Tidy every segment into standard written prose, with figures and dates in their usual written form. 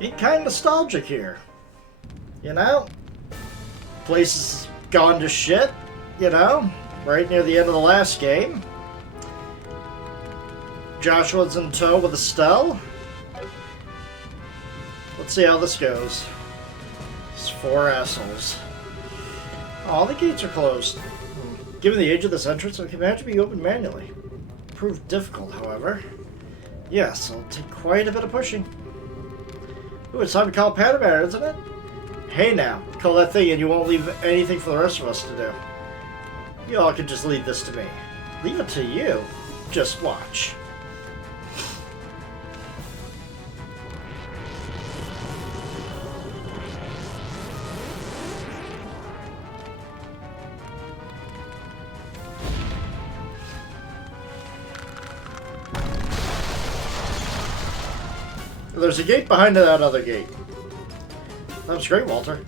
Getting kind of nostalgic here. You know? Place has gone to shit, you know? Right near the end of the last game. Joshua's in tow with Estelle. Let's see how this goes. It's 4 assholes. All the gates are closed. Given the age of this entrance, it can have to be opened manually. Proved difficult, however. Yes, it'll take quite a bit of pushing. Ooh, it's time to call Panamera, isn't it? Hey now, call that thing and you won't leave anything for the rest of us to do. You all can just leave this to me. Leave it to you? Just watch. There's a gate behind that other gate. That was great, Walter.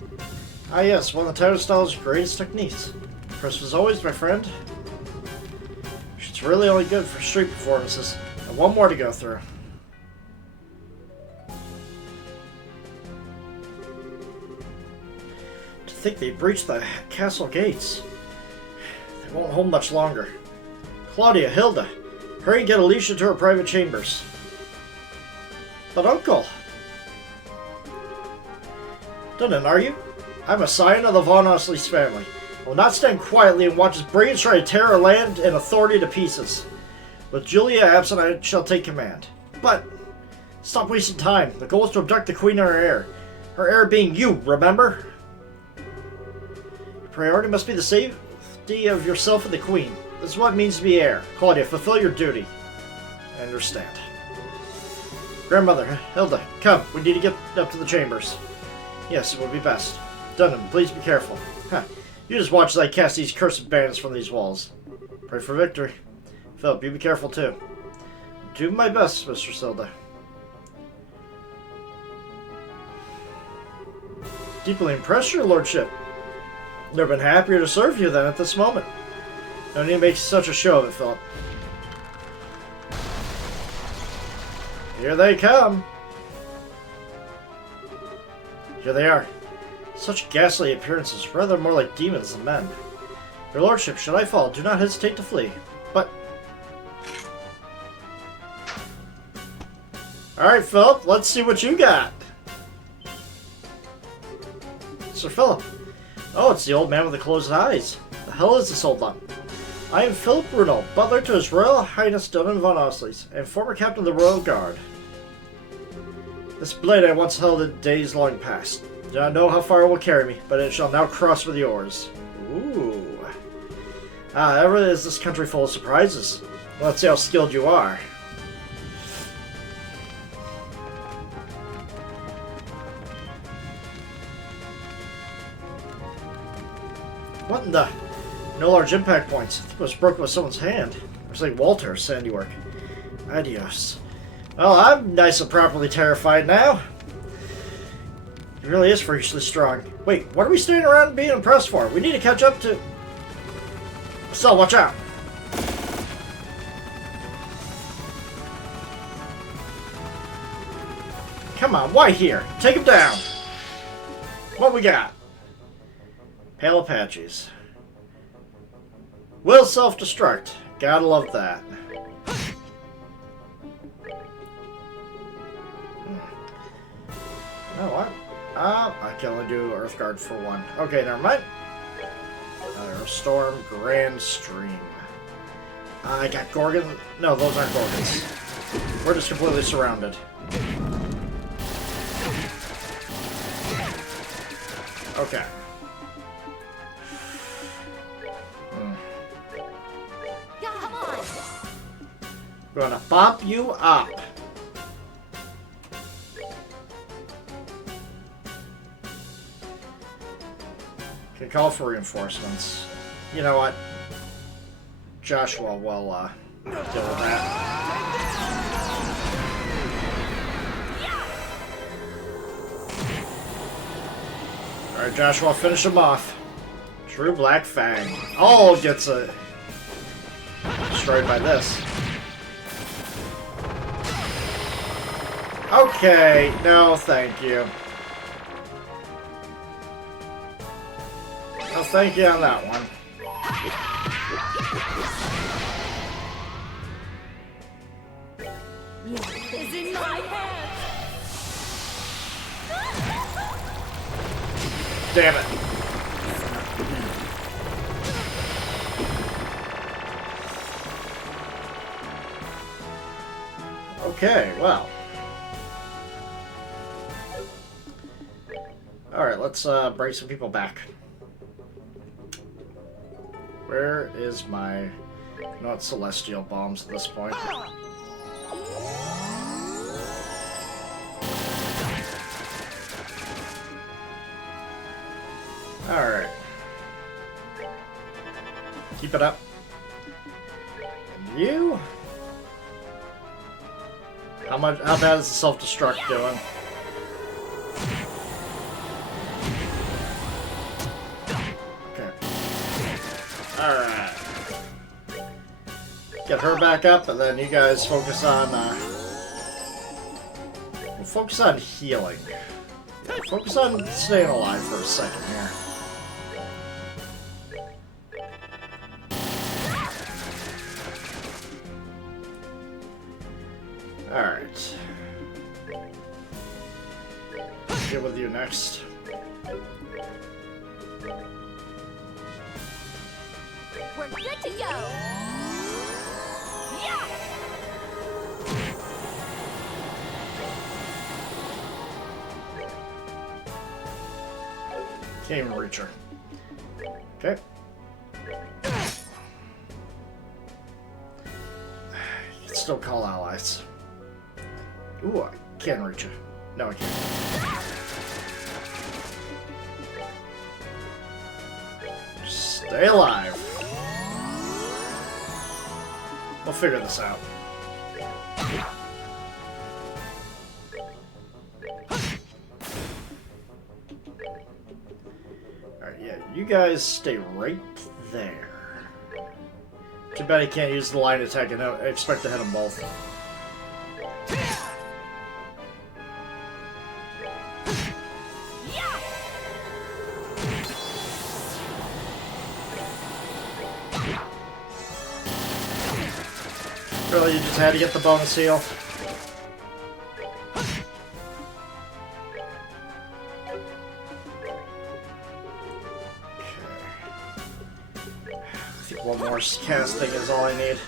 Ah yes, one of the Titan Style's greatest techniques. Chris was always my friend. She's really only good for street performances. And one more to go through. To think they breached the castle gates. They won't hold much longer. Claudia, Hilda, hurry and get Alicia to her private chambers. But Uncle! Done it, are you? I'm a scion of the Von Ostley's family. I will not stand quietly and watch as brigands try to tear our land and authority to pieces. With Julia absent, I shall take command. But, stop wasting time. The goal is to abduct the Queen and her heir. Her heir being you, remember? Your priority must be the safety of yourself and the Queen. This is what it means to be heir. Claudia, fulfill your duty. I understand. Grandmother, Hilda, come. We need to get up to the chambers. Yes, it would be best. Dunham, please be careful. Huh. You just watch as I cast these cursed banners from these walls. Pray for victory. Philip, you be careful too. Do my best, Mr. Silda. Deeply impressed, your lordship. Never been happier to serve you than at this moment. No need to make such a show of it, Philip. Here they come. Here they are. Such ghastly appearances, rather more like demons than men. Your lordship, should I fall, do not hesitate to flee. But... Alright, Philip, let's see what you got. Sir Philip. Oh, it's the old man with the closed eyes. The hell is this old lump? I am Philip Bruno, butler to His Royal Highness Dunham von Ostley's, and former captain of the Royal Guard. This blade I once held in days long past. Do not know how far it will carry me, but it shall now cross with yours. Ooh. Ah, ever is this country full of surprises. Well, let's see how skilled you are. What in the... No large impact points. I think it was broken with someone's hand. It was like Walter's handiwork. Adios. Well, I'm nice and properly terrified now. He really is freakishly strong. Wait, what are we standing around being impressed for? We need to catch up to... So, watch out. Come on, why here? Take him down. What we got? Pale Apaches. Will self-destruct. Gotta love that. No, what? I can only do Earthguard for one. Okay, never mind. Another Storm, Grand Stream. I got Gorgon. No, those aren't Gorgons. We're just completely surrounded. Okay. Come on. We're gonna bop you up. Can call for reinforcements. You know what? Joshua will deal with that. Alright, Joshua, finish him off. True Black Fang. Oh, gets destroyed by this. Okay, no, thank you. No, thank you on that one. Is in my hands. Damn it. Okay, well. Alright, let's bring some people back. Where is my... You know what, Celestial Bombs at this point? Alright. Keep it up. And you? How bad is the self-destruct doing? Alright. Get her back up, and then you guys focus on, we'll focus on healing. Yeah, focus on staying alive for a second here. Alright. Deal with you next. We're good to go. Yeah. Can't even reach her. Okay. You can still call allies. Ooh, I can't reach her. No, I can't. Stay alive. We'll figure this out. Alright, yeah, you guys stay right there. Too bad he can't use the line attack and expect to hit them both. Really, you just had to get the bonus heal. Okay. I think one more casting is all I need.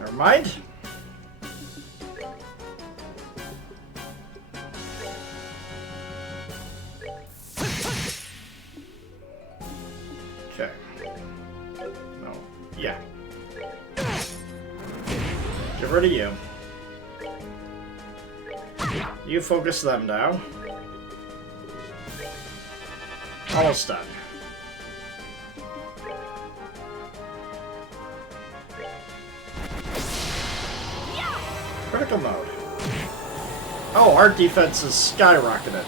Never mind. Okay. No. Yeah. Get rid of you. You focus them now. Almost done. Critical mode. Oh, our defense is skyrocketed.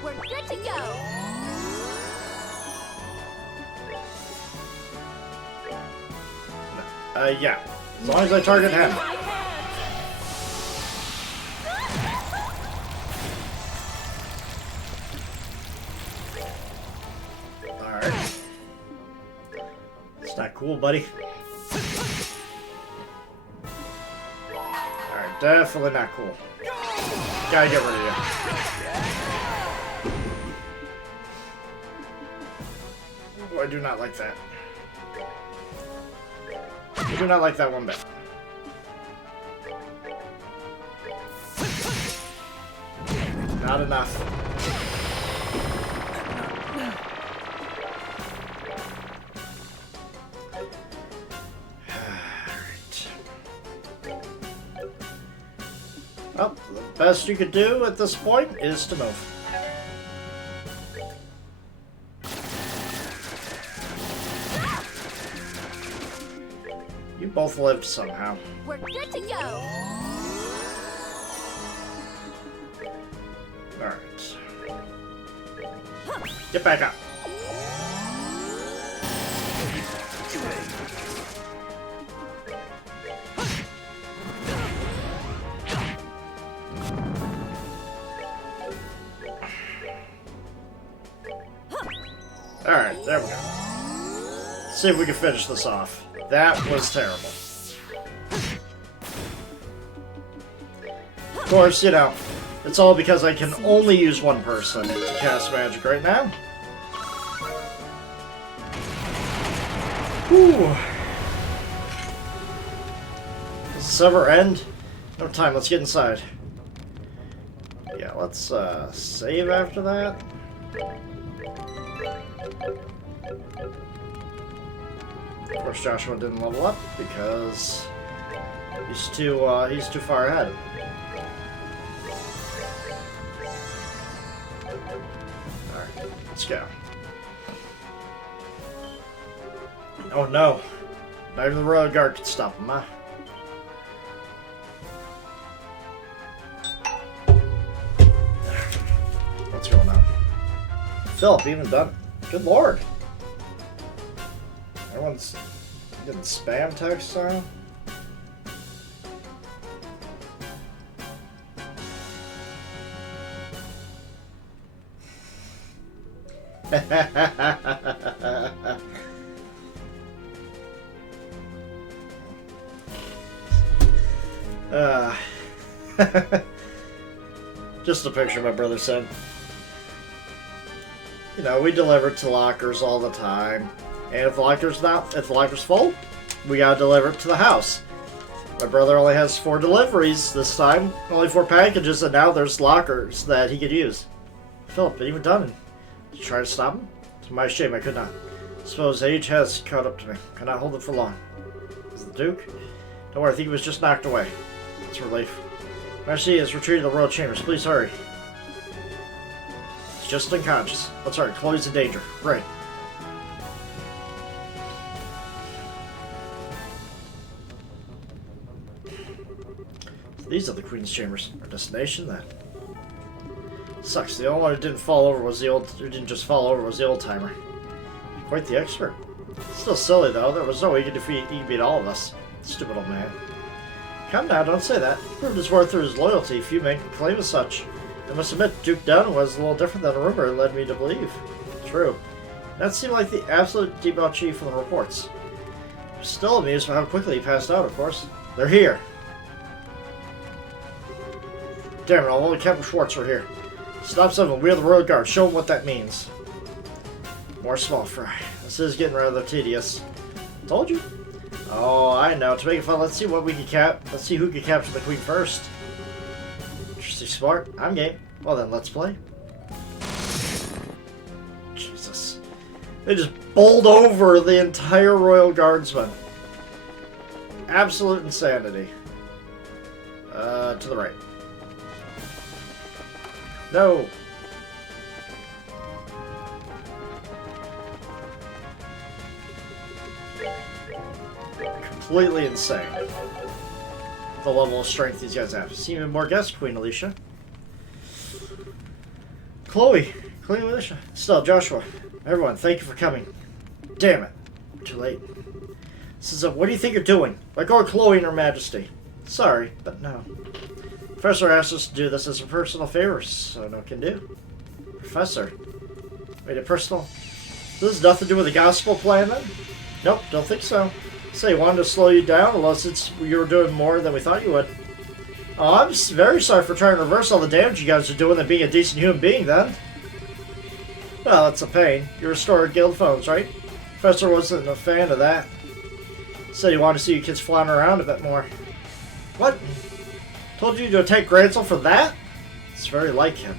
We're good to go. Yeah. As long as I target him. Alright. It's not cool, buddy. Alright, definitely not cool. Gotta get rid of you. Oh, I do not like that. I do not like that one bit. Not enough. Well, the best you could do at this point is to move. You both lived somehow. We're good to go. Get back up. Alright, there we go. Let's see if we can finish this off. That was terrible. Of course, you know, it's all because I can only use one person to cast magic right now. Whew. Does this ever end? No time, let's get inside. Yeah, let's save after that. Of course, Joshua didn't level up because he's too far ahead. All right, let's go. Oh no! Not even the royal guard can stop him, huh? What's going on? Philip, even done? Good lord! Everyone's getting spam text on. Just a picture my brother sent. You know, we deliver to lockers all the time. And if the locker's full, we gotta deliver it to the house. My brother only has 4 deliveries this time, only 4 packages, and now there's lockers that he could use. Philip, even done. Did you try to stop him? To my shame, I could not. Suppose age has caught up to me. Cannot hold it for long. Is the Duke? Don't worry, I think he was just knocked away. It's a relief. Majesty has retreated to the royal chambers. Please hurry. He's just unconscious. Oh, sorry, Chloe's in danger. Right. These are the Queen's chambers. Our destination, then. Sucks. The only one who didn't fall over was the old timer. Quite the expert. Still silly though. There was no way he could beat all of us. Stupid old man. Come now, don't say that. Proved his worth through his loyalty. Few men can claim as such. I must admit, Duke Dunn was a little different than a rumor led me to believe. True. That seemed like the absolute debauchee from the reports. I'm still amused by how quickly he passed out, of course. They're here. Damn it, only Captain Schwartz were here. Stop some of them. We are the Royal Guard. Show them what that means. More small fry. This is getting rather tedious. Told you. Oh, I know. To make it fun, let's see what we can Let's see who can capture the Queen first. Interesting, smart. I'm game. Well then, let's play. Jesus. They just bowled over the entire Royal Guardsman. Absolute insanity. To the right. No! Completely insane. The level of strength these guys have. See even more guests, Queen Alicia. Chloe! Queen Alicia. Still, Joshua. Everyone, thank you for coming. Damn it. Too late. This is what do you think you're doing? Let go of Chloe and Her Majesty. Sorry, but no. Professor asked us to do this as a personal favor, so no can do. Professor? Made it personal? This has nothing to do with the gospel plan, then? Nope, don't think so. Say, wanted to slow you down, unless you were doing more than we thought you would. Oh, I'm very sorry for trying to reverse all the damage you guys are doing and being a decent human being, then. Well, that's a pain. You restored guild phones, right? Professor wasn't a fan of that. Said he wanted to see you kids flying around a bit more. What? Told you to attack Gransel for that? It's very like him.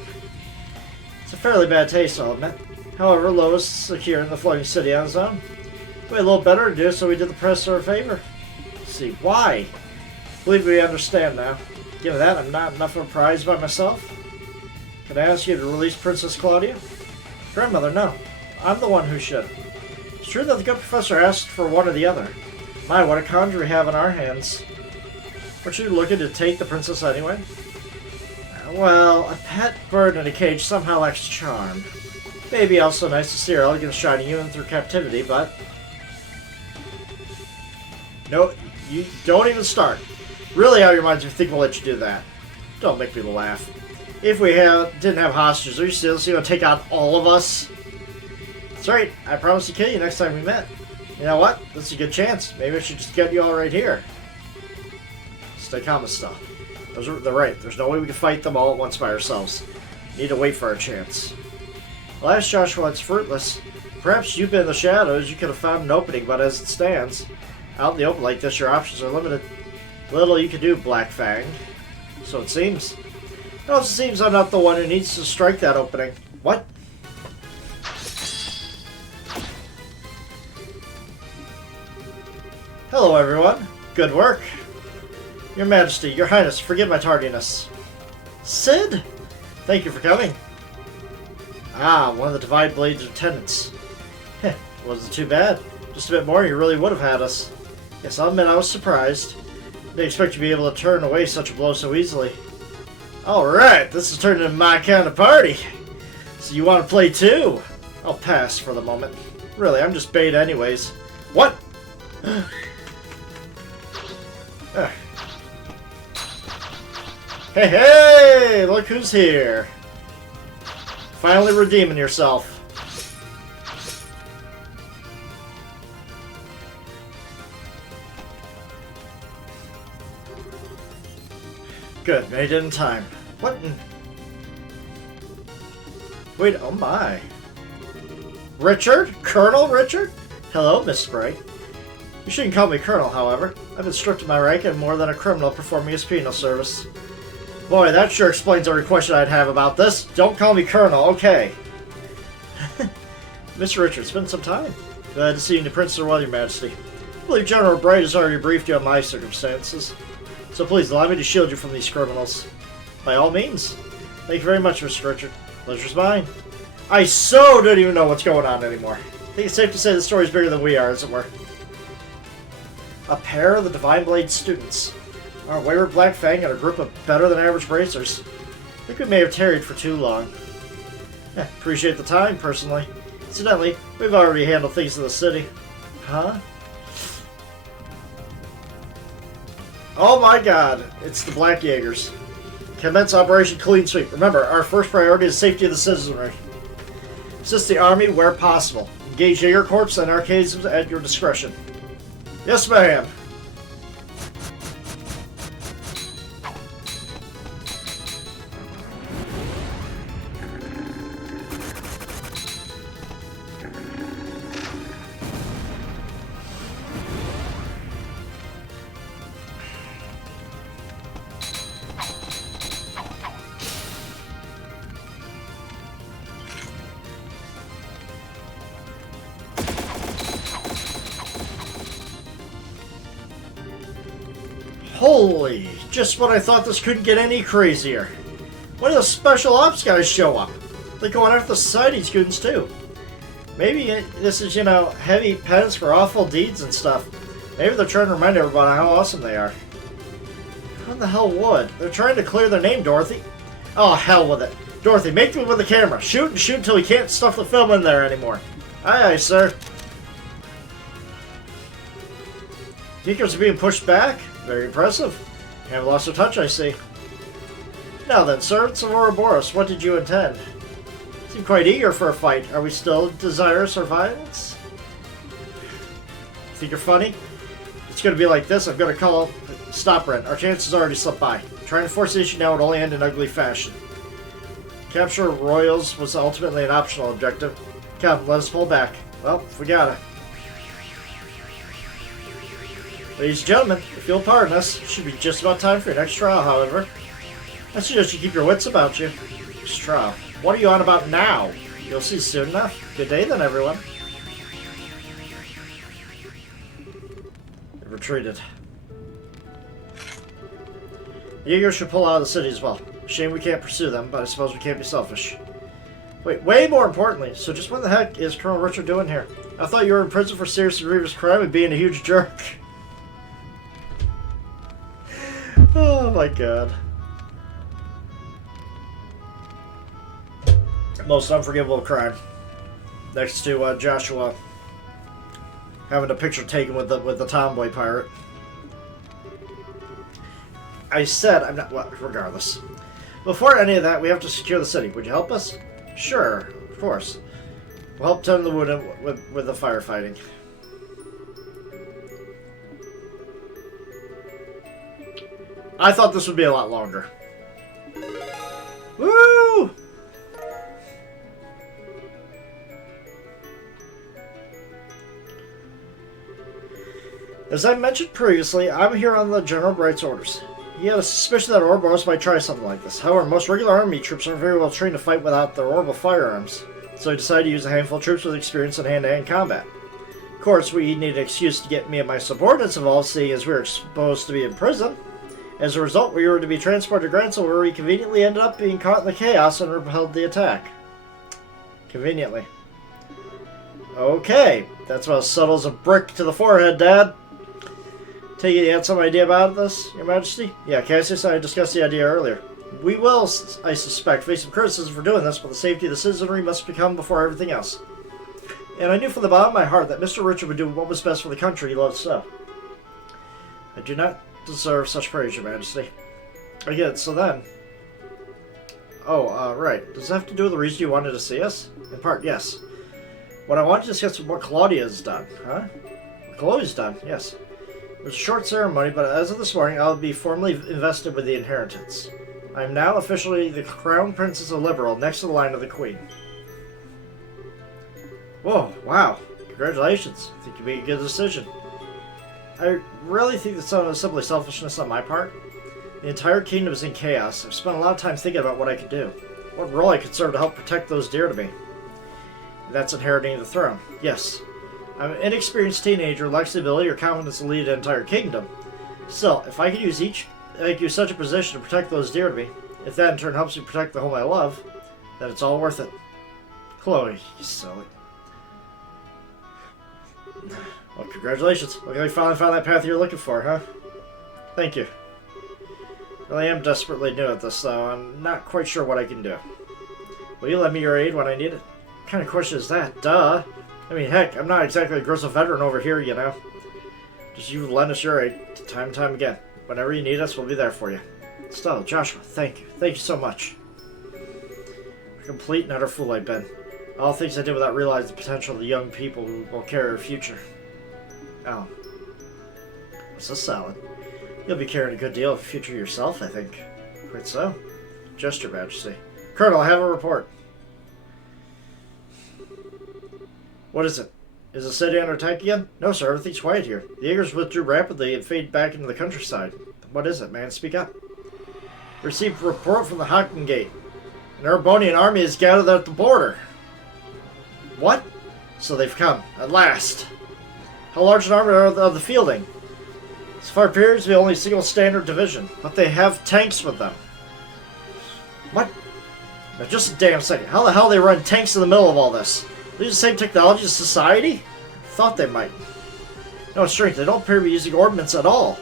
It's a fairly bad taste, I'll admit. However, Lois is secure in the floating city on his own. We had a little better to do, so we did the professor a favor. Let's see, why? I believe we understand now. Given that, I'm not enough of a prize by myself. Can I ask you to release Princess Claudia? Grandmother, no. I'm the one who should. It's true that the good professor asked for one or the other. My, what a conjure we have in our hands. Weren't you looking to take the princess anyway? Well, a pet bird in a cage somehow lacks charm. Maybe also nice to see our elegant shining even through captivity, but... No, you don't even start. Really out of your minds if you think we'll let you do that. Don't make me laugh. If we didn't have hostages, are you seriously going to take on all of us? That's right, I promised to kill you next time we met. You know what? This is a good chance. Maybe I should just get you all right here. Stay calm and stuff. They're right. There's no way we can fight them all at once by ourselves. Need to wait for our chance. Well, as Joshua, it's fruitless. Perhaps you've been in the shadows. You could have found an opening, but as it stands, out in the open like this, your options are limited. Little you can do, Black Fang. So it seems. It also seems I'm not the one who needs to strike that opening. What? Hello, everyone. Good work. Your Majesty, Your Highness, forgive my tardiness. Sid? Thank you for coming. Ah, one of the Divine Blade's attendants. Heh, wasn't too bad. Just a bit more, you really would have had us. Yes, I'll admit I was surprised. Didn't expect you to be able to turn away such a blow so easily. Alright, this is turning into my kind of party. So you want to play too? I'll pass for the moment. Really, I'm just bait anyways. What? Hey, hey! Look who's here. Finally redeeming yourself. Good, made it in time. What in... Wait, oh my. Richard? Colonel Richard? Hello, Miss Sprite. You shouldn't call me Colonel, however. I've been stripped of my rank and more than a criminal performing his penal service. Boy, that sure explains every question I'd have about this. Don't call me Colonel, okay. Mr. Richard, it's been some time. Glad to see you in the Prince well, Your Majesty. I believe General Bright has already briefed you on my circumstances. So please, allow me to shield you from these criminals. By all means. Thank you very much, Mr. Richard. Pleasure's mine. I so don't even know what's going on anymore. I think it's safe to say the story's bigger than we are, as it were. A pair of the Divine Blade students. Our wayward Black Fang and a group of better-than-average bracers. I think we may have tarried for too long. Appreciate the time, personally. Incidentally, we've already handled things in the city. Huh? Oh my god, it's the Black Jaegers. Commence Operation Clean Sweep. Remember, our first priority is safety of the citizenry. Assist the army where possible. Engage Jaeger Corps and arcades at your discretion. Yes, ma'am. Holy, just when I thought this couldn't get any crazier. When do the special ops guys show up? They're going after the society students too. Maybe this is, you know, heavy penance for awful deeds and stuff. Maybe they're trying to remind everybody how awesome they are. Who the hell would? They're trying to clear their name, Dorothy. Oh, hell with it. Dorothy, make me with the camera. Shoot and shoot until we can't stuff the film in there anymore. Aye, aye, sir. Deacons are being pushed back? Very impressive. You haven't lost your touch, I see. Now then, servants of Ouroboros, what did you intend? Seem quite eager for a fight. Are we still desirous of violence? Think you're funny? It's going to be like this. I'm going to call stop rent. Our chances already slipped by. Trying to force the issue now would only end in ugly fashion. Capture Royals was ultimately an optional objective. Come, let us pull back. Well, if we gotta. Ladies and gentlemen, if you'll pardon us, it should be just about time for your next trial, however. I suggest you keep your wits about you. Next trial. What are you on about now? You'll see soon enough. Good day then, everyone. They retreated. The Jaegers should pull out of the city as well. Shame we can't pursue them, but I suppose we can't be selfish. Wait, way more importantly, so just what the heck is Colonel Richard doing here? I thought you were in prison for serious and grievous crime and being a huge jerk. Oh my god. Most unforgivable crime. Next to Joshua having a picture taken with the tomboy pirate. I said I'm not. Well, regardless. Before any of that, we have to secure the city. Would you help us? Sure, of course. We'll help tend the wounded with the firefighting. I thought this would be a lot longer. Woo! As I mentioned previously, I'm here on the General Bright's orders. He had a suspicion that Ouroboros might try something like this. However, most regular army troops aren't very well trained to fight without their orbital firearms, so he decided to use a handful of troops with experience in hand-to-hand combat. Of course, we need an excuse to get me and my subordinates involved, seeing as we were supposed to be in prison. As a result, we were to be transported to Grancel, where we conveniently ended up being caught in the chaos and repelled the attack. Conveniently. Okay, that's about as subtle as a brick to the forehead, Dad. Take it you had some idea about this, Your Majesty? Yeah, Cassius and I discussed the idea earlier. We will, I suspect, face some criticism for doing this, but the safety of the citizenry must become before everything else. And I knew from the bottom of my heart that Mr. Richard would do what was best for the country he loved so. I do not deserve such praise, Your Majesty. Again, so then... Oh, right. Does that have to do with the reason you wanted to see us? In part, yes. What I want to discuss is what Claudia has done, huh? What Chloe's done, yes. It was a short ceremony, but as of this morning, I'll be formally invested with the inheritance. I am now officially the Crown Princess of Liberal, next to the line of the Queen. Whoa, wow. Congratulations. I think you made a good decision. I really think that's simply selfishness on my part. The entire kingdom is in chaos. I've spent a lot of time thinking about what I could do. What role I could serve to help protect those dear to me. And that's inheriting the throne. Yes. I'm an inexperienced teenager who lacks the ability or confidence to lead an entire kingdom. Still, if I could use such a position to protect those dear to me, if that in turn helps me protect the home I love, then it's all worth it. Chloe, you silly. Well, congratulations. Look like you finally found that path you're looking for, huh? Thank you. Really am desperately new at this, though. I'm not quite sure what I can do. Will you lend me your aid when I need it? What kind of question is that? Duh. I mean, heck, I'm not exactly a aggressive veteran over here, you know. Just you lend us your aid, time and time again. Whenever you need us, we'll be there for you. Still, Joshua, thank you. Thank you so much. A complete and utter fool I've been. All the things I did without realizing the potential of the young people who will carry our future. Alan. What's this, Alan? You'll be carrying a good deal of the future yourself, I think. Quite so. Just, Your Majesty. Colonel, I have a report. What is it? Is the city under attack again? No, sir. Everything's quiet here. The Jaegers withdrew rapidly and faded back into the countryside. What is it, man? Speak up. Received a report from the Hocken Gate. An Erebonian army is gathered at the border. What? So they've come. At last. How large an army are the fielding? As far appears to be only a single standard division, but they have tanks with them. What? Now just a damn second. How the hell they run tanks in the middle of all this? They use the same technology as society? Thought they might. No, it's strange. They don't appear to be using ordnance at all.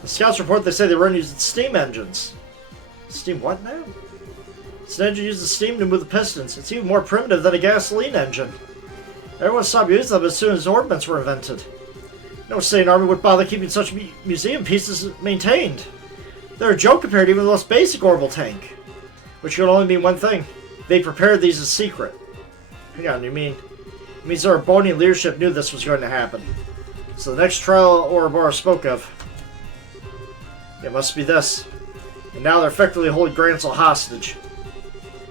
The scouts report they say they run using steam engines. Steam what now? This engine uses steam to move the pistons. It's even more primitive than a gasoline engine. Everyone stopped using them as soon as ordnance were invented. No sane army would bother keeping such museum pieces maintained. They're a joke compared to even the most basic orbital tank. Which could only mean one thing. They prepared these in secret. Hang on, it means the Erebonian leadership knew this was going to happen. So the next trial Ouroboros spoke of, it must be this. And now they're effectively holding Grancel hostage.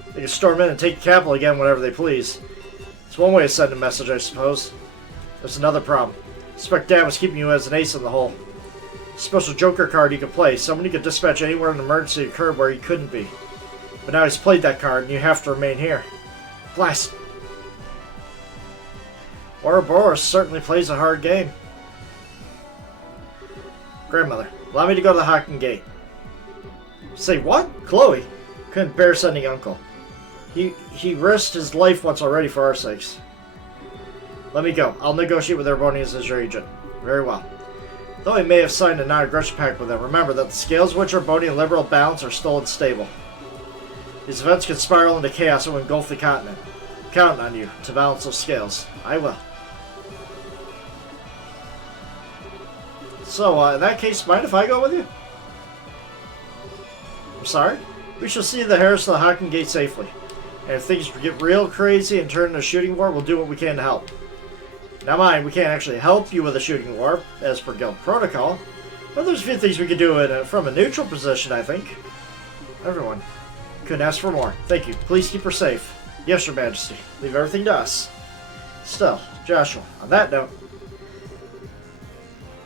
They can storm in and take the capital again whenever they please. It's one way to send a message, I suppose. There's another problem. I suspect Dad was keeping you as an ace in the hole. A special joker card you could play. Someone you could dispatch anywhere an emergency occurred where he couldn't be. But now he's played that card and you have to remain here. Blast. Ouroboros certainly plays a hard game. Grandmother, allow me to go to the Hocken Gate. Say what? Chloe? Couldn't bear sending Uncle. He risked his life once already for our sakes. Let me go. I'll negotiate with Erebonians as your agent. Very well. Though he may have signed a non-aggression pact with them, remember that the scales which Erebonian liberal balance are still unstable. These events could spiral into chaos and engulf the continent. Counting on you to balance those scales. I will. So, in that case, mind if I go with you? I'm sorry? We shall see the heirs to the Hakken Gate safely. And if things get real crazy and turn into a shooting war, we'll do what we can to help. Now mind, we can't actually help you with a shooting war, as per guild protocol. But there's a few things we could do from a neutral position, I think. Everyone. Couldn't ask for more. Thank you. Please keep her safe. Yes, Your Majesty. Leave everything to us. Still, Joshua, on that note,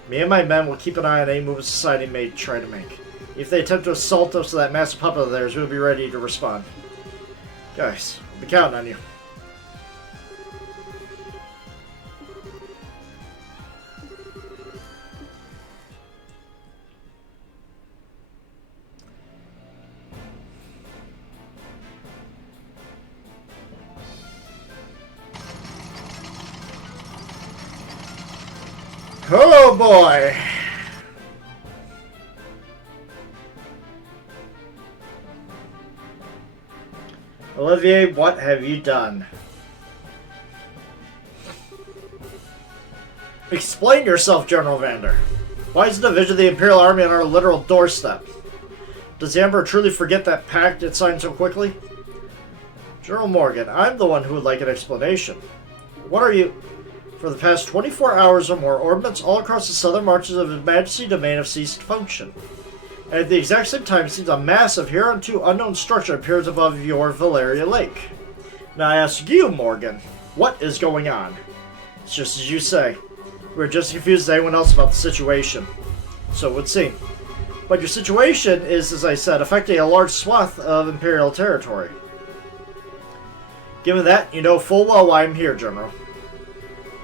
me and my men will keep an eye on any moves society may try to make. If they attempt to assault us with that massive puppet of theirs, we'll be ready to respond. Guys, I'll be counting on you. Oh boy! Olivier, what have you done? Explain yourself, General Vander. Why is the division of the Imperial Army on our literal doorstep? Does the Emperor truly forget that pact it signed so quickly? General Morgan, I'm the one who would like an explanation. What are you... For the past 24 hours or more, orbits all across the southern marches of His Majesty's domain have ceased to function. And at the exact same time, it seems a massive hereunto unknown structure appears above your Valeria Lake. Now I ask you, Morgan, what is going on? It's just as you say. We're just as confused as anyone else about the situation. So it would seem. But your situation is, as I said, affecting a large swath of Imperial territory. Given that, you know full well why I'm here, General.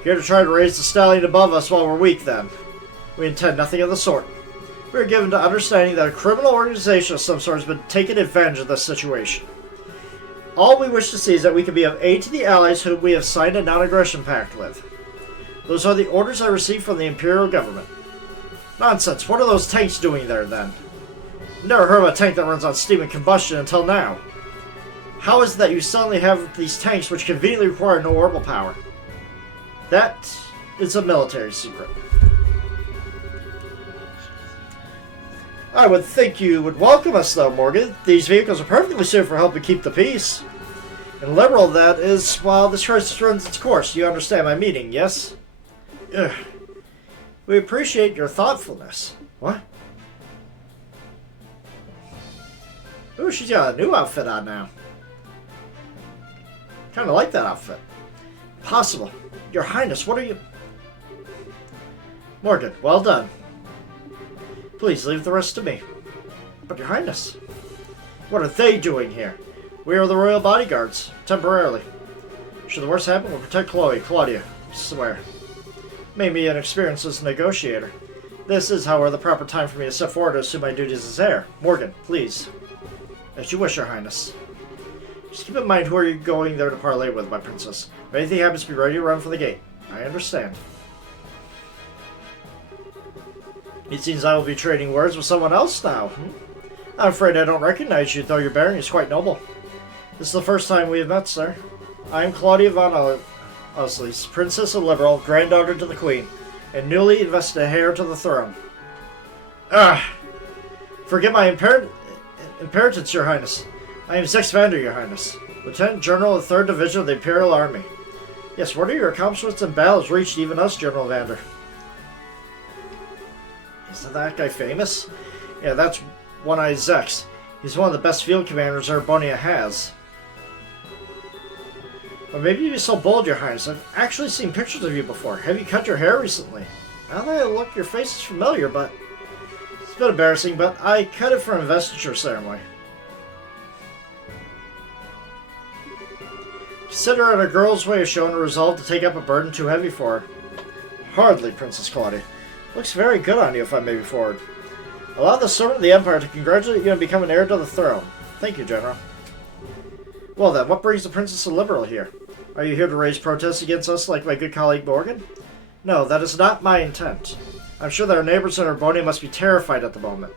Here to try to raise the stallion above us while we're weak, then. We intend nothing of the sort. We are given to understanding that a criminal organization of some sort has been taking advantage of this situation. All we wish to see is that we can be of aid to the allies whom we have signed a non-aggression pact with. Those are the orders I received from the Imperial government. Nonsense, what are those tanks doing there, then? Never heard of a tank that runs on steam and combustion until now. How is it that you suddenly have these tanks which conveniently require no orbital power? That is a military secret. I would think you would welcome us, though, Morgan. These vehicles are perfectly suited for helping keep the peace. And liberal, that is, while this crisis runs its course. You understand my meaning, yes? Ugh. We appreciate your thoughtfulness. What? Ooh, she's got a new outfit on now. Kind of like that outfit. Possible. Your Highness, what are you... Morgan, well done. Please leave the rest to me. But Your Highness, what are they doing here? We are the royal bodyguards, temporarily. Should the worst happen, we'll protect Claudia, I swear. Made me inexperienced as a negotiator. This is, however, the proper time for me to step forward to assume my duties as heir. Morgan, please. As you wish, Your Highness. Just keep in mind who are you going there to parley with, my princess. If anything happens, be ready to run for the gate. I understand. It seems I will be trading words with someone else now. I'm afraid I don't recognize you, though your bearing is quite noble. This is the first time we have met, sir. I am Claudia von Oslies, Princess of Liberal, granddaughter to the Queen, and newly invested heir to the throne. Forget my impertinence, Your Highness. I am Zex Vander, Your Highness, Lieutenant General of the 3rd Division of the Imperial Army. Yes, what are your accomplishments in battles reached even us, General Vander? Isn't that guy famous? Yeah, that's One-Eye Zex. He's one of the best field commanders Urbonia has. But maybe you'd be so bold, Your Highness. I've actually seen pictures of you before. Have you cut your hair recently? Now that I look, your face is familiar, but... It's a bit embarrassing, but I cut it for an investiture ceremony. Consider it a girl's way of showing a resolve to take up a burden too heavy for her. Hardly, Princess Claudia. Looks very good on you, if I may be forward. Allow the servant of the Empire to congratulate you on becoming heir to the throne. Thank you, General. Well then, what brings the Princess of Liberal here? Are you here to raise protests against us like my good colleague Morgan? No, that is not my intent. I'm sure that our neighbors in Urbonia must be terrified at the moment.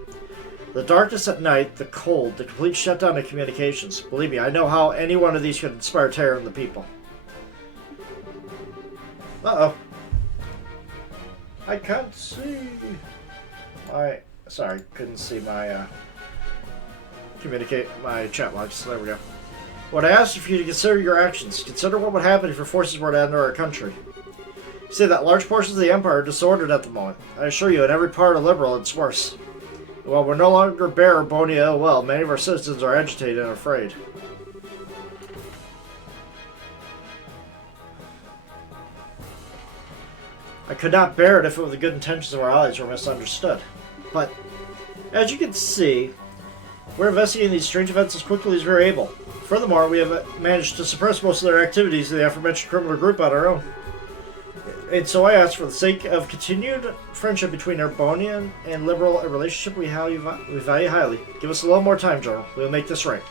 The darkness at night, the cold, the complete shutdown of communications. Believe me, I know how any one of these could inspire terror in the people. Uh-oh. I can't see. Sorry, couldn't see my, my chat logs. There we go. What I asked for you to consider your actions. Consider what would happen if your forces were to enter our country. See that large portions of the Empire are disordered at the moment. I assure you, in every part of Liberl, it's worse. While we're no longer bear Bonia ill well, many of our citizens are agitated and afraid. I could not bear it if the good intentions of our allies were misunderstood. But, as you can see, we're investigating these strange events as quickly as we're able. Furthermore, we have managed to suppress most of their activities of the aforementioned criminal group on our own. And so I ask, for the sake of continued friendship between our Bonia and Liberl, a relationship we value highly. Give us a little more time, General. We'll make this right.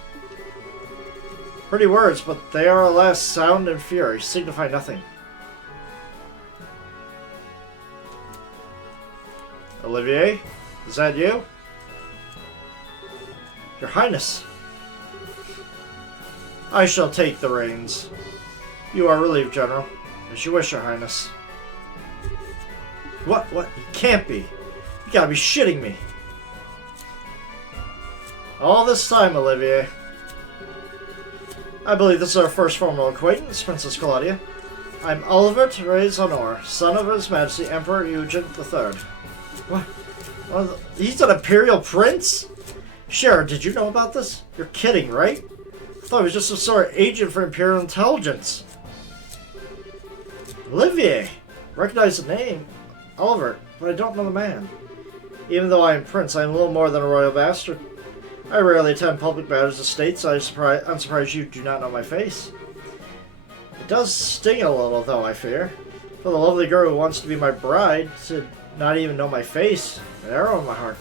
Pretty words, but they are, alas, sound and fury, signify nothing. Olivier? Is that you? Your Highness. I shall take the reins. You are relieved, General. As you wish, Your Highness. What? You can't be. You gotta be shitting me. All this time, Olivier. I believe this is our first formal acquaintance, Princess Claudia. I'm Oliver Therese Honor, son of His Majesty Emperor Eugene III. What? Well, he's an Imperial Prince? Sharon, did you know about this? You're kidding, right? I thought he was just some sort of agent for Imperial Intelligence. Olivier! Recognize the name. Oliver, but I don't know the man. Even though I am Prince, I am a little more than a royal bastard. I rarely attend public matters of state, so I'm surprised you do not know my face. It does sting a little, though, I fear. For the lovely girl who wants to be my bride to not even know my face, an arrow in my heart.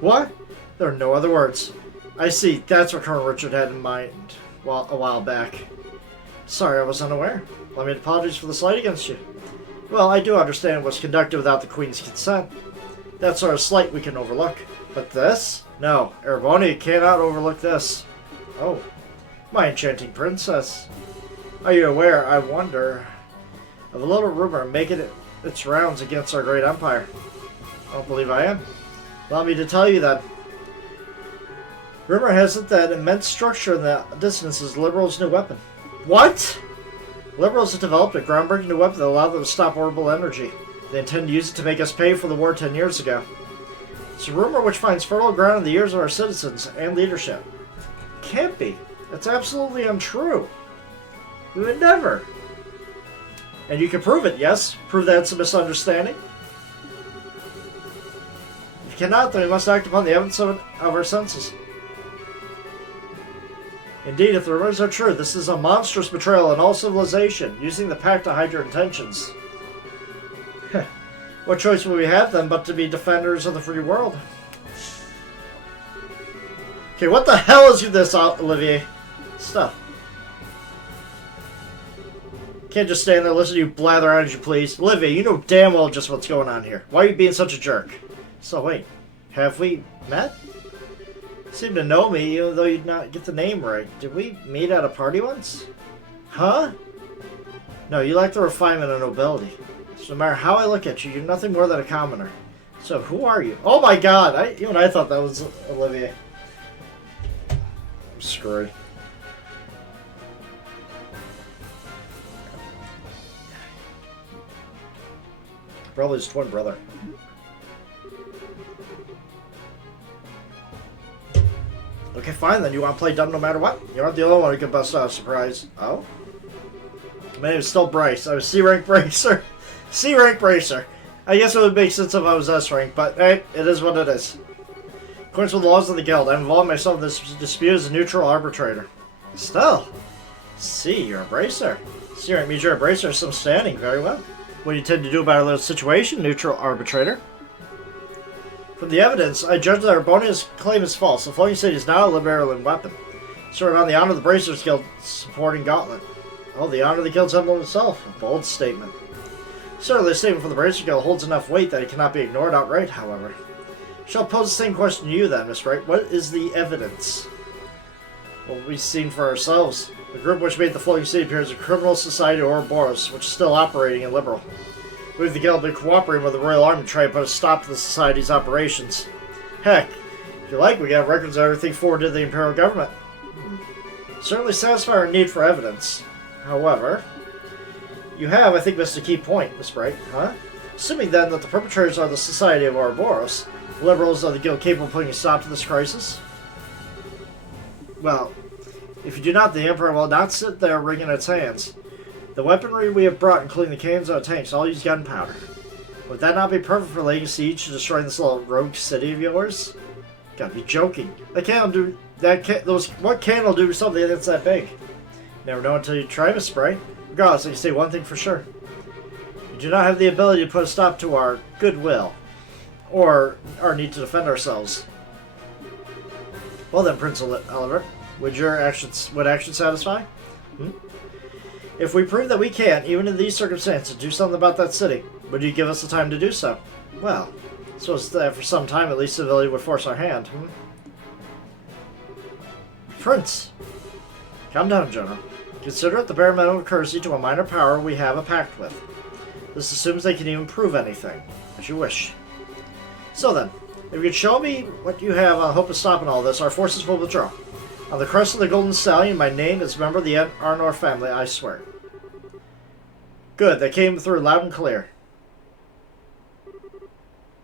What? There are no other words. I see, that's what Colonel Richard had in mind a while back. Sorry, I was unaware. Let me apologize for the slight against you. Well, I do understand it was conducted without the Queen's consent. That sort of slight we can overlook. But this? No, Erebonia cannot overlook this. Oh, my enchanting princess. Are you aware, I wonder, of a little rumor making its rounds against our great empire? I don't believe I am. Allow me to tell you that. Rumor has it that immense structure in the distance is Liberl's new weapon. What? Liberals have developed a groundbreaking new weapon that allowed them to stop orbital energy. They intend to use it to make us pay for the war 10 years ago. It's a rumor which finds fertile ground in the ears of our citizens and leadership. Can't be. That's absolutely untrue. We would never. And you can prove it, yes? Prove that it's a misunderstanding? If you cannot, then we must act upon the evidence of our senses. Indeed, if the rumors are true, this is a monstrous betrayal on all civilization, using the pact to hide your intentions. What choice will we have, then, but to be defenders of the free world? Okay, what the hell is this, Olivier? Stuff. Can't just stand there and listen to you blather on as you please. Olivier, you know damn well just what's going on here. Why are you being such a jerk? So wait, have we met? You seem to know me, even though you'd not get the name right. Did we meet at a party once? Huh? No, you lack the refinement and nobility. So no matter how I look at you, you're nothing more than a commoner. So who are you? Oh my god! Even I thought that was Olivier. I'm screwed. Probably his twin brother. Okay, fine then. You want to play dumb no matter what? You're not the only one who can bust out a surprise. Oh? My name is still Bryce. I was C-rank Bracer. C-rank Bracer. I guess it would make sense if I was S-rank, but hey, it is what it is. According to the laws of the guild, I'm involving myself in this dispute as a neutral arbitrator. Still. See, you're a Bracer. C-rank means you're a Bracer of some standing. Very well. What do you intend to do about a little situation, neutral arbitrator? From the evidence, I judge that Erebonia's claim is false. The floating city is not a Liberalian weapon. Sort of on the honor of the Bracers Guild supporting Gauntlet. Oh, the honor of the guild's emblem itself. A bold statement. Certainly, a statement from the Bracer Guild holds enough weight that it cannot be ignored outright, however. Shall pose the same question to you then, Miss Bright. What is the evidence? What we've seen for ourselves. The group which made the floating city appears a criminal society or Ouroboros, which is still operating in Liberal. We believe the Guild have been cooperating with the Royal Army to try to put a stop to the Society's operations. Heck, if you like, we got records of everything forwarded to the Imperial Government. Certainly satisfy our need for evidence. However, you have, I think, missed a key point, Miss Bright, huh? Assuming then that the perpetrators are the Society of Ouroboros, the Liberals are the Guild capable of putting a stop to this crisis? Well, if you do not, the Emperor will not sit there wringing its hands. The weaponry we have brought, including the cannons and tanks, all use gunpowder. Would that not be perfect for laying siege to destroying this little rogue city of yours? Gotta be joking. That cannon do what cannon do something that's that big? Never know until you try, Miss Bright. Regardless, I can say one thing for sure. We do not have the ability to put a stop to our goodwill, or our need to defend ourselves. Well then, Prince Oliver, would action satisfy? If we prove that we can't, even in these circumstances, do something about that city, would you give us the time to do so? Well, I suppose that for some time at least civility would force our hand. Prince! Calm down, General. Consider it the bare minimum of courtesy to a minor power we have a pact with. This assumes they can even prove anything, as you wish. So then, if you could show me what you have on hope of stopping all this, our forces will withdraw. On the crest of the Golden Stallion, my name is member of the Arnor family, I swear. Good, that came through loud and clear.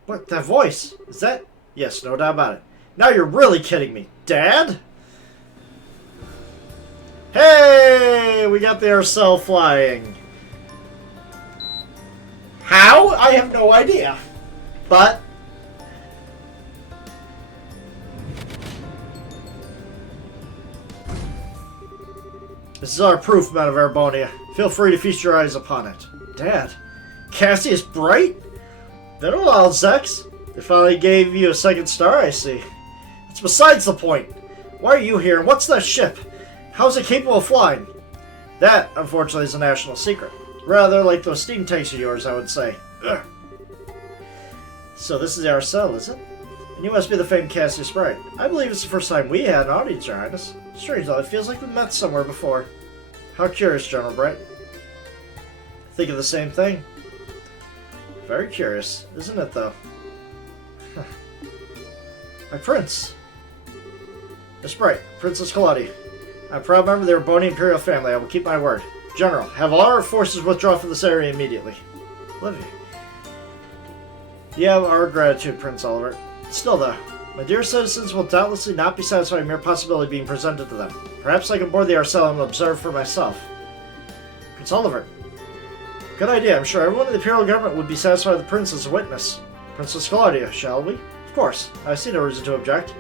What, that voice? Is that? Yes, no doubt about it. Now you're really kidding me. Dad? Hey! We got the Arcel flying. How? I have no idea. But this is our proof, men of Erebonia. Feel free to feast your eyes upon it. Dad? Cassius Bright? Been a while, Zex. They finally gave you a second star, I see. It's besides the point. Why are you here, and what's that ship? How's it capable of flying? That, unfortunately, is a national secret. Rather like those steam tanks of yours, I would say. Ugh. So this is Arcel, is it? And you must be the famed Cassius Bright. I believe it's the first time we had an audience, Your Highness. Strange though, it feels like we met somewhere before. How curious, General Bright. Think of the same thing. Very curious, isn't it though? My prince. Miss Bright, Princess Claudia. I'm a proud member of the Erebonian Imperial family. I will keep my word. General, have all our forces withdraw from this area immediately. Olivia. You have our gratitude, Prince Oliver. Still though, my dear citizens will doubtlessly not be satisfied with mere possibility being presented to them. Perhaps I can board the Arcel and observe for myself. Prince Oliver. Good idea. I'm sure everyone in the Imperial Government would be satisfied with the Prince as a witness. Princess Claudia, shall we? Of course. I see no reason to object.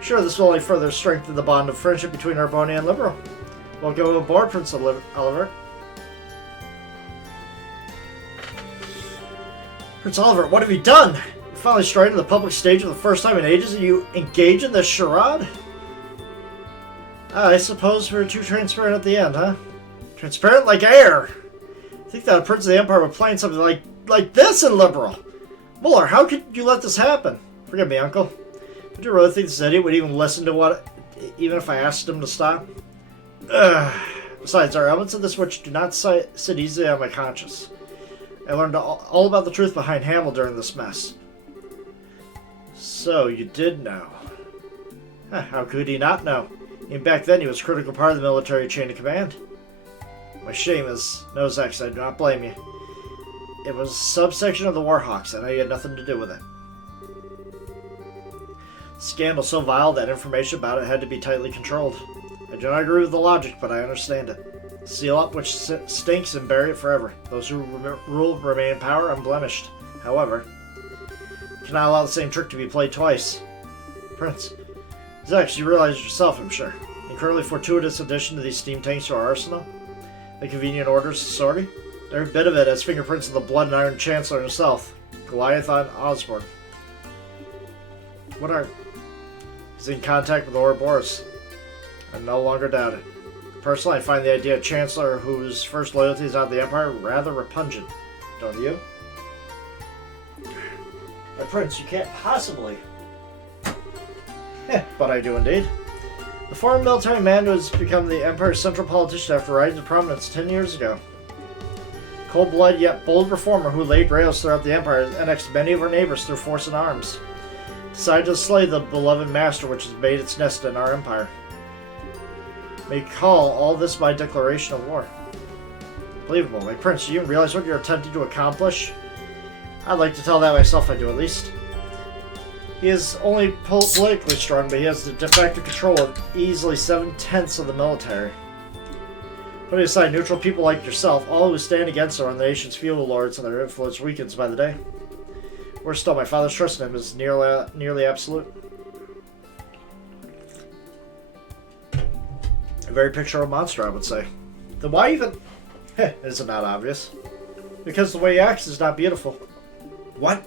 Sure, this will only further strengthen the bond of friendship between Erebonia and Liberal. Welcome aboard, Prince Oliver. Prince Oliver, what have you done? You finally strayed into the public stage for the first time in ages and you engage in this charade? I suppose we were too transparent at the end, huh? Transparent like air! I think that a Prince of the Empire would plan something like this in Liberal! Muller, how could you let this happen? Forgive me, Uncle. Would you really think this idiot would even listen to what, even if I asked him to stop? Besides, there are elements of this which do not sit easily on my conscience. I learned all about the truth behind Hamel during this mess. So, you did know. How could he not know? Even back then, he was a critical part of the military chain of command. My shame is, no, Zex, I do not blame you. It was a subsection of the Warhawks, and I had nothing to do with it. Scandal so vile that information about it had to be tightly controlled. I do not agree with the logic, but I understand it. Seal up which stinks and bury it forever. Those who rule remain in power unblemished. However, you cannot allow the same trick to be played twice. Prince, Zex, you realize yourself, I'm sure. The incredibly fortuitous addition to these steam tanks to our arsenal. The convenient orders to sortie. Every bit of it has fingerprints of the Blood and Iron Chancellor himself, Goliathon Osborne. What are... He's in contact with Ouroboros. I no longer doubt it. Personally, I find the idea of Chancellor whose first loyalty is out of the Empire rather repugnant. don't you? My prince, you can't possibly. But I do indeed. The former military man who has become the Empire's central politician after rising to prominence 10 years ago. Cold-blooded yet bold reformer who laid rails throughout the Empire and annexed many of our neighbors through force and arms. Decided to slay the beloved master which has made its nest in our empire. May call all this my declaration of war. Believable. My prince, do you realize what you're attempting to accomplish? I'd like to tell that myself, I do at least. He is only politically strong, but he has the de facto control of easily 7/10 of the military. Putting aside neutral people like yourself, all who stand against him are the nation's feudal lords, and their influence weakens by the day. Worse still, my father's trust in him is nearly absolute. A very picture of a monster, I would say. Then why even... Isn't that obvious? Because the way he acts is not beautiful. What?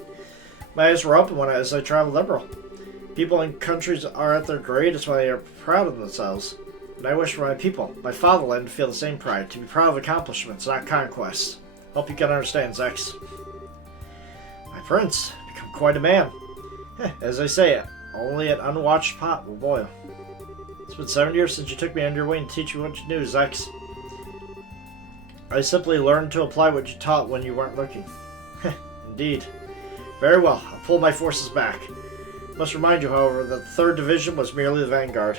My eyes were open as I traveled liberal. People in countries are at their greatest when they are proud of themselves. And I wish for my people, my fatherland, to feel the same pride, to be proud of accomplishments, not conquests. Hope you can understand, Zex. My prince, become quite a man. As I say, only an unwatched pot will boil. It's been 7 years since you took me under your wing to teach me what you knew, Zex. I simply learned to apply what you taught when you weren't looking. Indeed. Very well, I'll pull my forces back. Must remind you, however, that the 3rd Division was merely the vanguard.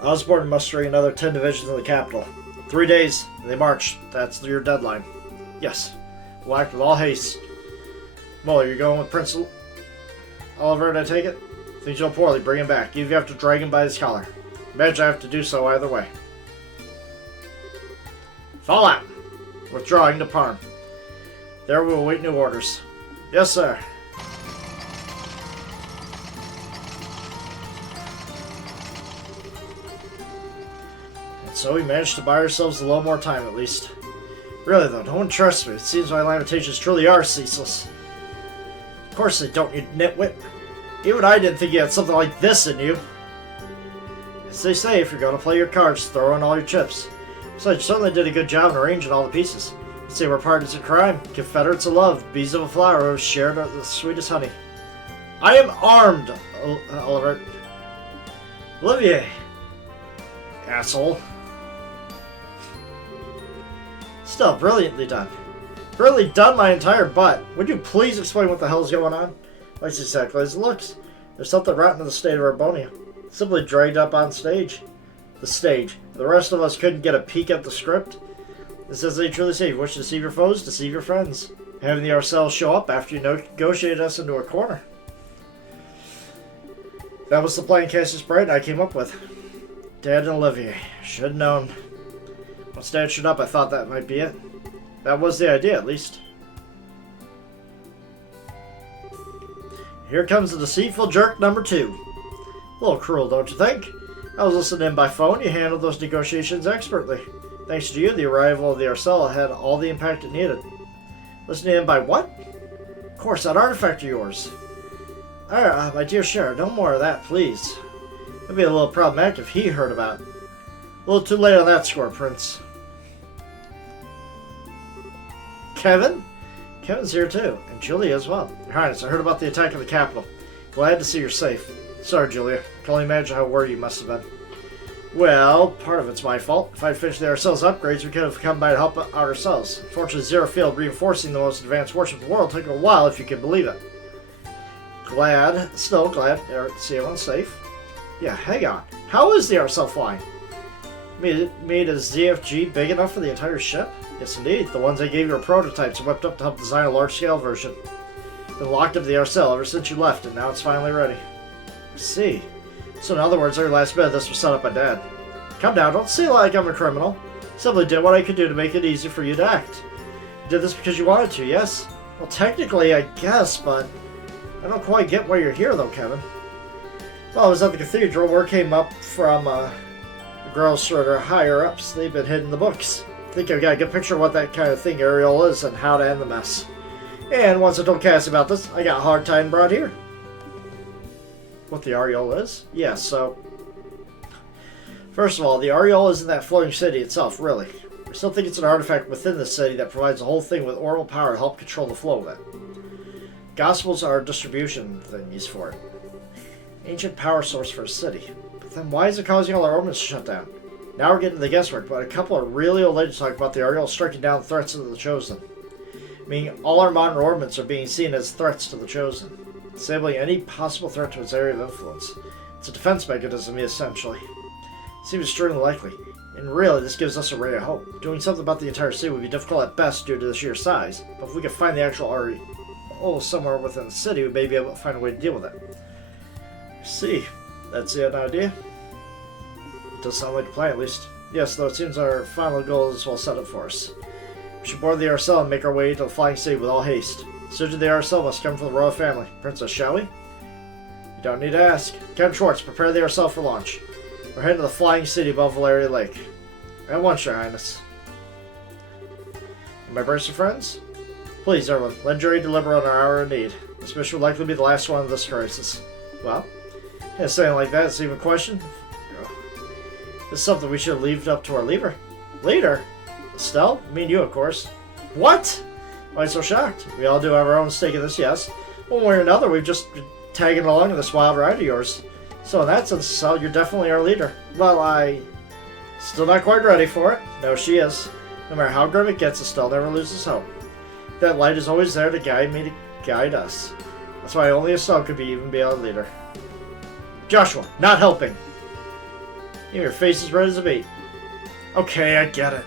Osborne mustering another 10 divisions in the capital. 3 days, and they march. That's your deadline. Yes, we'll act with all haste. Muller, you're going with Prince Oliver, I take it? Things go poorly, bring him back. Even if you have to drag him by his collar. Imagine I have to do so either way. Fall out! Withdrawing to Parm. There we will await new orders. Yes, sir. And so we managed to buy ourselves a little more time, at least. Really, though, no one trusts me. It seems my lamentations truly are ceaseless. Of course they don't, you nitwit. Even I didn't think you had something like this in you. As they say, if you're going to play your cards, throw in all your chips. Besides, you certainly did a good job in arranging all the pieces. Say we're partners in crime, confederates of love, bees of a flower who have shared the sweetest honey. I am armed, Oliver. Olivier. Asshole. Still, brilliantly done. Brilliantly done my entire butt. Would you please explain what the hell's going on? That's exactly as it looks. There's something rotten in the state of Arbonia. Simply dragged up on stage. The stage. The rest of us couldn't get a peek at the script. This is as they truly say, you wish to deceive your foes, deceive your friends. Having the Arcels show up after you negotiated us into a corner. That was the plan Cassius Bright and I came up with. Dad and Olivier. Should have known. Once Dad showed up, I thought that might be it. That was the idea, at least. Here comes the deceitful jerk number 2. A little cruel, don't you think? I was listening in by phone. You handled those negotiations expertly. Thanks to you, the arrival of the Arcella had all the impact it needed. Listening in by what? Of course, that artifact of yours. My dear Sheriff, no more of that, please. It'd be a little problematic if he heard about it. A little too late on that score, Prince. Kevin? Kevin's here too, and Julia as well. Your Highness, I heard about the attack of the capital. Glad to see you're safe. Sorry, Julia. I can only imagine how worried you must have been. Well, part of it's my fault. If I'd finished the Arcell's upgrades, we could have come by to help out ourselves. Fortunately, Zero Field reinforcing the most advanced warship in the world took a while, if you can believe it. Still glad to see everyone's safe. Yeah, hang on. How is the Arcell flying? Made a ZFG big enough for the entire ship? Yes, indeed. The ones I gave you are prototypes whipped up to help design a large-scale version. Been locked up the Arcell ever since you left, and now it's finally ready. I see. So in other words, every last bit of this was set up by Dad. Come now, don't say like I'm a criminal. Simply did what I could do to make it easy for you to act. You did this because you wanted to, yes? Well, technically, I guess, but I don't quite get why you're here, though, Kevin. Well, I was at the cathedral. Word came up from the girls sort of higher-ups. They've been hidden in the books. I think I've got a good picture of what that kind of thing Ariel is and how to end the mess. And once I told Cassie about this, I got a hard time brought here. What the Ariel is? Yes, so... First of all, the Ariel isn't that floating city itself, really. We still think it's an artifact within the city that provides the whole thing with orbital power to help control the flow of it. Gospels are distribution thingies for it. Ancient power source for a city. But then why is it causing all our orbits to shut down? Now we're getting to the guesswork, but a couple of really old ladies talk about the Ariel striking down threats to the Chosen. Meaning all our modern orbits are being seen as threats to the Chosen. Disabling any possible threat to its area of influence. It's a defense mechanism, essentially. Seems extremely likely. And really, this gives us a ray of hope. Doing something about the entire city would be difficult at best due to the sheer size, but if we could find the actual Ariel somewhere within the city, we may be able to find a way to deal with it. See, that's an idea. It does sound like a plan, at least. Yes, though it seems our final goal is well set up for us. We should board the Arcel and make our way to the Flying City with all haste. Soon the Arcel must come from the royal family. Princess, shall we? You don't need to ask. Captain Schwartz, prepare the Arcel for launch. We're heading to the Flying City above Valeria Lake. At once, Your Highness. And my bracer friends? Please, everyone, lend your aid to Libra on our hour of need. This mission will likely be the last one of this crisis. Well, saying like that, it's even a question. This is something we should have left up to our leader. Leader? Estelle? Me and you, of course. What? Why so shocked? We all do have our own stake in this, yes. One way or another, we've just been tagging along in this wild ride of yours. So in that sense, Estelle, you're definitely our leader. Well, still not quite ready for it. No, she is. No matter how grim it gets, Estelle never loses hope. That light is always there to guide me, to guide us. That's why only Estelle could even be our leader. Joshua, not helping. Your face is red as a beet. Okay, I get it.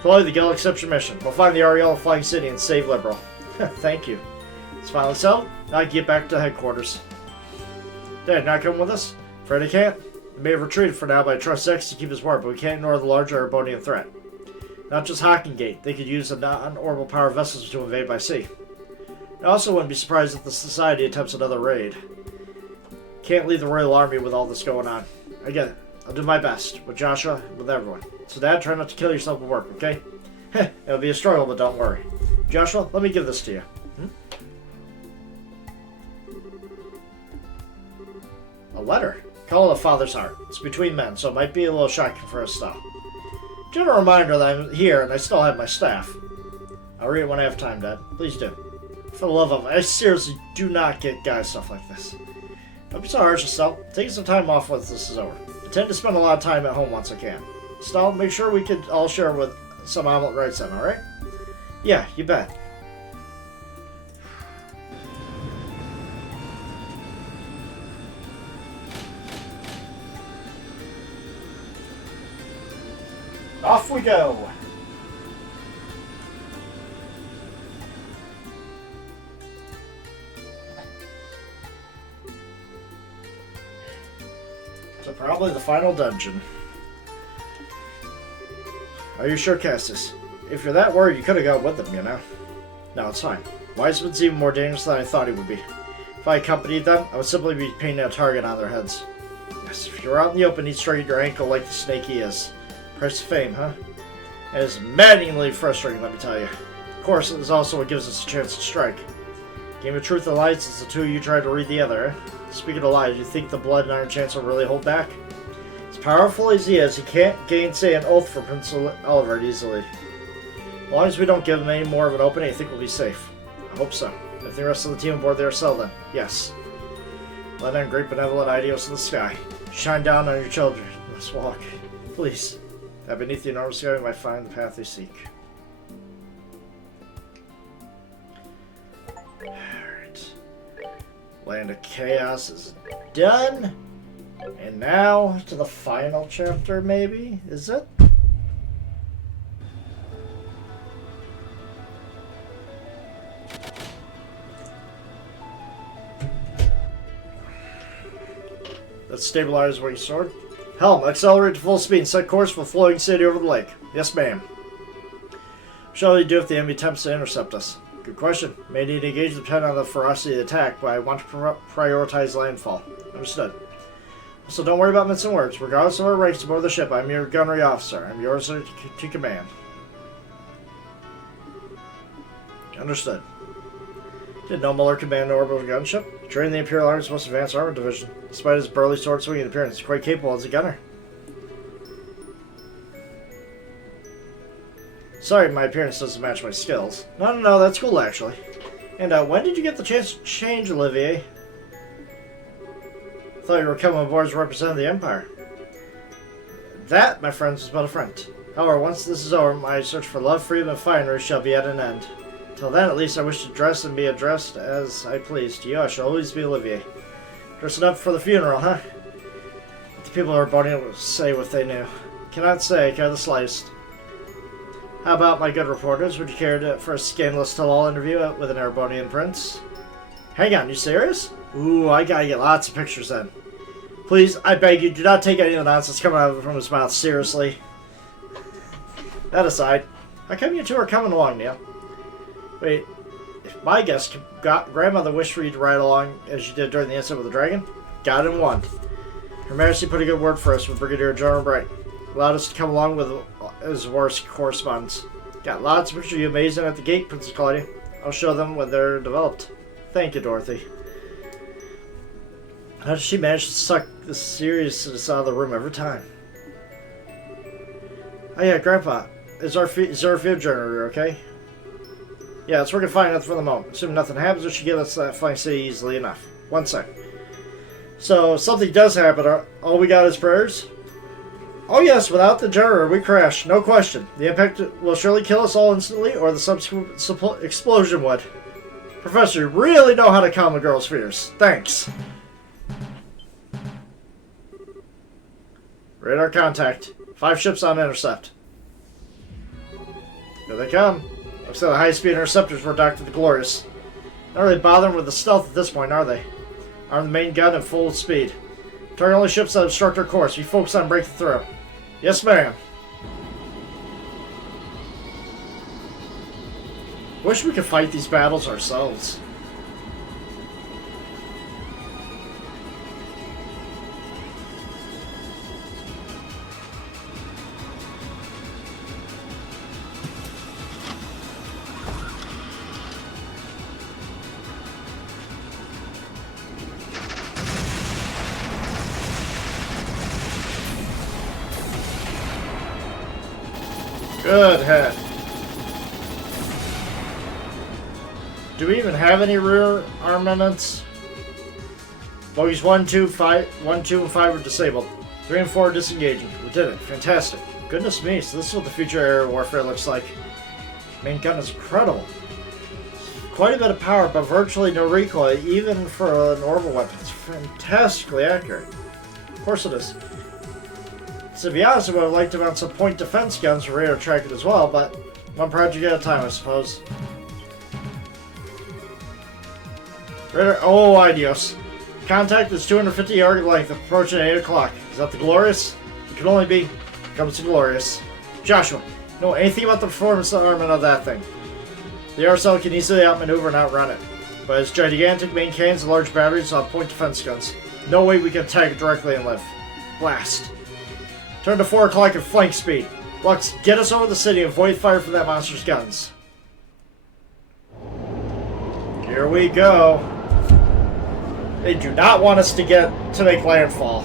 Chloe, the Guild accepts your mission. We'll find the Ariel Flying City and save Liberal. Thank you. It's finally settled. Now I can get back to headquarters. Dad, not coming with us? Afraid I can't? We may have retreated for now, but I trust X to keep his word, but we can't ignore the larger Arbonian threat. Not just Hockingate. They could use the non-orbital power vessels to invade by sea. I also wouldn't be surprised if the Society attempts another raid. Can't leave the Royal Army with all this going on. I get it. I'll do my best. With Joshua, with everyone. So Dad, try not to kill yourself at work, okay? It'll be a struggle, but don't worry. Joshua, let me give this to you. A letter. Call it a father's heart. It's between men, so it might be a little shocking for us though. Just a reminder that I'm here and I still have my staff. I'll read it when I have time, Dad. Please do. For the love of it, I seriously do not get guy stuff like this. Don't be so harsh yourself. Taking some time off once this is over. I tend to spend a lot of time at home once I can. Still, make sure we could all share with some omelet rights then, alright? Yeah, you bet. Off we go! So probably the final dungeon. Are you sure, Cassis? If you're that worried, you could have gone with them, you know? No, it's fine. Wiseman's even more dangerous than I thought he would be. If I accompanied them, I would simply be painting a target on their heads. Yes, if you're out in the open, he'd strike at your ankle like the snake he is. Price of fame, huh? It is maddeningly frustrating, let me tell you. Of course, it is also what gives us a chance to strike. Game of Truth and Lies is the two you tried to read together, eh? Speaking of lies, you think the Blood and Iron Chancellor will really hold back? As powerful as he is, he can't gainsay an oath from Prince Olivert easily. As long as we don't give him any more of an opening, I think we'll be safe. I hope so. If the rest of the team aboard the Arcel, then yes. Let down great benevolent ideals in the sky. Shine down on your children. Let's walk. Please. That beneath the enormous sky we might find the path they seek. Alright. Land of Chaos is done. And now to the final chapter, maybe? Is it? Let's stabilize wing sword. Helm, accelerate to full speed and set course for Floating City over the lake. Yes, ma'am. What shall we do if the enemy attempts to intercept us? Good question. May need to engage depending on the ferocity of the attack, but I want to prioritize landfall. Understood. So don't worry about mincing words. Regardless of our ranks aboard the ship, I'm your gunnery officer. I'm yours to command. Understood. Did no Muller command an orbital gunship? Trained the Imperial Army's most advanced armor division. Despite his burly sword-swinging appearance, he's quite capable as a gunner. Sorry, my appearance doesn't match my skills. No, that's cool, actually. And, when did you get the chance to change, Olivier? I thought you were coming aboard as representative of the Empire. That, my friends, is but a friend. However, once this is over, my search for love, freedom, and finery shall be at an end. Till then, at least, I wish to dress and be addressed as I please. To you, I shall always be Olivier. Dressing up for the funeral, huh? The people of Erebonia will say what they knew. Cannot say, care the slightest. How about my good reporters? Would you care for a scandalous tell-all interview with an Erebonian prince? Hang on, you serious? Ooh, I gotta get lots of pictures then. Please, I beg you, do not take any of the nonsense coming out from his mouth seriously. That aside, how come you two are coming along, Neil? Wait, if my guess, grandmother wished for you to ride along as you did during the incident with the dragon? Got in one. Her Majesty put a good word for us with Brigadier General Bright. Allowed us to come along with his worst correspondence. Got lots of pictures of you amazing at the gate, Princess Claudia. I'll show them when they're developed. Thank you, Dorothy. How does she manage to suck the seriousness out of the room every time? Oh yeah, Grandpa. Is our field generator okay? Yeah, it's working fine for the moment. Assuming nothing happens, we should get us that flying city easily enough. 1 sec. So, something does happen. All we got is prayers? Oh yes, without the generator, we crash. No question. The impact will surely kill us all instantly, or the subsequent explosion would. Professor, you really know how to calm a girl's fears. Thanks. Radar contact. 5 ships on intercept. Here they come. Looks like the high-speed interceptors were docked to the Glorious. Not really bothering with the stealth at this point, are they? Arm the main gun at full speed. Target only ships that obstruct our course. We focus on breaking through. Yes, ma'am. Wish we could fight these battles ourselves. Good head. Do we even have any rear armaments? Bogies 1, 2, and 5 are disabled. 3 and 4 are disengaging. We did it. Fantastic. Goodness me, so this is what the future aerial warfare looks like. Main gun is incredible. Quite a bit of power, but virtually no recoil, even for an orbital weapon. It's fantastically accurate. Of course it is. To be honest, I would have liked to mount some point defense guns for radar tracking as well, but one project at a time, I suppose. Radar, oh, adios. Contact is 250 yard length, approaching at 8 o'clock. Is that the Glorious? It can only be. Comes to Glorious. Joshua, know anything about the performance armament of that thing? The RSL can easily outmaneuver and outrun it, but its gigantic main cannons and large batteries on point defense guns. No way we can attack it directly and live. Blast. Turn to 4 o'clock at flank speed. Lux, get us over the city and avoid fire from that monster's guns. Here we go. They do not want us to make landfall.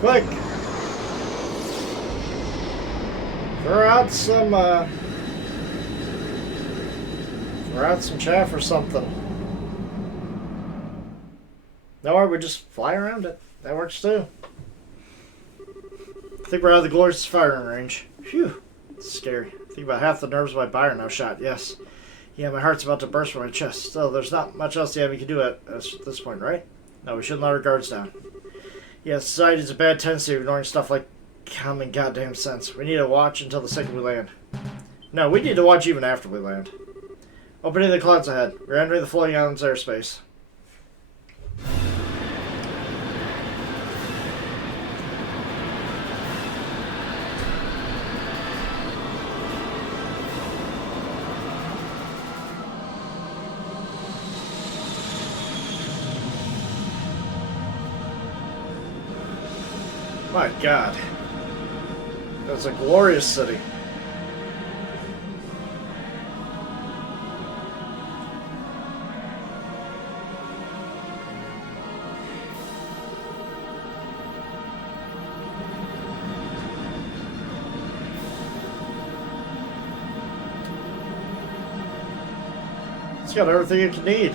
Quick! Throw out some chaff or something. No, we just fly around it. That works too. I think we're out of the Glorious firing range. Phew. It's scary. I think about half the nerves of my body are now shot. Yes. Yeah, my heart's about to burst from my chest. Still, there's not much else the enemy can do at this point, right? No, we shouldn't let our guards down. Yeah, society's a bad tendency of ignoring stuff like common goddamn sense. We need to watch until the second we land. No, we need to watch even after we land. Opening the clouds ahead. We're entering the floating island's airspace. My God. That's a glorious city. It's got everything it can need.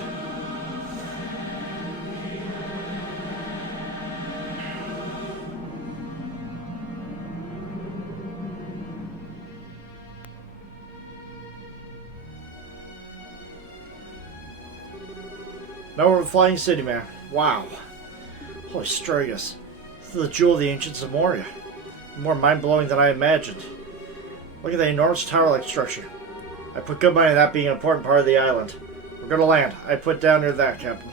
Now we're in Flying City, man. Wow. Holy Stragus. This is the jewel of the ancients of Moria. More mind-blowing than I imagined. Look at that enormous tower-like structure. I put good money on that being an important part of the island. We're gonna land. I put down near that, Captain.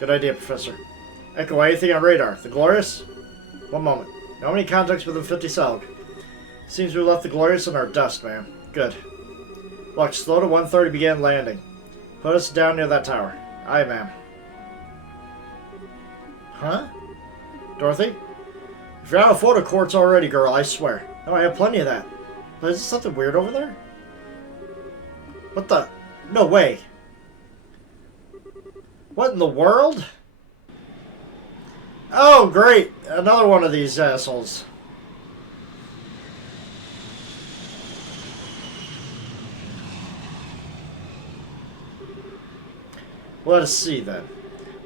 Good idea, Professor. Echo, anything on radar? The Glorious? One moment. How many contacts within 50 Selg? Seems we left the Glorious in our dust, man. Good. Look, slow to 130 begin landing. Put us down near that tower. Aye, ma'am. Huh? Dorothy? If you're out of photo quartz already, girl, I swear. No, I have plenty of that. But is there something weird over there? What the? No way. What in the world? Oh, great. Another one of these assholes. Let us see, then.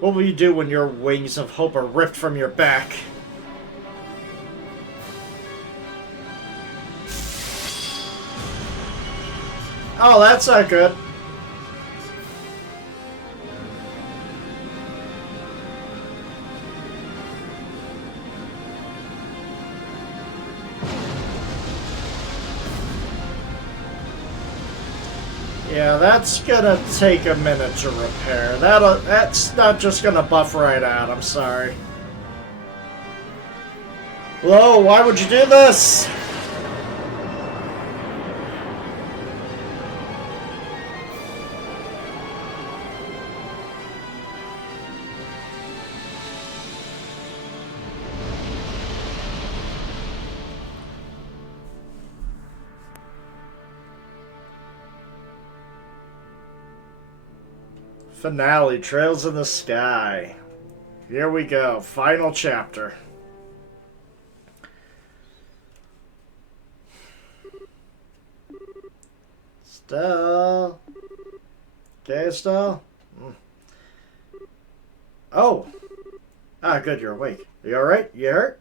What will you do when your wings of hope are ripped from your back? Oh, that's not good. Yeah, that's gonna take a minute to repair. That's not just gonna buff right out, I'm sorry. Hello, why would you do this? Finale, Trails in the Sky. Here we go, final chapter. Estelle. Okay, Estelle? Oh! Ah, good, you're awake. Are you alright? You hurt?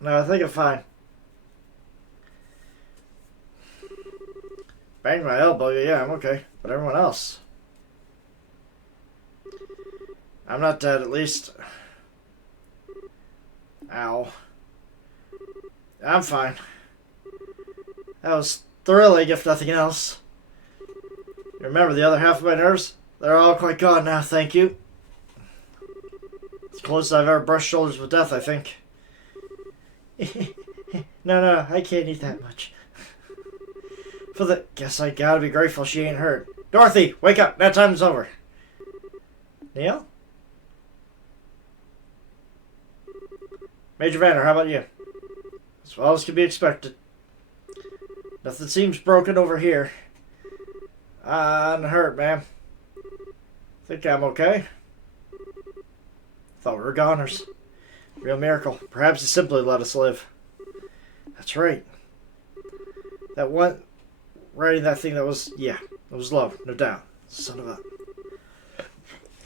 No, I think I'm fine. Banged my elbow, yeah, I'm okay. But everyone else... I'm not dead, at least. Ow. I'm fine. That was thrilling, if nothing else. Remember, the other half of my nerves? They're all quite gone now, thank you. It's the closest I've ever brushed shoulders with death, I think. No, I can't eat that much. Guess I gotta be grateful she ain't hurt. Dorothy, wake up, that time's over. Neil? Major Vanner, how about you? As well as can be expected. Nothing seems broken over here. I'm hurt, ma'am. Think I'm okay. Thought we were goners. Real miracle. Perhaps he simply let us live. That's right. That one... Writing that thing that was... Yeah, it was love, no doubt. Son of a...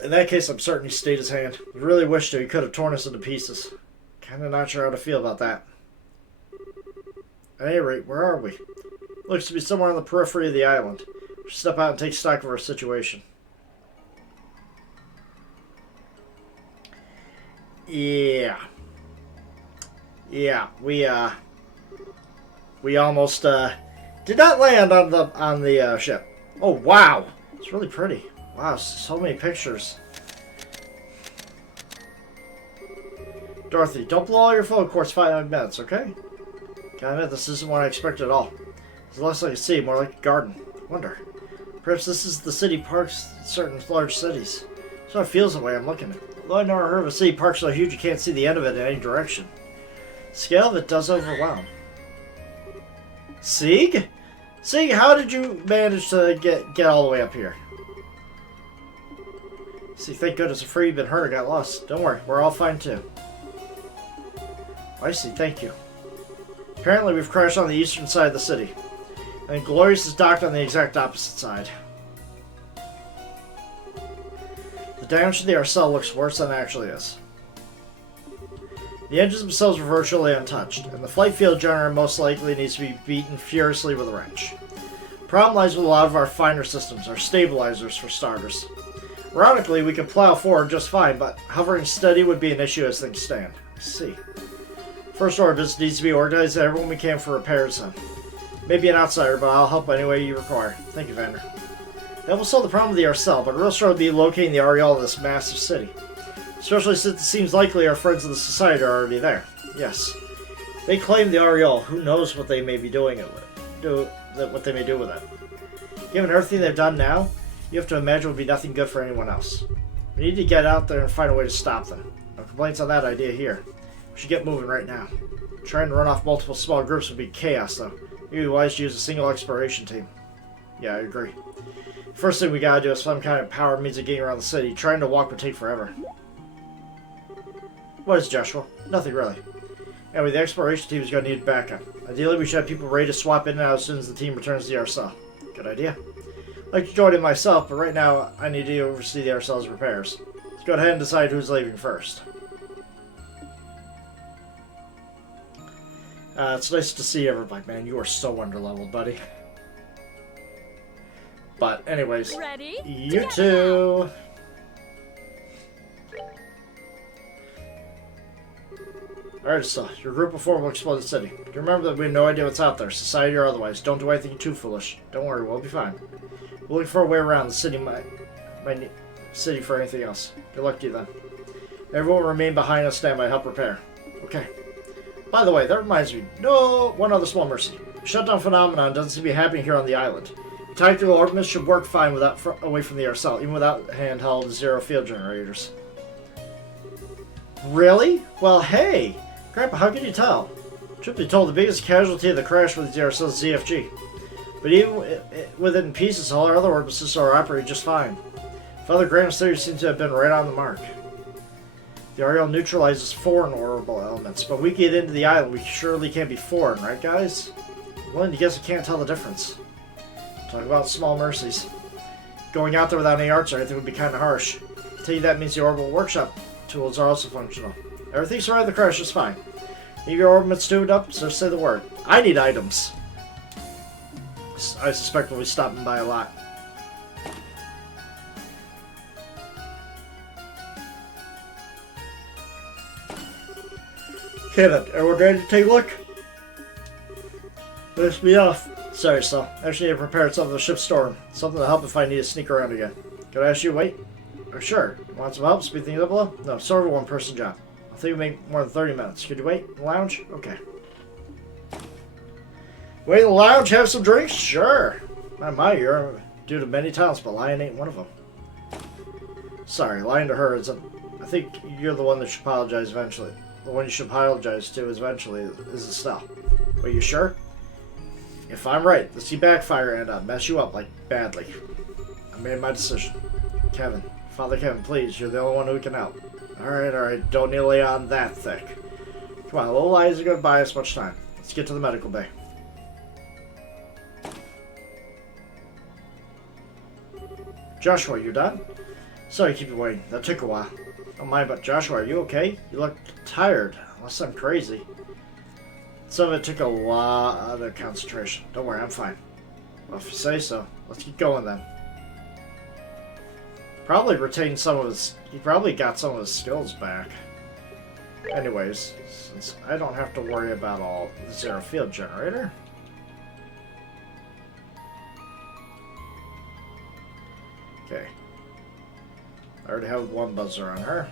In that case, I'm certain he stayed his hand. I really wished he could have torn us into pieces. Kinda not sure how to feel about that. At any rate, where are we? Looks to be somewhere on the periphery of the island. We should step out and take stock of our situation. Yeah. Yeah, we almost did not land on the ship. Oh wow, it's really pretty. Wow, so many pictures. Dorothy, don't blow all your photo quartz 5 minutes, okay? Gotta admit, this isn't what I expected at all. It's less like a sea, more like a garden. Wonder. Perhaps this is the city parks in certain large cities. So it feels the way I'm looking at it. Although I never heard of a city park so huge you can't see the end of it in any direction. The scale of it does overwhelm. Sieg? Sieg, how did you manage to get all the way up here? See, thank goodness a free been hurt or got lost. Don't worry, we're all fine too. I see, thank you. Apparently we've crashed on the eastern side of the city. And Glorious is docked on the exact opposite side. The damage to the Arcel looks worse than it actually is. The engines themselves are virtually untouched, and the flight field generator most likely needs to be beaten furiously with a wrench. The problem lies with a lot of our finer systems, our stabilizers for starters. Ironically, we can plow forward just fine, but hovering steady would be an issue as things stand. I see. First order business needs to be organized and everyone we can for repairs then. Maybe an outsider, but I'll help any way you require. Thank you, Vander. That will solve the problem of the Arcel, but a real struggle would be locating the Ariel in this massive city. Especially since it seems likely our friends of the Society are already there. Yes. They claim the Ariel. Who knows what they may be doing it with? What they may do with it. Given everything they've done now, you have to imagine it would be nothing good for anyone else. We need to get out there and find a way to stop them. No complaints on that idea here. We should get moving right now. Trying to run off multiple small groups would be chaos, though. It would be wise to use a single exploration team. Yeah, I agree. First thing we gotta do is some kind of power means of getting around the city. Trying to walk would take forever. What is Joshua? Nothing really. Anyway, the exploration team is going to need backup. Ideally, we should have people ready to swap in and out as soon as the team returns to the Arcel. Good idea. I'd like to join in myself, but right now I need to oversee the Arcel's repairs. Let's go ahead and decide who's leaving first. It's nice to see everybody. Man, you are so underleveled, buddy. But anyways, Ready? You too. Alright, so your group of 4 will explore the city. You remember that we have no idea what's out there, society or otherwise. Don't do anything too foolish. Don't worry, we'll be fine. We'll look for a way around the city, my city for anything else. Good luck to you then. Everyone will remain behind us, stand by, help repair. Okay. By the way, that reminds me. One other small mercy. The shutdown phenomenon doesn't seem to be happening here on the island. The tactical orbiters should work fine away from the Arcel, even without handheld zero field generators. Really? Well, hey! Grandpa, how can you tell? Truth be told, the biggest casualty of the crash with the Arcel's ZFG. But even with it in pieces, all our other orbiters are operating just fine. Father Graham's theory seems to have been right on the mark. The Ariel neutralizes foreign orbital elements, but we get into the island, we surely can't be foreign, right guys? I'm willing to guess we can't tell the difference. Talk about small mercies. Going out there without any arts or anything would be kind of harsh. I'll tell you that means the orbital workshop tools are also functional. Everything surrounding the crash is fine. Need your orbitals tuned up, so say the word. I need items. I suspect we'll be stopping by a lot. Okay then, everyone ready to take a look? Let's be off. Sorry, Sal. I actually need to prepare something for the ship's storm. Something to help if I need to sneak around again. Can I ask you to wait? Oh, sure. Want some help? Speed things up a little? No, sort of a one-person job. I think we make more than 30 minutes. Could you wait in the lounge? Okay. Wait in the lounge, have some drinks? Sure. Not my year, due to many talents, but lying ain't one of them. Sorry, lying to her isn't. I think you're the one that should apologize eventually. The one you should apologize to eventually is Estelle. Wait, you sure? If I'm right, this will backfire and mess you up, like, badly. I made my decision. Kevin. Father Kevin, please, you're the only one who can help. Alright, don't need to lay on that thick. Come on, little lies are going to buy us much time. Let's get to the medical bay. Joshua, you done? Sorry to keep you waiting. That took a while. Don't mind, but Joshua, are you okay? You look tired, unless I'm crazy. Some of it took a lot of concentration. Don't worry, I'm fine. Well, if you say so. Let's keep going then. Probably retained some of his... He probably got some of his skills back. Anyways, since I don't have to worry about all... Is there a field generator? Okay. I already have one buzzer on her.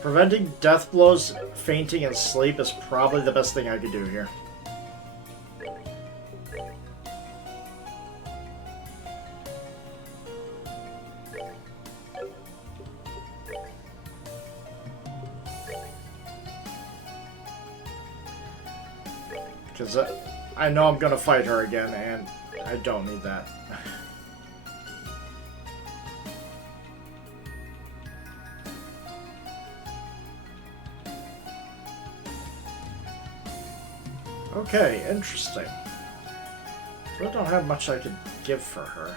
Preventing death blows, fainting, and sleep is probably the best thing I could do here. Because I know I'm going to fight her again, and I don't need that. Okay, interesting. So I don't have much I could give for her.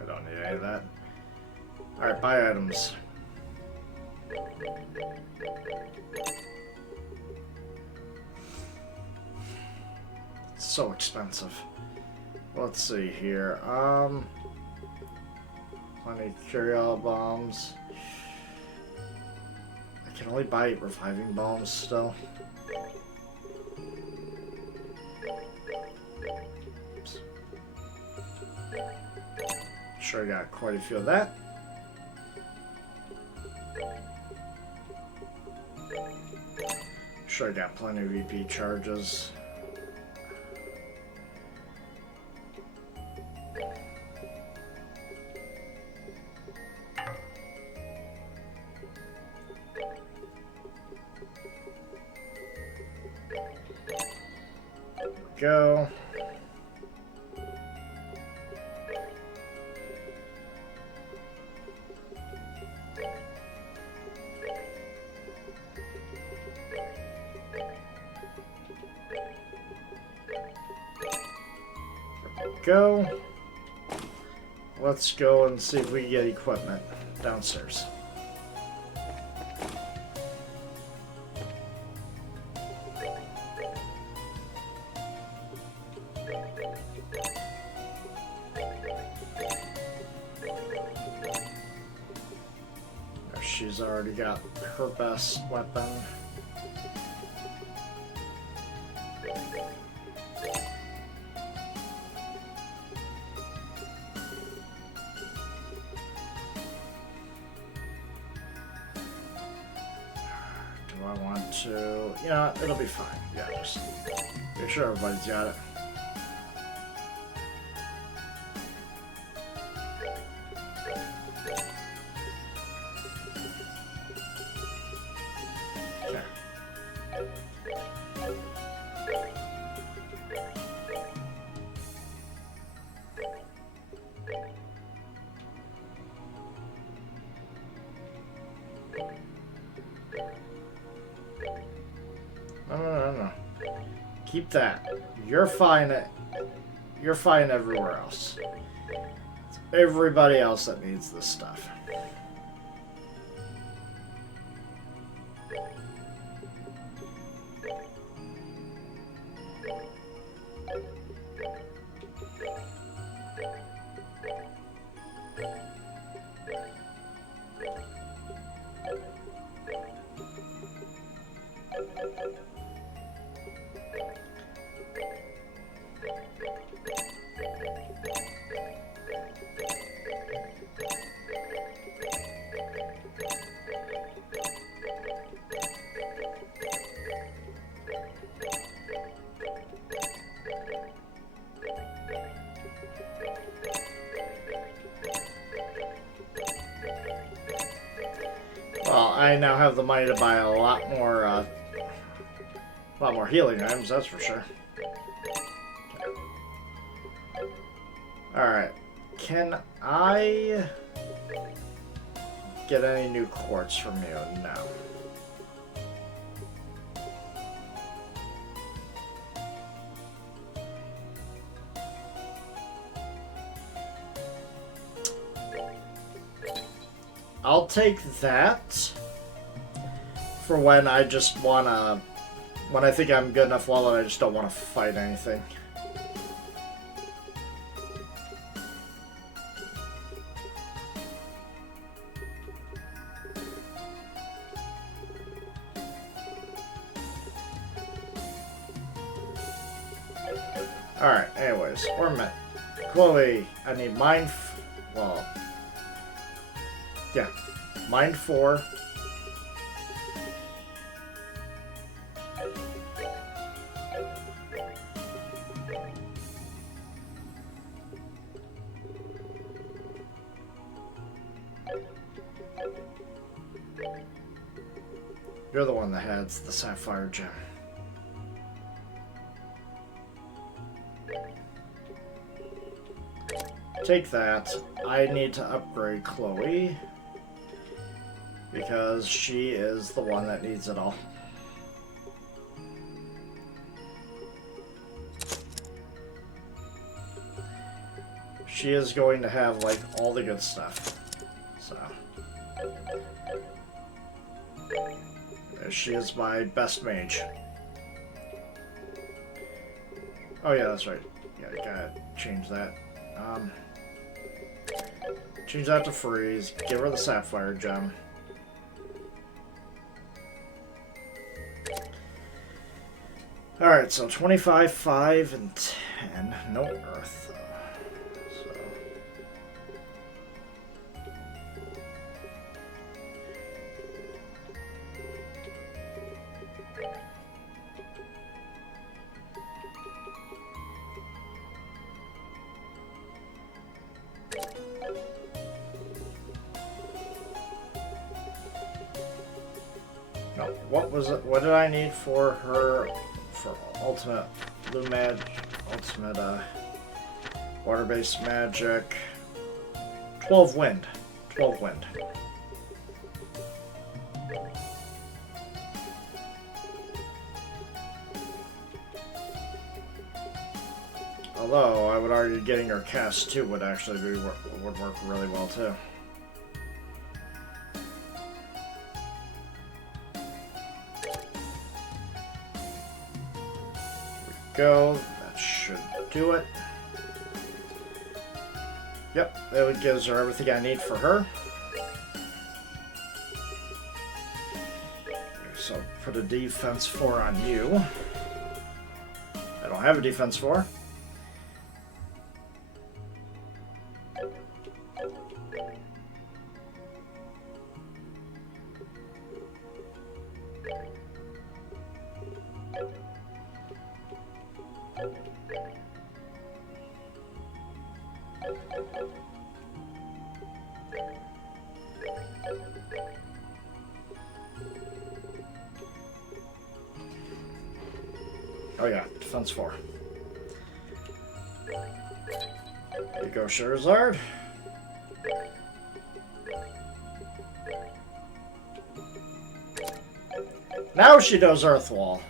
I don't need any of that. Alright, buy items. So expensive. Let's see here. Plenty curio bombs. I can only buy reviving bombs still. Oops. Sure, got quite a few of that. Sure, got plenty of EP charges. Go. Go. Let's go and see if we can get equipment downstairs. She's already got her best weapon. Do I want to... Yeah, it'll be fine. Yeah, just make sure everybody's got it. No. Keep that. You're fine. You're fine everywhere else. It's everybody else that needs this stuff. Well, I now have the money to buy a lot more healing items, that's for sure. Alright. Can I get any new quartz from you? No. I'll take that for when I just wanna... When I think I'm good enough level and I just don't want to fight anything. Alright, anyways, Ornament. Chloe, I need Mind... Well... Yeah. Mind 4. You're the one that has the Sapphire Gem. Take that. I need to upgrade Chloe because she is the one that needs it all. She is going to have, like, all the good stuff. So... She is my best mage. Oh yeah, that's right. Yeah, I gotta change that. Change that to freeze. Give her the Sapphire Gem. Alright, so 25, 5, and 10. No Earth, though. So... No, what was it? What did I need for her? For ultimate blue ultimate water-based magic. 12 wind. 12 wind. Although I would argue getting her cast too would actually would work really well too. Go. That should do it. Yep, that gives her everything I need for her. So put a defense 4 on you. I don't have a defense 4. Oh yeah, defense 4. There you go, Charizard. Now she does Earth Wall.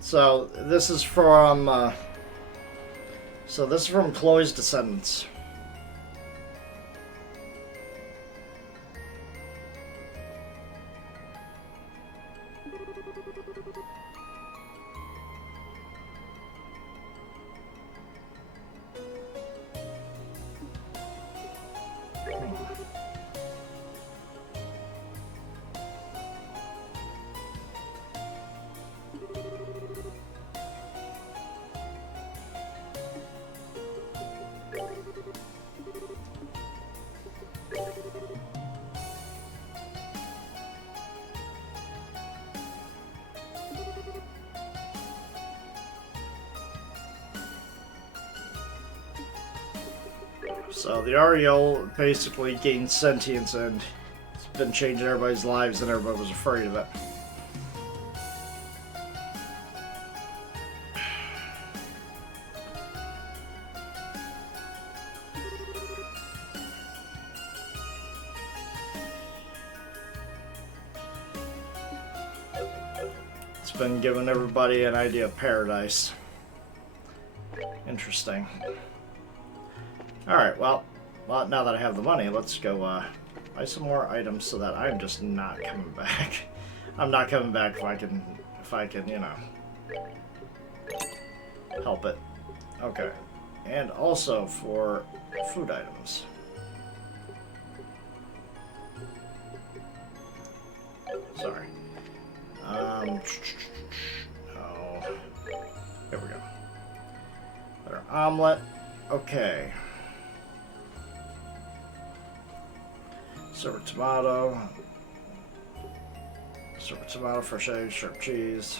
So this is from Chloe's Descendants. So the Ariel basically gained sentience and it's been changing everybody's lives and everybody was afraid of it. It's been giving everybody an idea of paradise. Interesting. Alright, well, now that I have the money, let's go buy some more items so that I'm just not coming back. I'm not coming back if I can, you know, help it. Okay. And also for food items. Sorry. Oh. Here we go. Better omelet. Okay. Silver tomato. Silver tomato, fresh eggs, sharp cheese.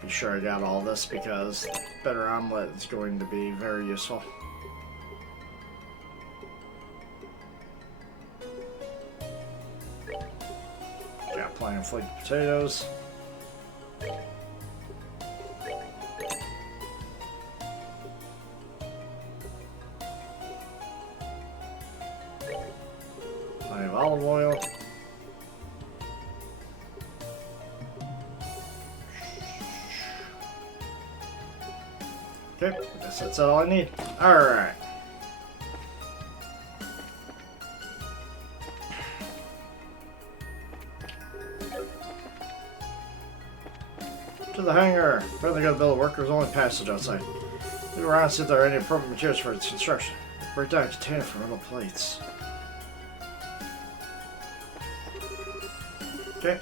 Be sure I got all this because better omelet is going to be very useful. Got plenty of flaked potatoes. Plenty of olive oil. Okay, I guess that's all I need. Alright. To the hangar. Apparently got to build a worker's only passage outside. Look around and see if there are any appropriate materials for its construction. Break down a container for metal plates. Okay.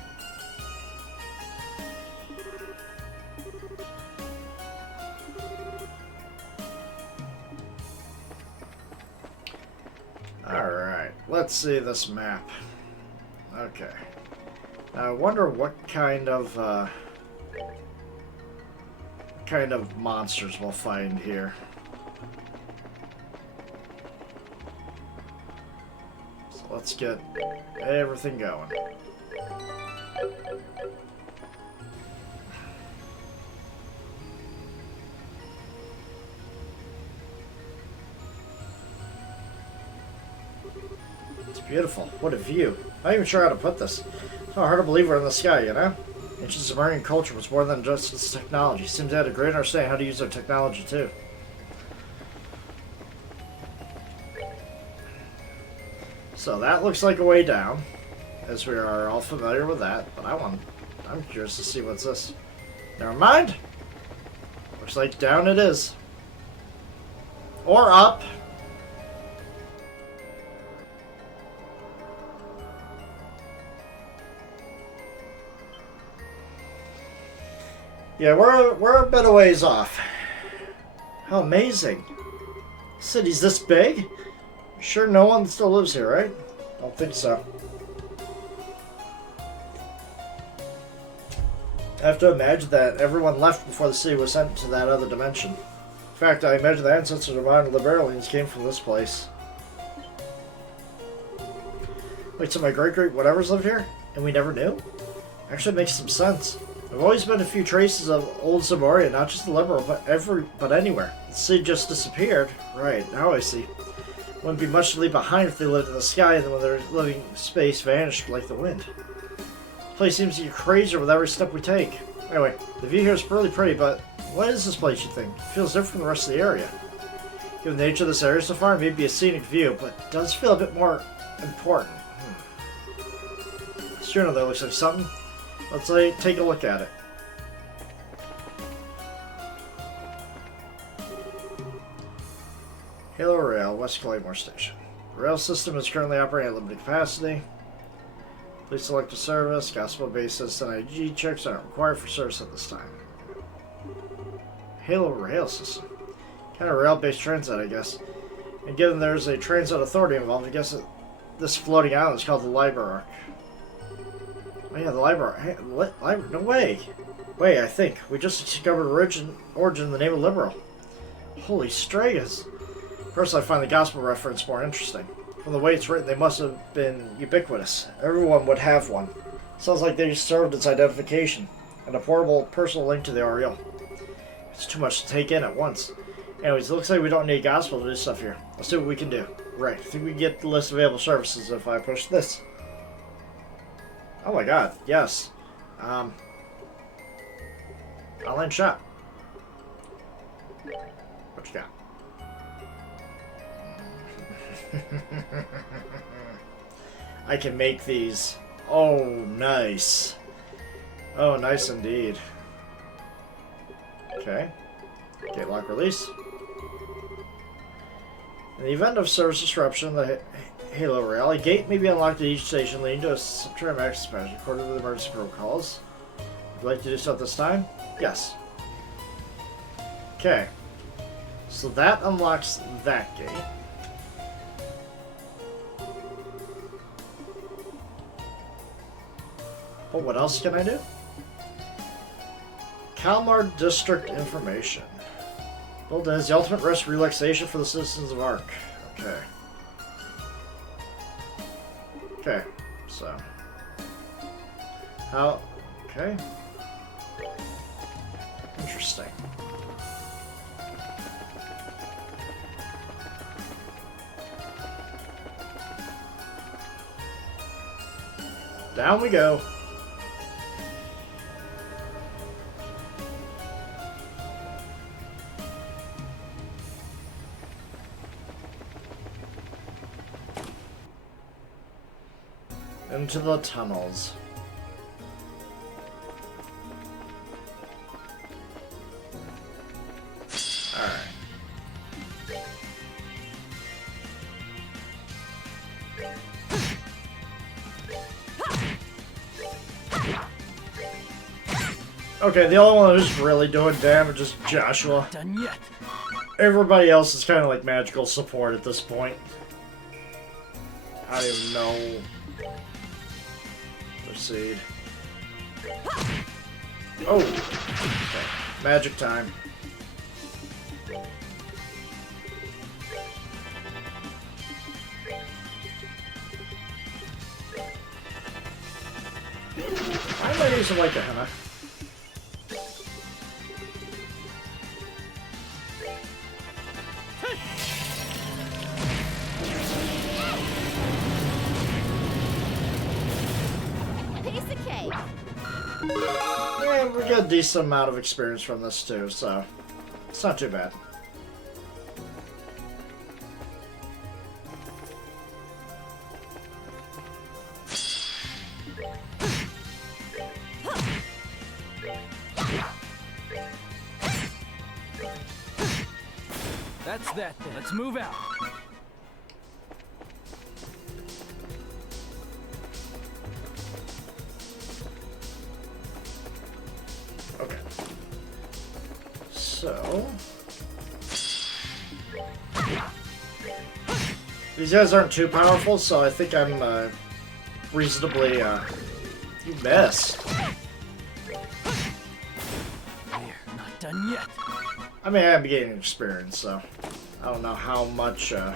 Alright, let's see this map. Okay. Now I wonder what kind of monsters we'll find here. So let's get everything going. Beautiful. What a view. I'm not even sure how to put this. It's not hard to believe we're in the sky, you know? Ancient Sumerian culture was more than just its technology. Seems they had a great understanding how to use their technology, too. So that looks like a way down, as we are all familiar with that, but I'm curious to see what's this. Never mind. Looks like down it is. Or up. Yeah, we're a bit of ways off. How amazing. City's this big? Sure no one still lives here, right? Don't think so. I have to imagine that everyone left before the city was sent to that other dimension. In fact, I imagine the ancestors of modern Liberalians came from this place. Wait, so my great-great-whatevers lived here? And we never knew? Actually, it makes some sense. There have always been a few traces of old Zamoria, not just the Liberal, but anywhere. The city just disappeared. Right, now I see. Wouldn't be much to leave behind if they lived in the sky, and then when their living space vanished like the wind. This place seems to get crazier with every step we take. Anyway, the view here is really pretty, but what is this place, you think? It feels different from the rest of the area. Given the nature of this area so far, it may be a scenic view, but it does feel a bit more important. Sure, that looks like something. Let's take a look at it. Halo Rail, West Claymore Station. The rail system is currently operating at limited capacity. Please select a service. Gospel basis and ID checks aren't required for service at this time. Halo Rail system. Kind of rail-based transit, I guess. And given there's a transit authority involved, I guess this floating island is called the Librarch. Oh yeah, the Librarch. Hey, no way. Wait, I think. We just discovered origin of the name of Liberal. Holy Stragas. Personally, I find the gospel reference more interesting. From the way it's written, they must have been ubiquitous. Everyone would have one. Sounds like they served its identification, and a portable personal link to the REL. It's too much to take in at once. Anyways, it looks like we don't need gospel to do stuff here. Let's see what we can do. Right, I think we can get the list of available services if I push this. Oh my god, yes. Online shop. What you got? I can make these. Oh, nice. Oh, nice indeed. Okay. Gate lock release. In the event of service disruption, the Halo rail, a gate may be unlocked at each station leading to a subterranean access passage according to the emergency protocols. Would you like to do so at this time? Yes. Okay. So that unlocks that gate. But what else can I do? Kalmar District information. Built as the ultimate rest relaxation for the citizens of Ark. Okay. Okay, so. How? Okay. Interesting. Down we go. Into the tunnels. Alright. Okay, the only one who's really doing damage is Joshua. Done yet. Everybody else is kind of like magical support at this point. I don't even know. Proceed. Oh! Okay. Magic time. Why am I using like a henna? Yeah, we got a decent amount of experience from this too, so it's not too bad. That's that then. Let's move out. Okay. So these guys aren't too powerful, so I think I'm reasonably you missed. We're not done yet. I mean, I'm gaining experience, so I don't know how much, how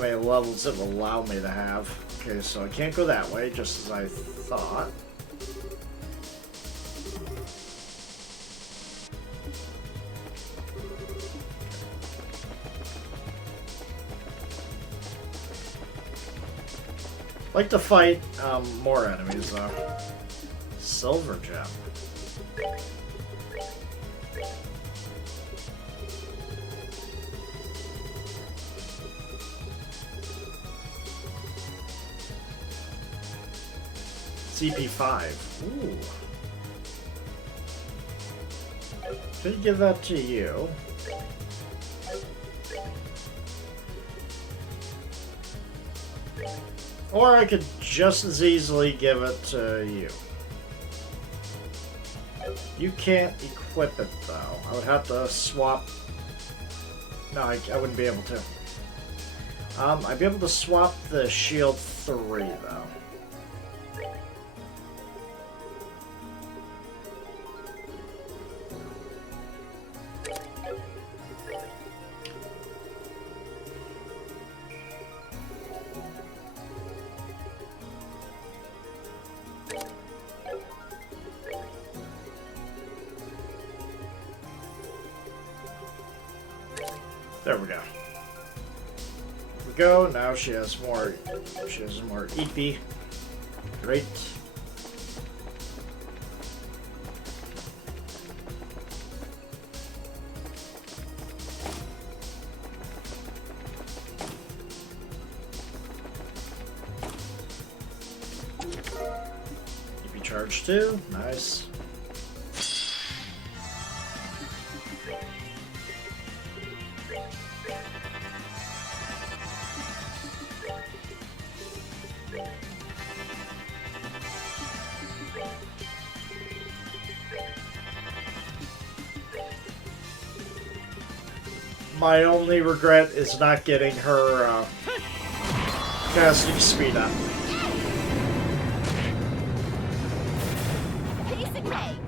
many levels it will allow me to have. Okay, so I can't go that way, just as I thought. I'd like to fight more enemies, though. Silver gem. CP5. Ooh. Could give that to you. Or I could just as easily give it to you. You can't equip it though. I would have to swap. No, I wouldn't be able to. I'd be able to swap the shield 3 though. There we go. We go. Now she has more. She has more EP. Great. EP charge 2. Nice. My only regret is not getting her casting speed up. Piece of cake.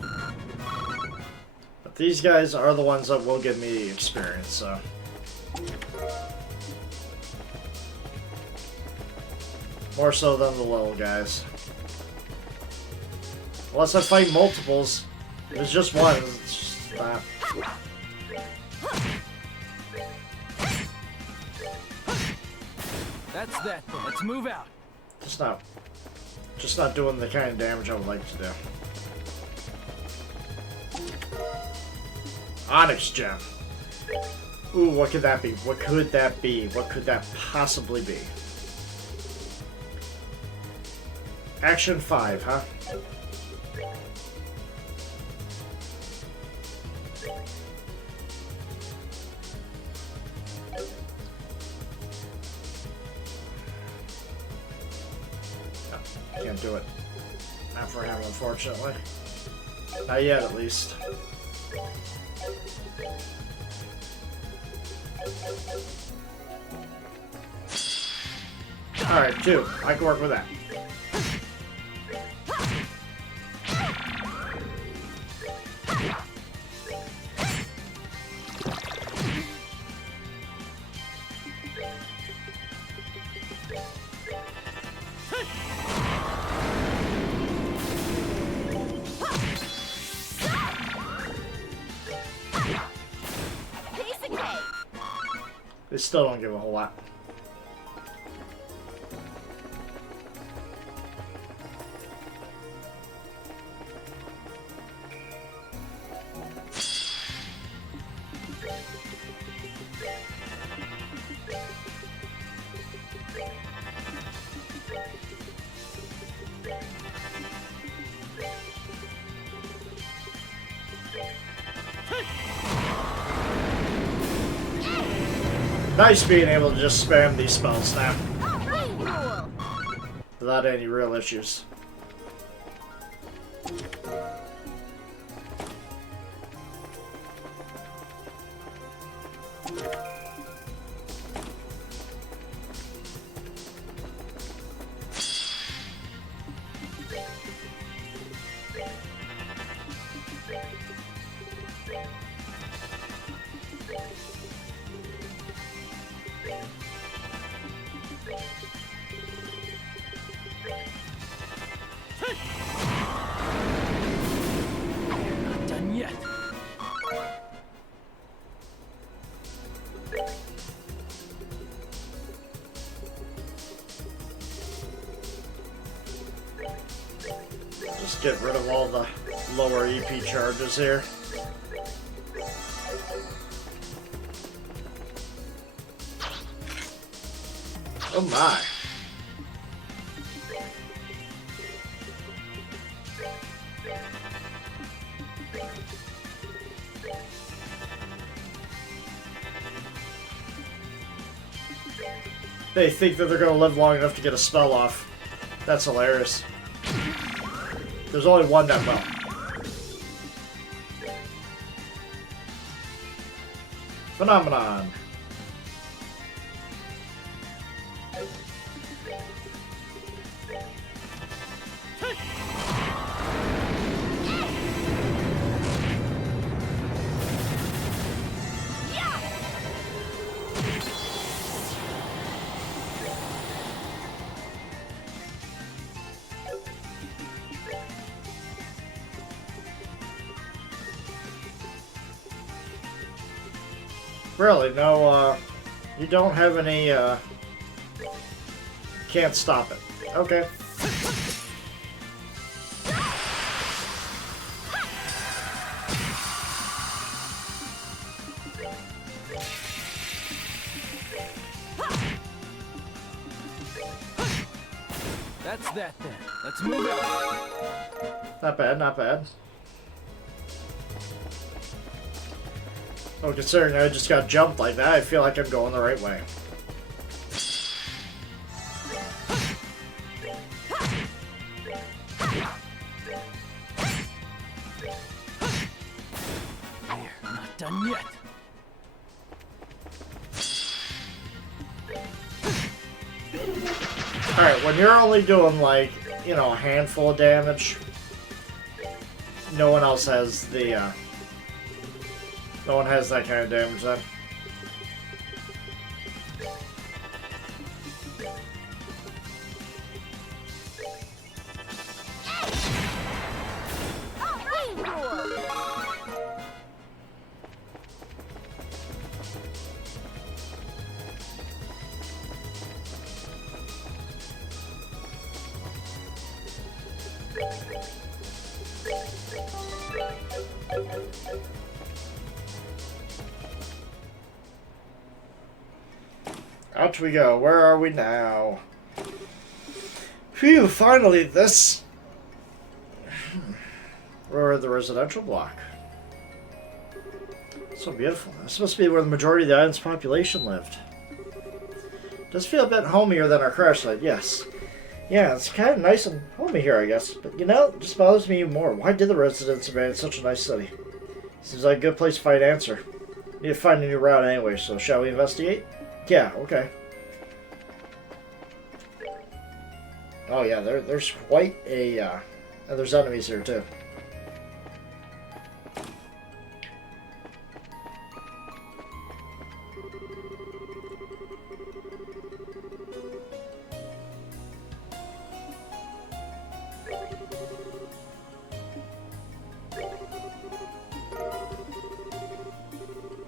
But these guys are the ones that will give me the experience, so. More so than the little guys. Unless I fight multiples. If it's just one, it's just not. That's that. Let's move out. Just not doing the kind of damage I would like to do. Onyx Gem. Ooh, what could that be? What could that be? What could that possibly be? Action 5, huh? No, can't do it. Not for him, unfortunately. Not yet, at least. Alright, 2. I can work with that. Piece of cake. They still don't give a whole lot. Nice being able to just spam these spells now Rain rule. without any real issues. Not done yet. Just get rid of all the lower EP charges here. Oh my. They think that they're going to live long enough to get a spell off. That's hilarious. There's only one that will. Phenomenon. Really? No, you don't have any, can't stop it. Okay. That's that then. Let's move out. Not bad, not bad. Oh, considering I just got jumped like that, I feel like I'm going the right way. We're not done yet. Alright, when you're only doing like, you know, a handful of damage, no one else has the, no one has that kind of damage then. Rain rule. Out we go. Where are we now? Phew, finally this... We're at the residential block. So beautiful. This must be where the majority of the island's population lived. Does feel a bit homier than our crash site, yes. Yeah, it's kind of nice and homey here, I guess. But you know, it just bothers me even more. Why did the residents abandon such a nice city? Seems like a good place to find an answer. Need to find a new route anyway, so shall we investigate? Yeah, okay. Oh yeah, there's quite a, and there's enemies here too.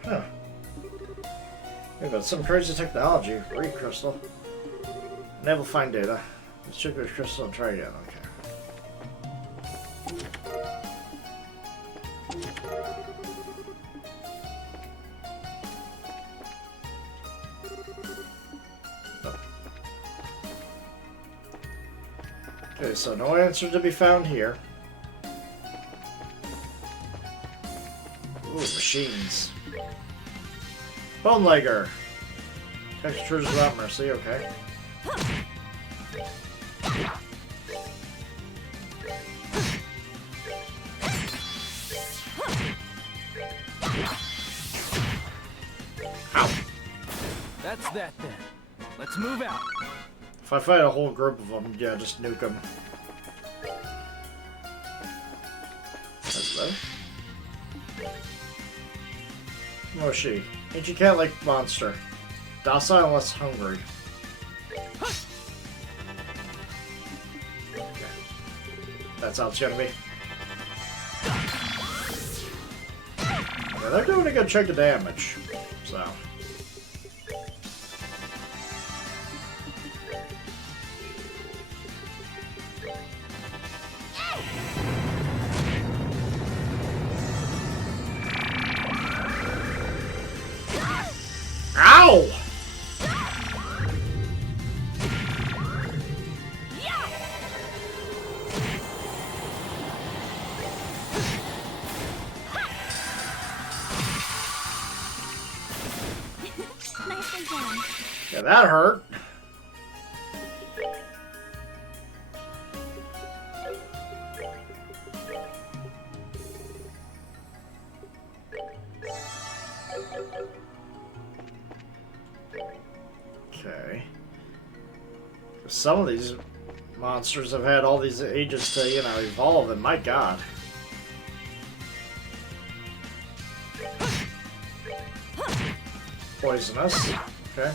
Huh. We've got some crazy technology. Read crystal. Enable find data. Let's check this crystal and try again. Okay. Okay, so no answer to be found here. Ooh, machines. Bone legger. Textures without mercy, okay. Ow. That's that then. Let's move out. If I fight a whole group of them, yeah, just nuke them. Hello? Moshi. Ancient cat-like monster. Docile unless hungry. Okay. That's how it's gonna be. Yeah, they're doing a good chunk of damage. So. Ow! Nicely done. Yeah, that hurt. Okay. Some of these monsters have had all these ages to, you know, evolve, and my god. Poisonous. Okay.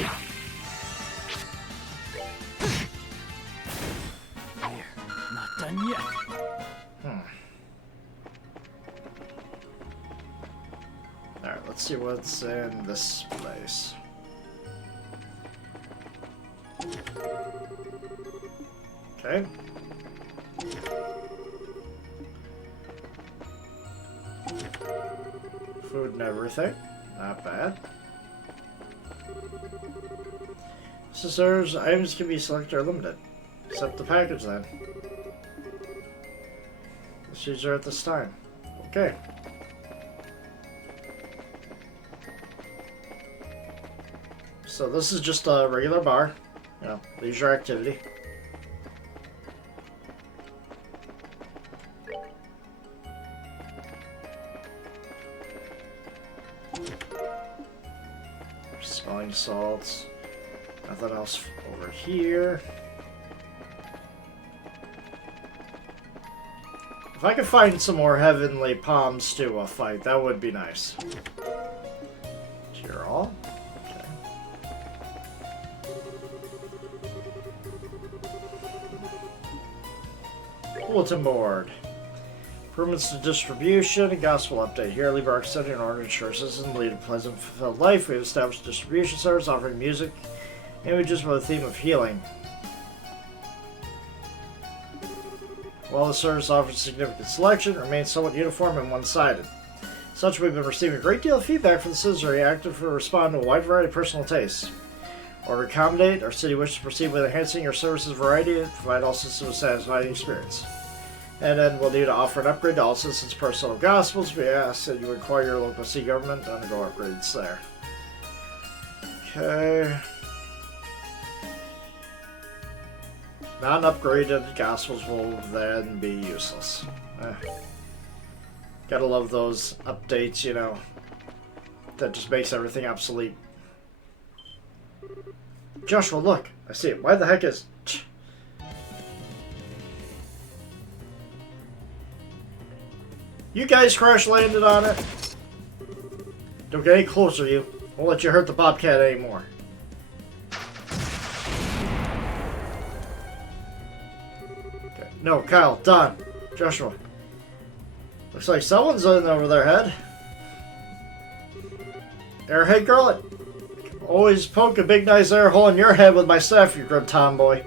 There. Not done yet. Alright, let's see what's in this place. Okay. Food and everything. Not bad. Scissors, items can be selected or limited. Accept the package then. Let's use her at this time. Okay. So this is just a regular bar. You know, leisure activity. Smelling salts. Nothing else over here. If I could find some more heavenly palms to fight, that would be nice. You're all? Okay. Bulletin board. Improvements to distribution, a gospel update. Here, leave our extended and order ensure citizens lead a pleasant, fulfilled life. We have established a distribution service offering music, images with a theme of healing. While the service offers a significant selection, it remains somewhat uniform and one-sided. Such, we've been receiving a great deal of feedback from the citizens who are active to respond to a wide variety of personal tastes. Or to accommodate, our city wishes to proceed with enhancing your services variety and provide all citizens a satisfying experience. And then we'll need to offer an upgrade to all citizens' personal gospels. We ask that you inquire your local city government to undergo upgrades there. Okay. Non-upgraded gospels will then be useless. Gotta love those updates, you know. That just makes everything obsolete. Joshua, look! I see it. Why the heck is... You guys crash-landed on it? Don't get any closer, you. Won't let you hurt the Bobcat anymore. Okay. No, Kyle, Don, Joshua. Looks like someone's in over their head. Airhead girl, always poke a big nice air hole in your head with my staff, you grim tomboy.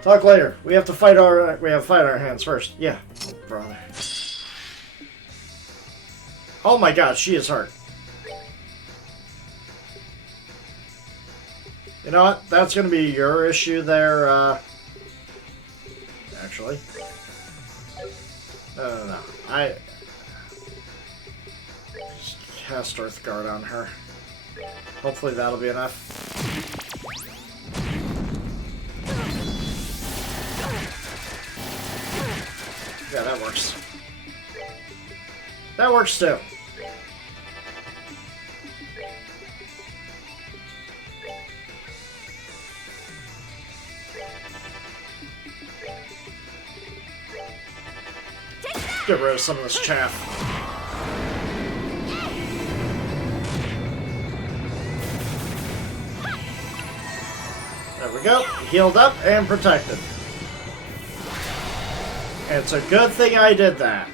Talk later. We have to fight our hands first. Yeah, oh, brother. Oh my god, she is hurt. You know what? That's going to be your issue there, actually. No. I... Just cast Earthguard on her. Hopefully that'll be enough. Yeah, that works. That works too. Get rid of some of this chaff. There we go. Healed up and protected. And it's a good thing I did that.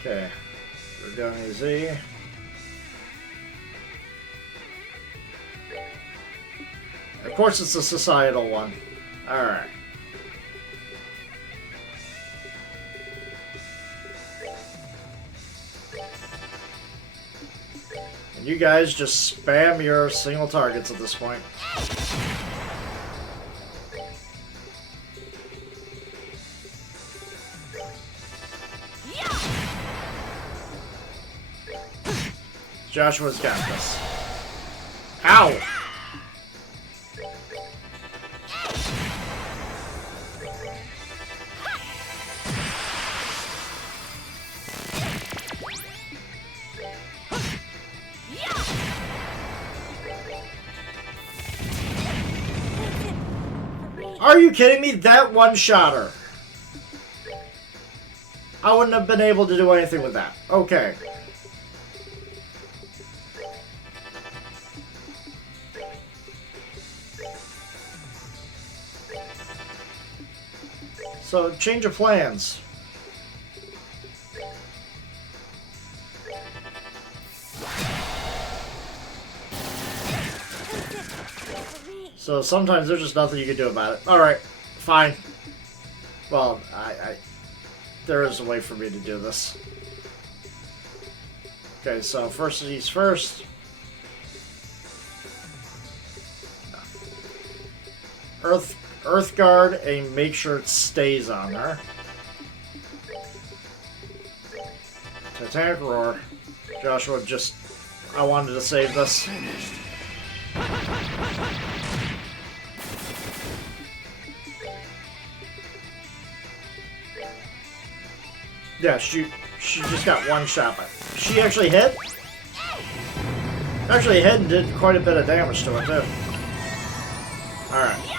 Okay. We're going easy. Of course it's a societal one. Alright. And you guys just spam your single targets at this point. Joshua's got this. Ow! Are you kidding me? That one-shotter. I wouldn't have been able to do anything with that. Okay. So, change of plans. So sometimes there's just nothing you can do about it. Alright, fine. Well, there is a way for me to do this. Okay, so first things first. Earth Guard and make sure it stays on there. Titanic Roar. Joshua I wanted to save this. Yeah, she just got one shot. She actually hit? Actually hit and did quite a bit of damage to it, too. Alright.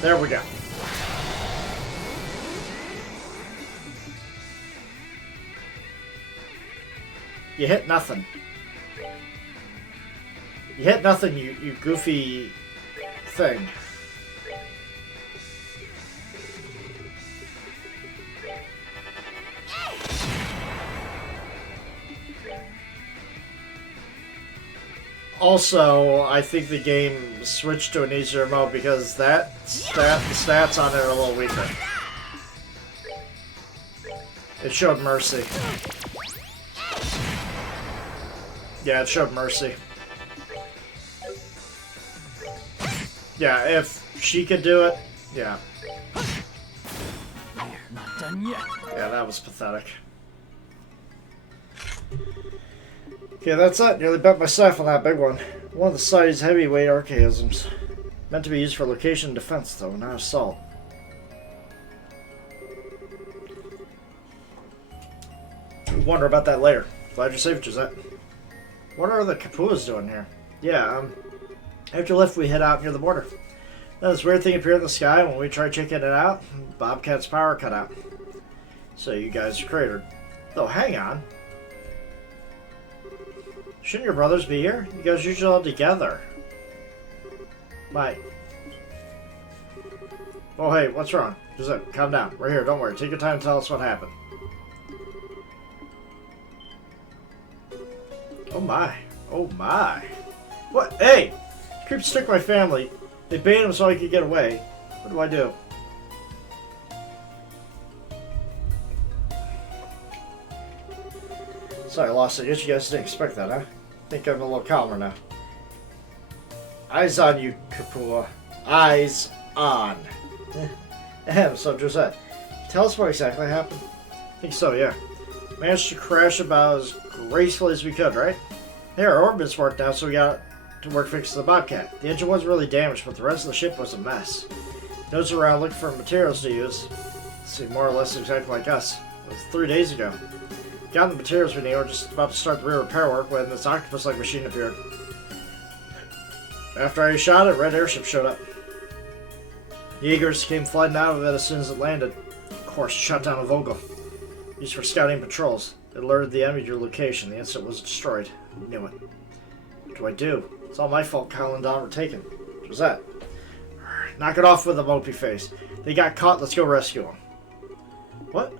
There we go. You hit nothing. You hit nothing, you goofy thing. Also, I think the game switched to an easier mode because the stats on it are a little weaker. It showed mercy. Yeah, it showed mercy. Yeah, if she could do it, yeah. We're not done yet. Yeah, that was pathetic. Okay, that's it. Nearly bet myself on that big one. One of the side's heavyweight archaisms. Meant to be used for location defense, though, not assault. Wonder about that later. Glad you're safe, Josette. What are the Kapuas doing here? Yeah, after lift, we head out near the border. Then this weird thing appeared in the sky. When we tried checking it out, Bobcat's power cut out. So you guys are cratered. Though, hang on. Shouldn't your brothers be here? You guys are usually all together. Bye. Oh, hey, what's wrong? Just calm down. We're here. Don't worry. Take your time and tell us what happened. Oh, my. Oh, my. What? Hey! Creeps took my family. They baited him so I could get away. What do I do? Sorry, I lost it. I guess you guys didn't expect that, huh? I think I'm a little calmer now. Eyes on you, Kapua. Eyes on. Ahem, so Josette, tell us what exactly happened. I think so, yeah. Managed to crash about as gracefully as we could, right? Hey, our orbit's worked out, so we got to work fixing the Bobcat. The engine wasn't really damaged, but the rest of the ship was a mess. Nose around looking for materials to use. Seemed more or less exactly like us. It was 3 days ago. Got the materials we need. We're just about to start the rear repair work when this octopus-like machine appeared. After I shot it, red airship showed up. Jaegers came flooding out of it as soon as it landed. Of course, shot down a Vogel. Used for scouting patrols. It alerted the enemy to your location. The instant was destroyed. Knew it. What do I do? It's all my fault Kyle and Don were taken. What was that? Knock it off with a mopey face. They got caught. Let's go rescue them. What?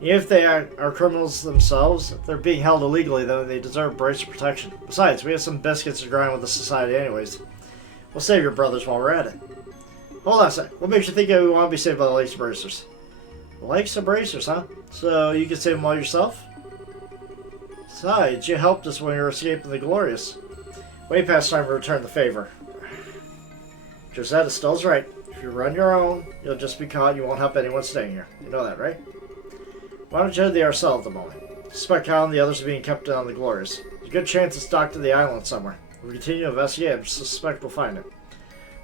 If they are criminals themselves, if they're being held illegally, then they deserve brace of protection. Besides, we have some biscuits to grind with the society anyways. We'll save your brothers while we're at it. Hold on a sec. What makes you think we want to be saved by the Lakes Bracers? The Lakes Bracers, huh? So you can save them all yourself? Besides, you helped us when we were escaping the Glorious. Way past time to return the favor. Josette Estelle's right. If you run your own, you'll just be caught. You won't help anyone staying here. You know that, right? Why don't you head to the Arcel at the moment? Suspect Kyle and the others are being kept on the Glorious. There's a good chance it's docked to the island somewhere. If we continue to investigate, I suspect we'll find it.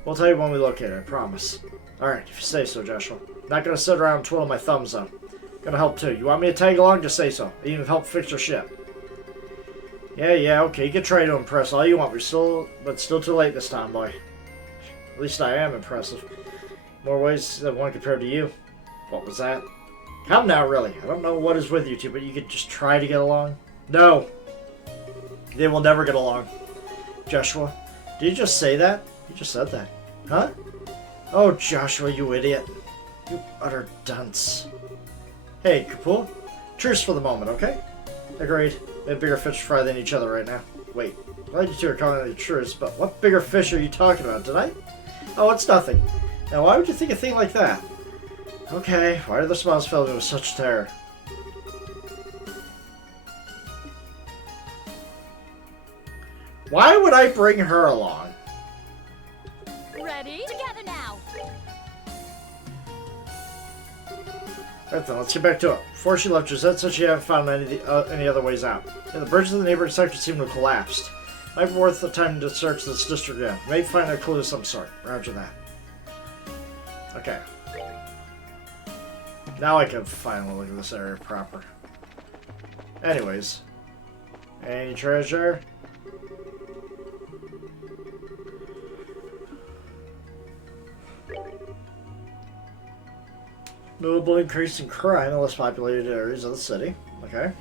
We'll tell you when we locate it, I promise. Alright, if you say so, Joshua. Not gonna sit around and twiddle my thumbs, though. Gonna help too. You want me to tag along? Just say so. I even help fix your ship. Yeah, okay. You can try to impress all you want, but still too late this time, boy. At least I am impressive. More ways than one compared to you. What was that? Come now, really. I don't know what is with you two, but you could just try to get along. No. They will never get along. Joshua, did you just say that? You just said that. Huh? Oh, Joshua, you idiot. You utter dunce. Hey, Kapul. Truce for the moment, okay? Agreed. We have bigger fish to fry than each other right now. Wait, glad you two are calling it a truce, but what bigger fish are you talking about? Did I? Oh, it's nothing. Now, why would you think a thing like that? Okay, why do the smiles fill me with such terror? Why would I bring her along? Ready? Together now. Right then, let's get back to it. Before she left, Gisette said she hadn't found any other ways out. Yeah, the bridges of the neighboring sector seem to have collapsed. Might be worth the time to search this district again. Maybe find a clue of some sort. Roger that. Okay. Now I can finally look at this area proper. Anyways. Any treasure? Notable increase in crime in less populated areas of the city. Okay.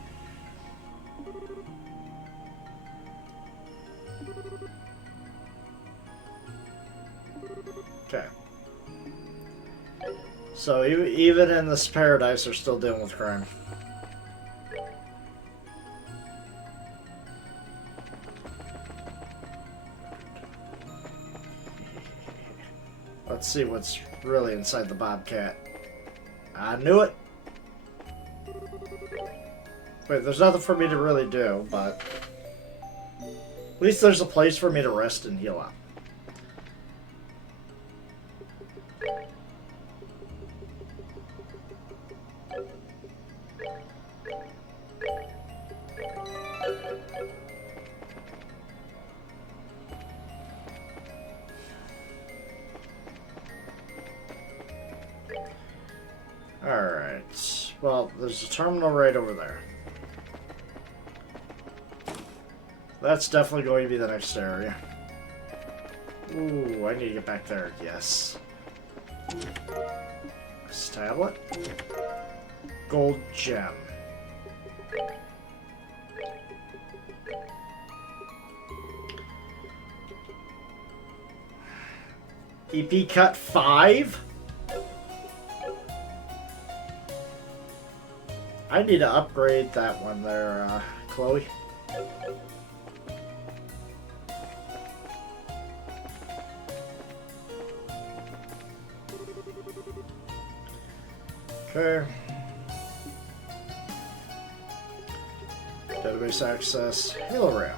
Okay. So even in this paradise, they're still dealing with crime. Let's see what's really inside the Bobcat. I knew it! Wait, there's nothing for me to really do, but... At least there's a place for me to rest and heal up. Alright. Well, there's a terminal right over there. That's definitely going to be the next area. Ooh, I need to get back there. Yes. This tablet. Gold gem. EP cut 5? I need to upgrade that one there, Chloe. Okay. Database access. Halo RAM.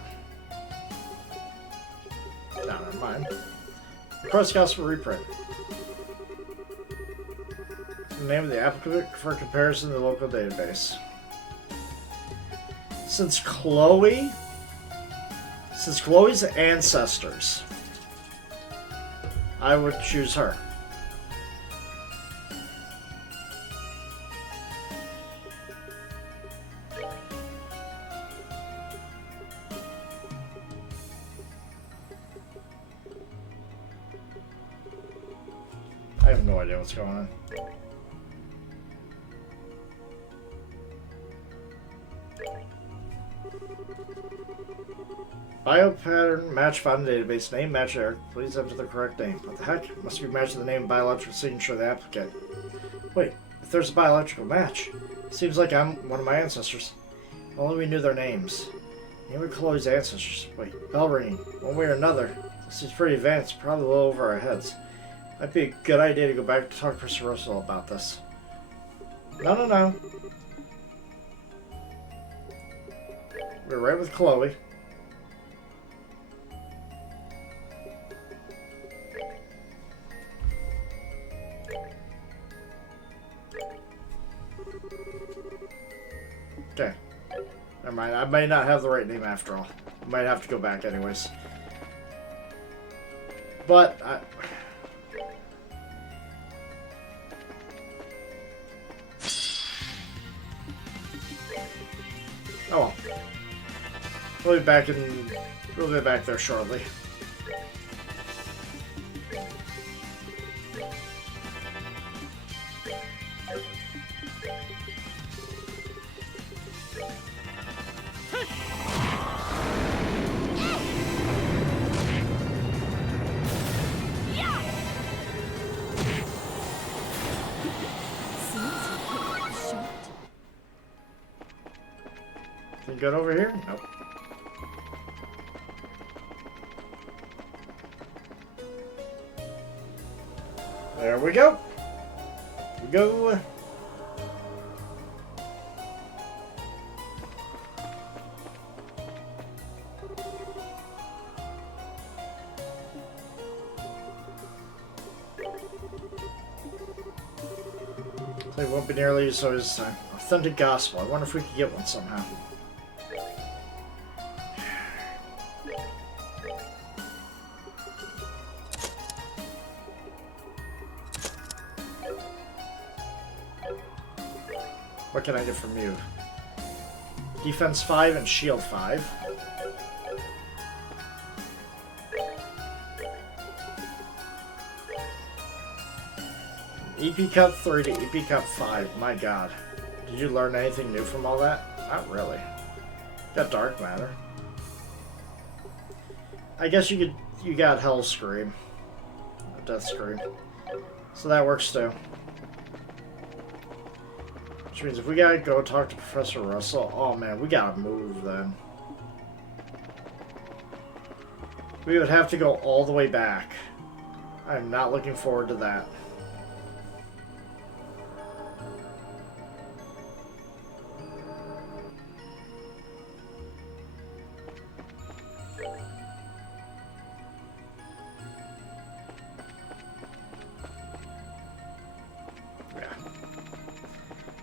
No, never mind. Request cost for reprint. The name of the applicant for comparison to the local database. Since Chloe's ancestors, I would choose her. I have no idea what's going on. Biopattern match found in database. Name match error. Please enter the correct name. What the heck? Must be matching the name and biological signature of the applicant. Wait, if there's a biological match, seems like I'm one of my ancestors. If only we knew their names. Name of Chloe's ancestors. Wait, bell ringing. One way or another. This is pretty advanced, probably low over our heads. Might be a good idea to go back to talk to Professor Russell about this. No. We're right with Chloe. Okay. Never mind. I may not have the right name after all. I might have to go back anyways. But oh well. We'll be back there shortly. good over here? Nope. There we go. We go. It won't be nearly as slow as time. Authentic gospel. I wonder if we could get one somehow. What can I get from you? Defense 5 and shield 5. EP Cut 3 to EP Cut 5. My god. Did you learn anything new from all that? Not really. Got Dark Matter. I guess you got Hell Scream. Death Scream. So that works too. Which means if we gotta go talk to Professor Russell, oh man, we gotta move then. We would have to go all the way back. I'm not looking forward to that.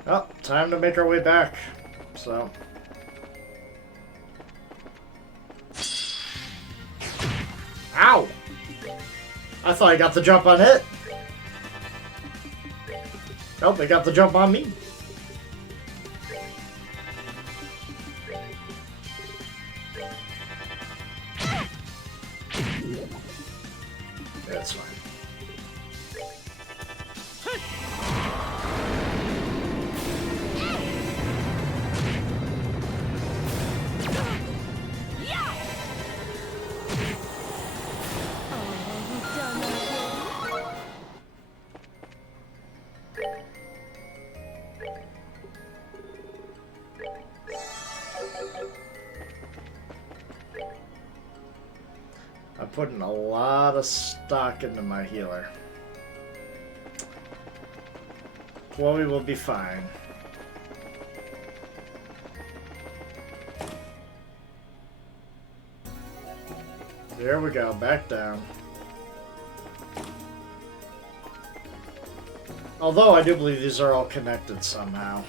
Well, time to make our way back. So. Ow! I thought I got the jump on it. Nope, they got the jump on me. That's fine. I'm putting a lot of stock into my healer. Chloe will be fine. There we go, back down. Although I do believe these are all connected somehow.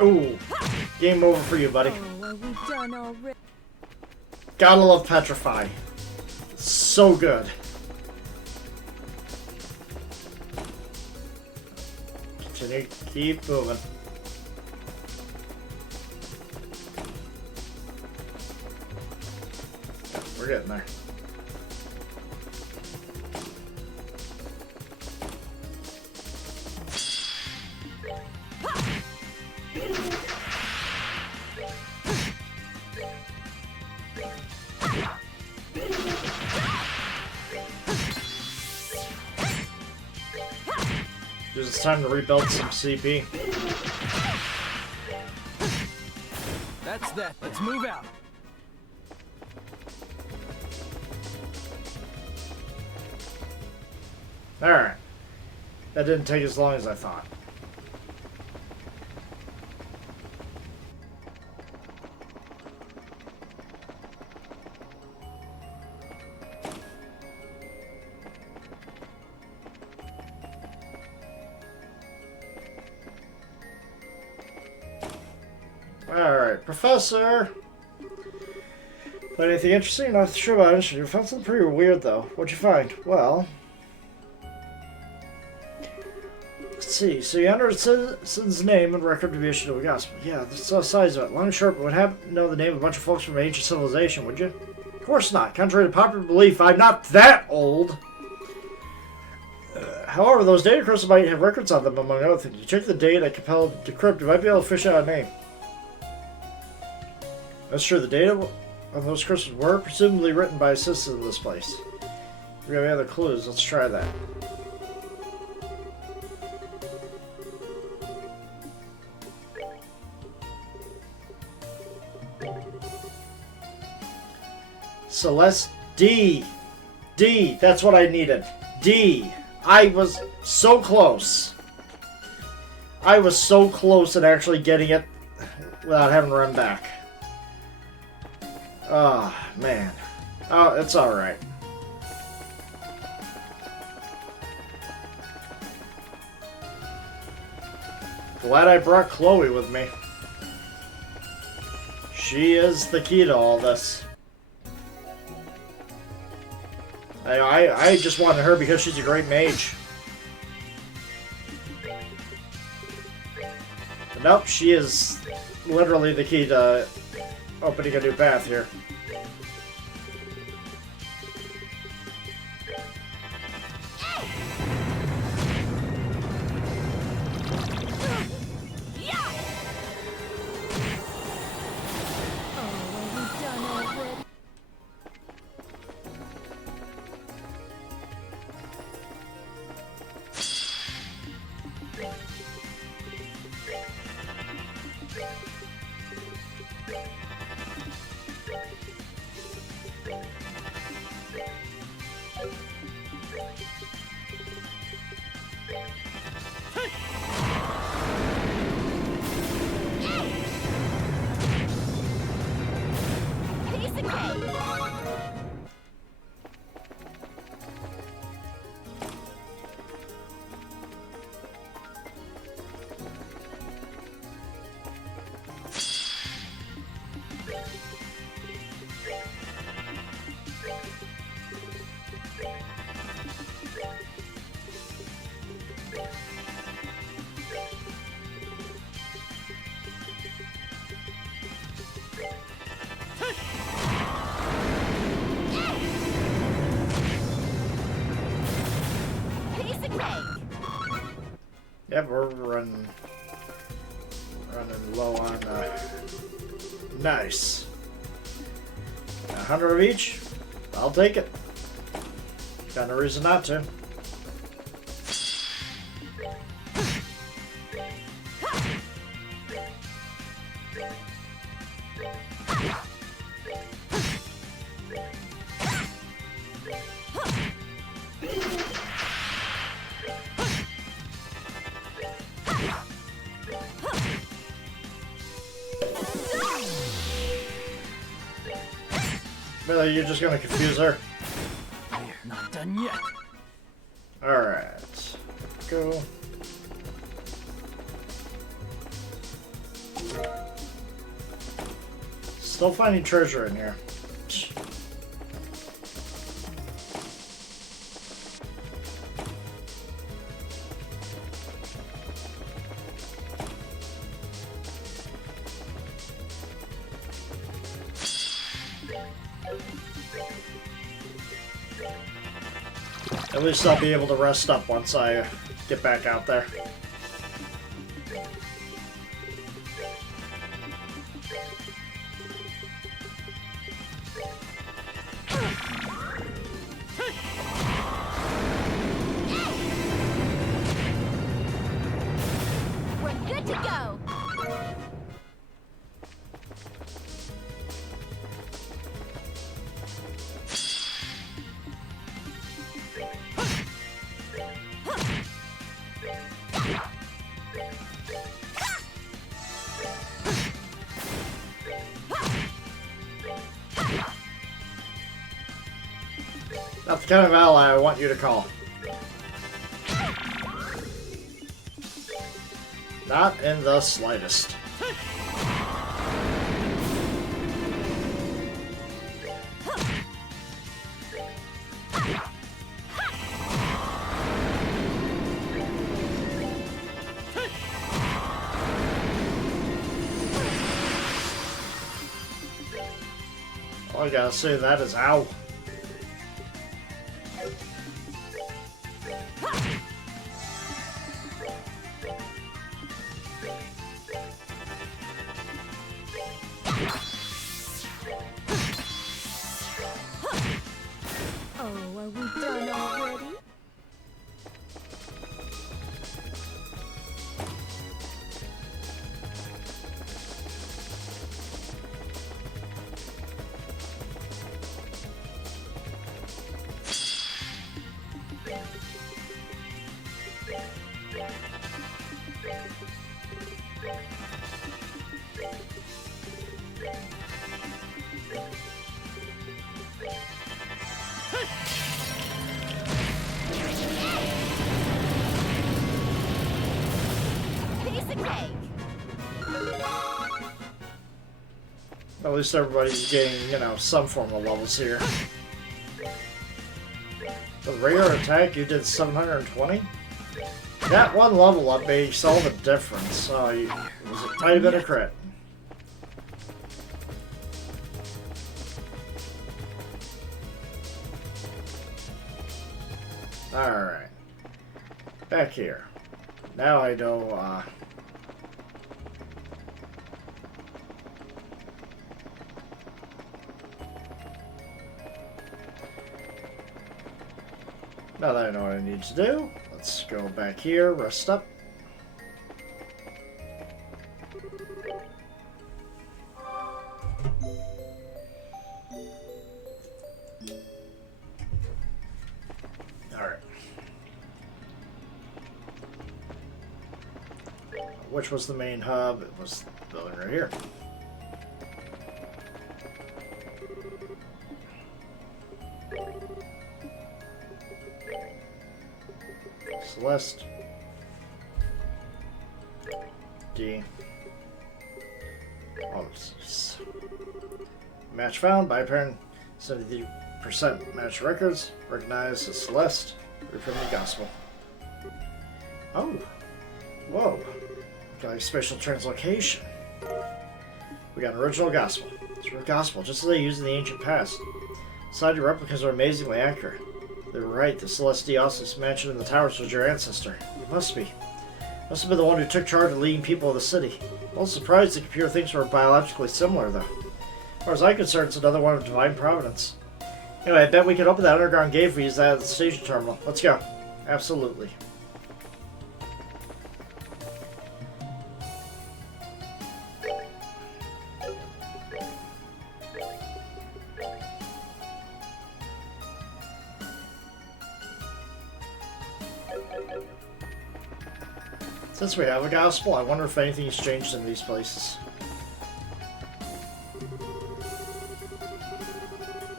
Ooh, game over for you, buddy. Oh, are we done already? Gotta love Petrify. So good. Continue, keep moving. Yeah, we're getting there. It's time to rebuild some CP. That's that. Let's move out. Alright. That didn't take as long as I thought. Alright, Professor! But anything interesting? Not sure about it. You found something pretty weird, though. What'd you find? Well... Let's see. So you entered a citizen's name and record to be issued to a gospel. Yeah, that's the size of it. Long and short, but would happen to know the name of a bunch of folks from ancient civilization, would you? Of course not. Contrary to popular belief, I'm not that old. However, those data crystals might have records on them, among other things. You check the data compelled decrypt, you might be able to fish out a name. That's true, the data on those crystals were presumably written by a citizen of this place. If we have any other clues, let's try that. Celeste D. D. That's what I needed. D. I was so close. I was so close at actually getting it without having to run back. Oh, man. Oh, it's alright. Glad I brought Chloe with me. She is the key to all this. I just wanted her because she's a great mage. But nope, she is literally the key to opening a new path here. Yep, we're running low on nice. 100 of each. I'll take it. Got no reason not to. Really, you're just gonna confuse her? We're not done yet. Alright. Go. Still finding treasure in here. At least I'll be able to rest up once I get back out there. We're good to go. Not the kind of ally I want you to call. Not in the slightest. All I gotta say to that is ow. At least everybody's getting, you know, some form of levels here. With regular attack, you did 720? That one level up makes all the difference. Oh, it was a tiny bit of crit. Alright. Back here. Now I know, now that I know what I need to do, let's go back here, rest up. Alright. Which was the main hub? It was the building right here. Celeste. D. Oh, match found by apparent 70% match records. Recognized as Celeste. Read from the gospel. Oh. Whoa. Got a special translocation. We got an original gospel. It's a gospel, just as they used in the ancient past. Sided replicas are amazingly accurate. They were right. The Celestialis mansion in the towers was your ancestor. It must be. Must have been the one who took charge of leading people of the city. I was surprised the computer thinks we're biologically similar, though. As far as I'm concerned, it's another one of divine providence. Anyway, I bet we could open that underground gate if we use that at the station terminal. Let's go. Absolutely. Since we have a gospel, I wonder if anything's changed in these places.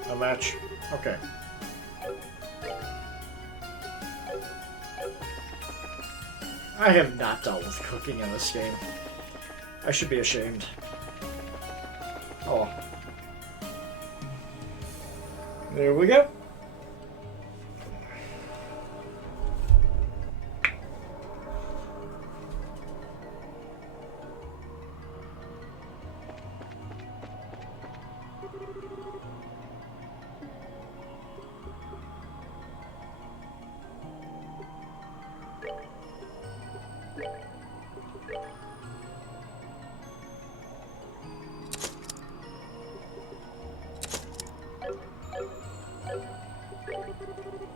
No match? Okay. I have not dealt with cooking in this game. I should be ashamed. Oh. There we go.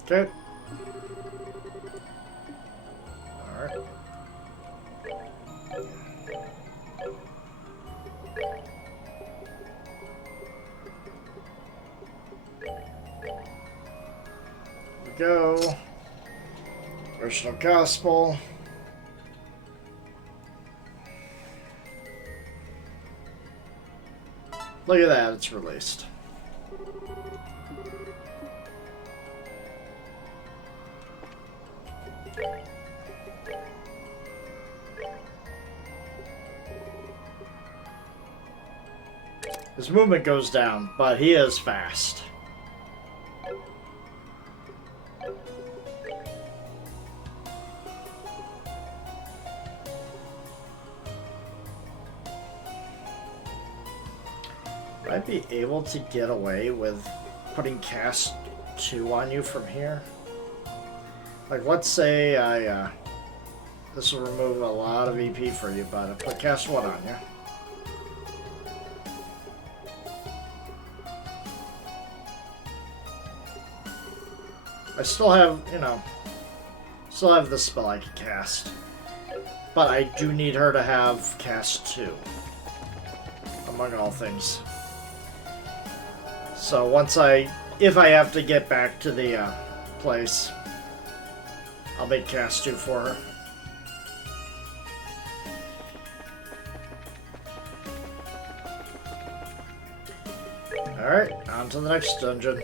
Okay. Alright. Here we go. Original gospel. Look at that, it's released. His movement goes down, but he is fast. Might be able to get away with putting cast 2 on you from here. Like, let's say this will remove a lot of EP for you, but I put cast 1 on you. I still have, you know, still have the spell I can cast. But I do need her to have cast 2. Among all things. So once if I have to get back to the place, I'll make cast 2 for her. Alright, on to the next dungeon.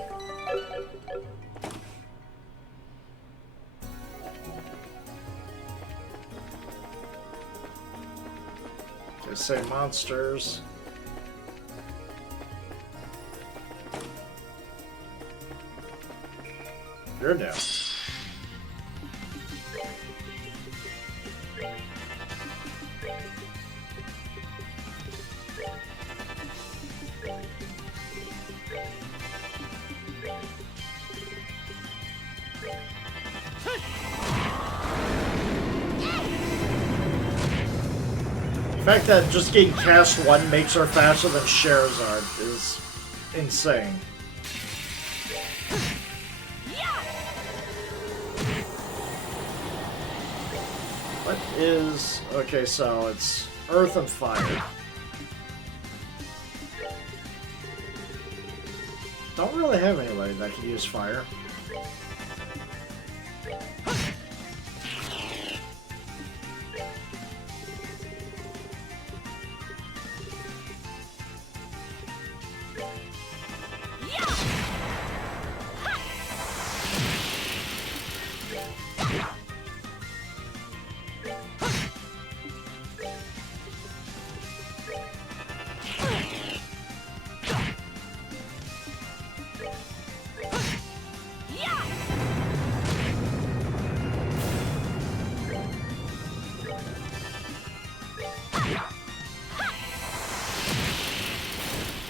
Okay, say monsters. You're new. The fact that just getting cast 1 makes her faster than Charizard is insane. What is... Okay, so it's Earth and Fire. Don't really have anybody that can use Fire.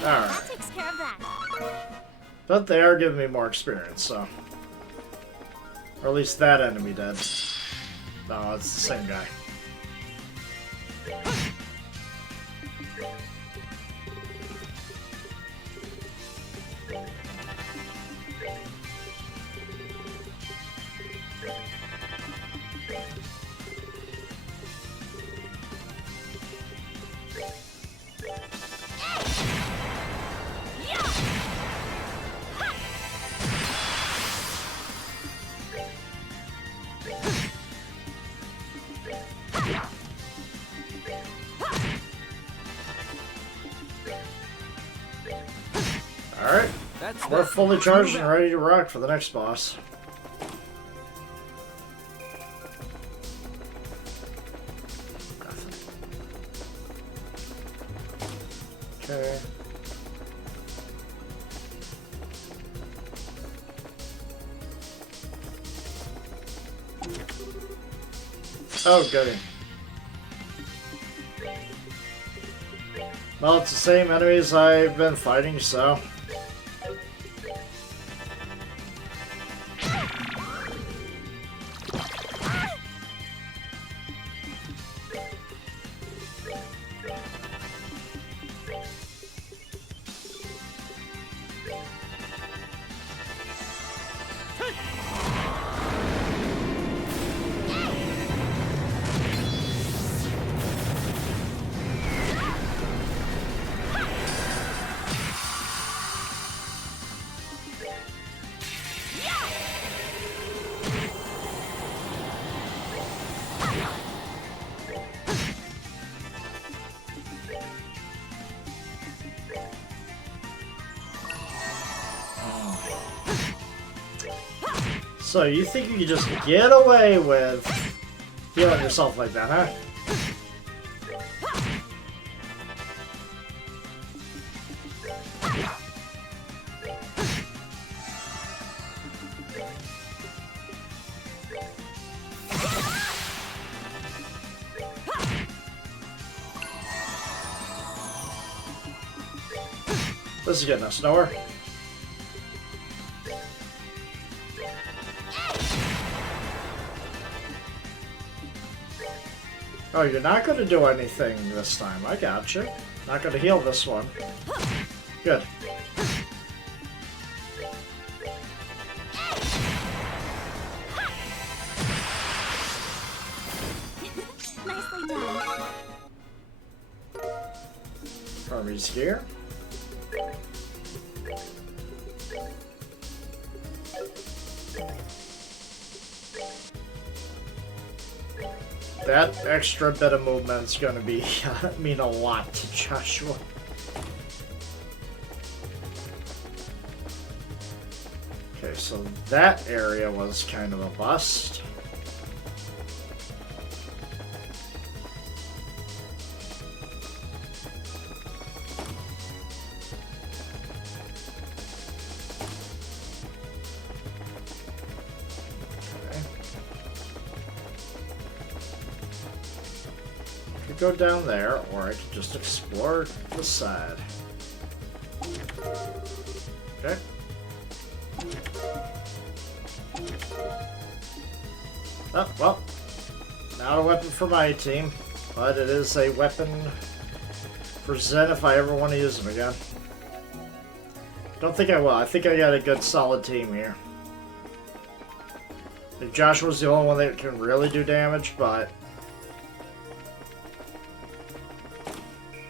Alright. That takes care of that. But they are giving me more experience, so... Or at least that enemy did. No, it's the same guy. Alright, we're fully charged and ready to rock for the next boss. Nothing. Okay. Oh, goody. Well, it's the same enemies I've been fighting, so... So, you think you can just get away with healing yourself like that, huh? This is getting us nowhere. Oh, you're not going to do anything this time. I got you. Not going to heal this one. Good. Nicely done. Army's gear. That extra bit of movement's gonna be mean a lot to Joshua. Okay, so that area was kind of a bust. go down there, or I could just explore the side. Okay. Oh, well. Not a weapon for my team, but it is a weapon for Zen if I ever want to use them again. Don't think I will. I think I got a good solid team here. I think Joshua's the only one that can really do damage, but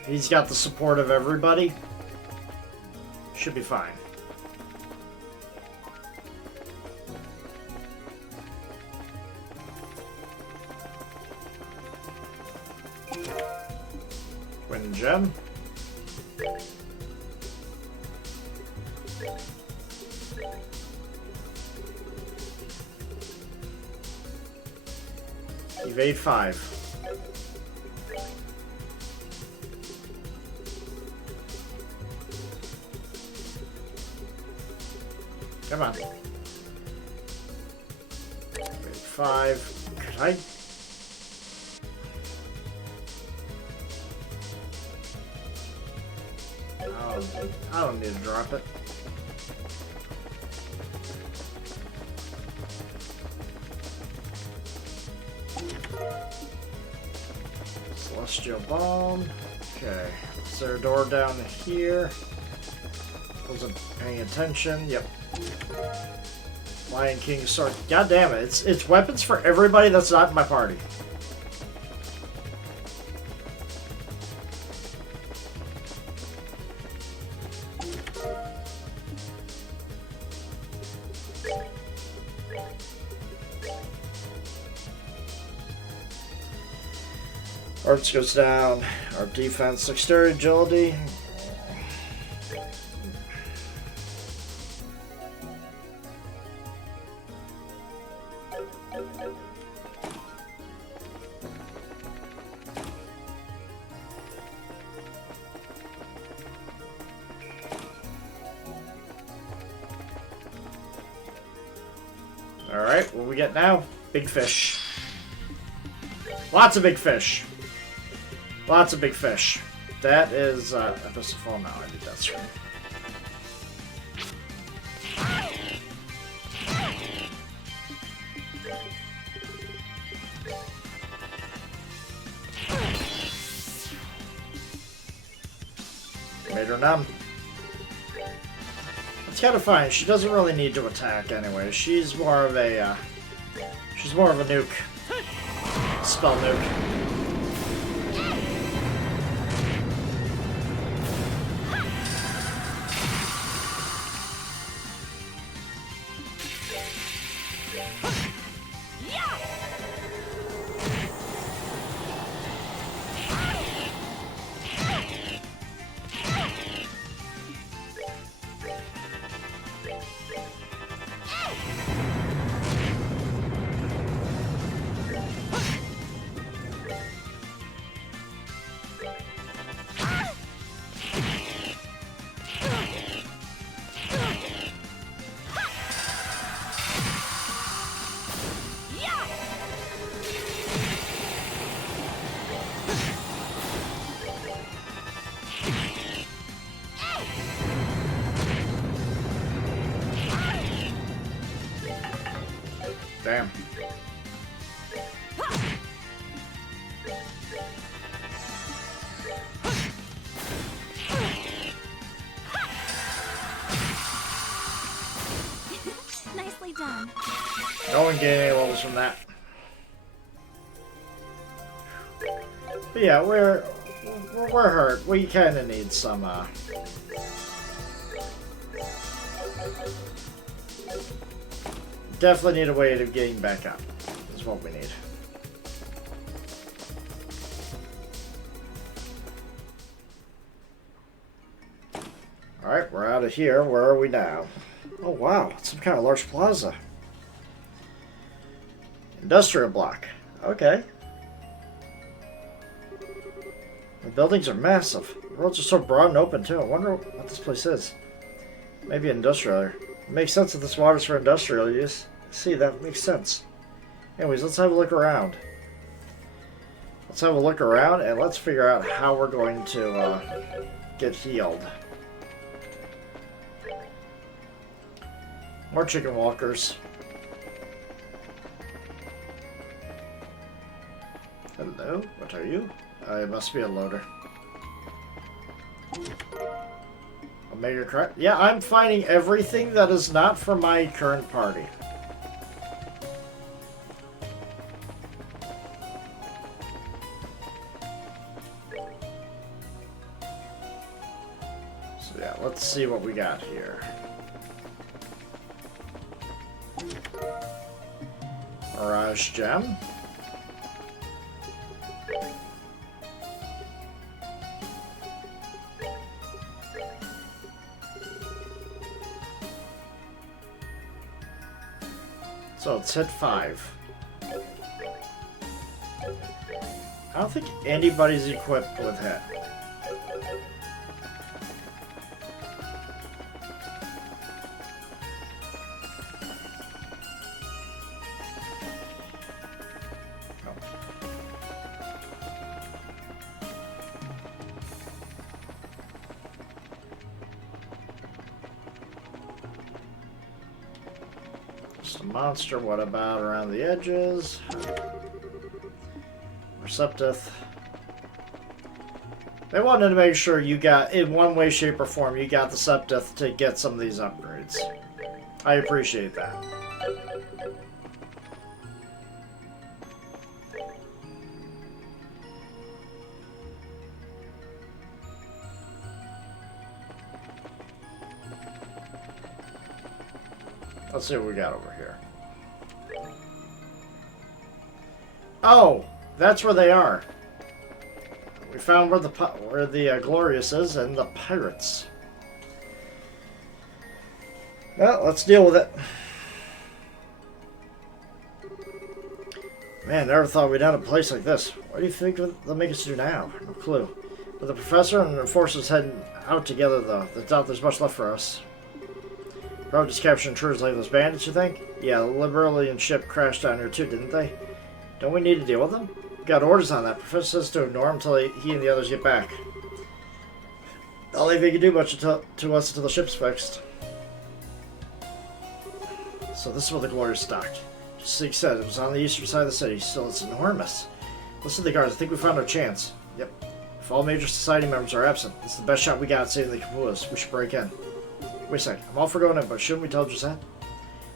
he's got the support of everybody. Should be fine. Win gem. Evade 5. Come on. Evade 5. Could I? I don't need to drop it. Celestial Bomb. Okay. Is there a door down here? Wasn't paying attention. Yep. Lion King Sword. God damn it. It's weapons for everybody that's not in my party. Arts goes down. Our defense, dexterity, agility. Alright, what we get now? Big fish. Lots of big fish. Lots of big fish. That is, Epistle now, I think that's right. Made her numb. It's kind of fine. She doesn't really need to attack anyway. She's more of a, nuke. Spell nuke. Damn. Nicely done. No one gained any levels from that. But yeah, we're hurt. We kind of need some, definitely need a way of getting back up. Is what we need. Alright, we're out of here. Where are we now? Oh wow, it's some kind of large plaza. Industrial block. Okay. The buildings are massive. The roads are so broad and open too. I wonder what this place is. Maybe industrial. It makes sense that this water's for industrial use. See, that makes sense. Anyways, let's have a look around. Let's have a look around and let's figure out how we're going to get healed. More chicken walkers. Hello, what are you? It must be a loader. Omega Crack. Yeah, I'm finding everything that is not from my current party. So yeah, let's see what we got here. Mirage Gem. So it's hit 5. I don't think anybody's equipped with hit. Just a monster. What about around the edges? Receptith. They wanted to make sure you got, in one way, shape, or form, you got the Septith to get some of these upgrades. I appreciate that. Let's see what we got over here. Oh, that's where they are. We found where the Glorious is and the pirates. Well, let's deal with it. Man, never thought we'd have a place like this. What do you think they'll make us do now? No clue. With the professor and the forces heading out together, though, I doubt there's much left for us. Probably just capturing intruders like those bandits, you think? Yeah, the Liberalian ship crashed down here too, didn't they? Don't we need to deal with them? Got orders on that. Professor says to ignore him until he and the others get back. I don't think they can do much to us until the ship's fixed. So this is where the Glorious docked. Just as he said, it was on the eastern side of the city. Still, it's enormous. Listen to the guards. I think we found our chance. Yep. If all major society members are absent, it's the best shot we got at saving the Kapuas. We should break in. Wait a second. I'm all for going in, but shouldn't we tell Gisette?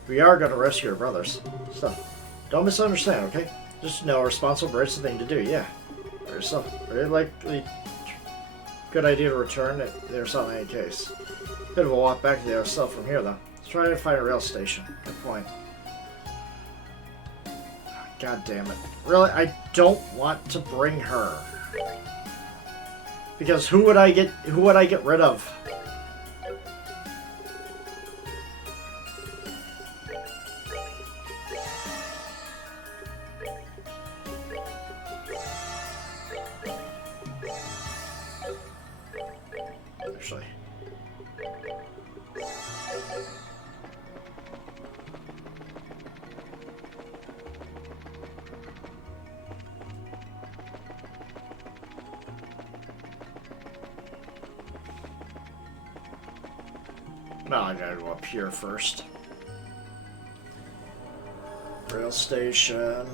We are going to rescue our brothers. So, don't misunderstand, okay? Just know a responsible, brave thing to do, yeah. Very likely good idea to return at the Aerosol in any case. Bit of a walk back to the Aerosol from here, though. Let's try to find a rail station. Good point. God damn it. Really, I don't want to bring her. Because who would I get rid of? Actually. No, I gotta go up here first. Rail station.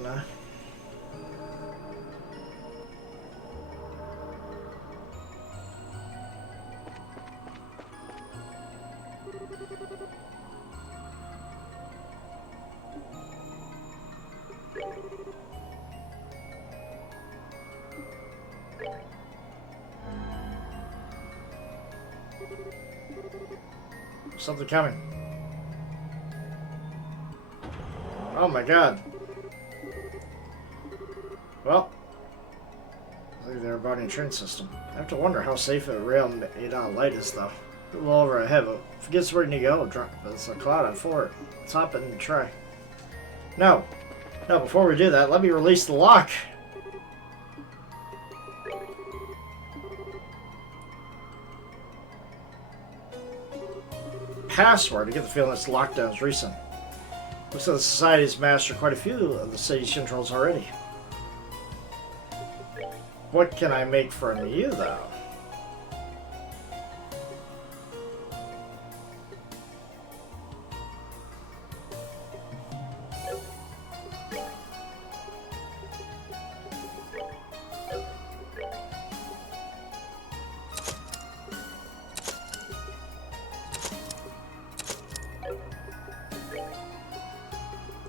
Something coming. Oh my god. Well, look at their body and train system. I have to wonder how safe a rail made out of light is, though. A little over ahead, but if it gets where you go, it's a cloud on forward. Let's hop in and try. No. No, before we do that, let me release the lock. Password. I get the feeling this lockdown is recent. Looks like the Society's mastered quite a few of the city's controls already. What can I make from you, though?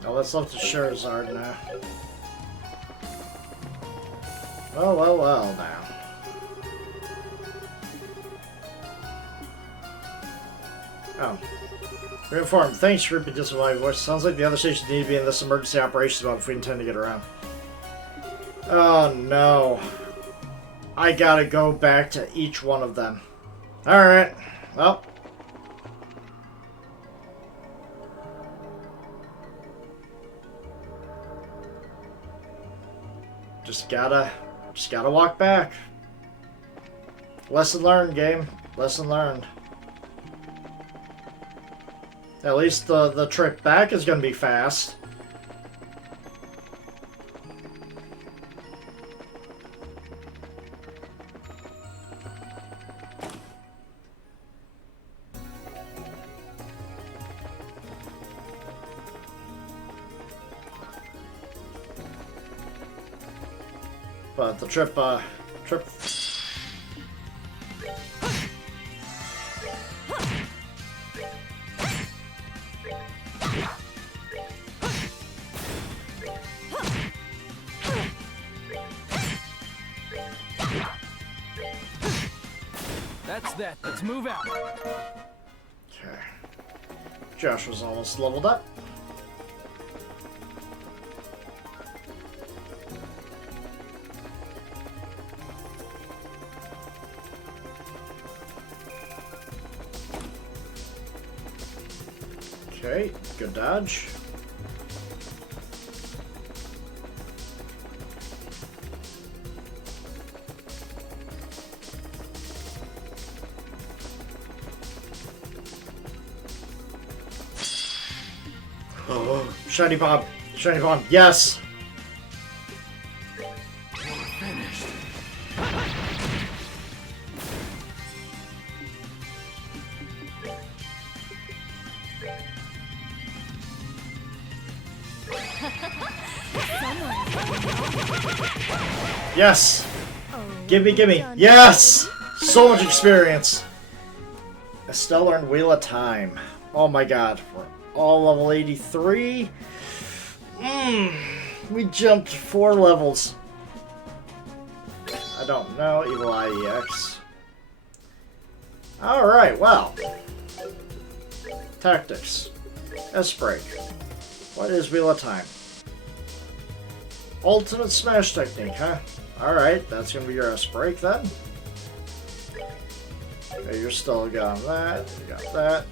Oh, let's look to Charizard now. Well, well, well, now. Oh. Reinform. Thanks for repeating my voice. Sounds like the other stations need to be in this emergency operations mode if we intend to get around. Oh, no. I gotta go back to each one of them. Alright. Well. Just gotta walk back. Lesson learned, game. Lesson learned. At least the trip back is gonna be fast. But the trip. That's that. Let's move out. Okay. Josh was almost leveled up. Okay, good dodge. Oh, shiny bomb! Shiny bomb! Yes! Finished. Yes! Oh, Gimme, gimme! done. Yes! So much experience! Estelle learned Wheel of Time. Oh my god. We're all level 83. We jumped 4 levels. I don't know. Evil Eye EX. Alright, well. Tactics. S-Break. What is Wheel of Time? Ultimate Smash Technique, huh? Alright, that's gonna be your S-Break then. Okay, you're still got that. You got that.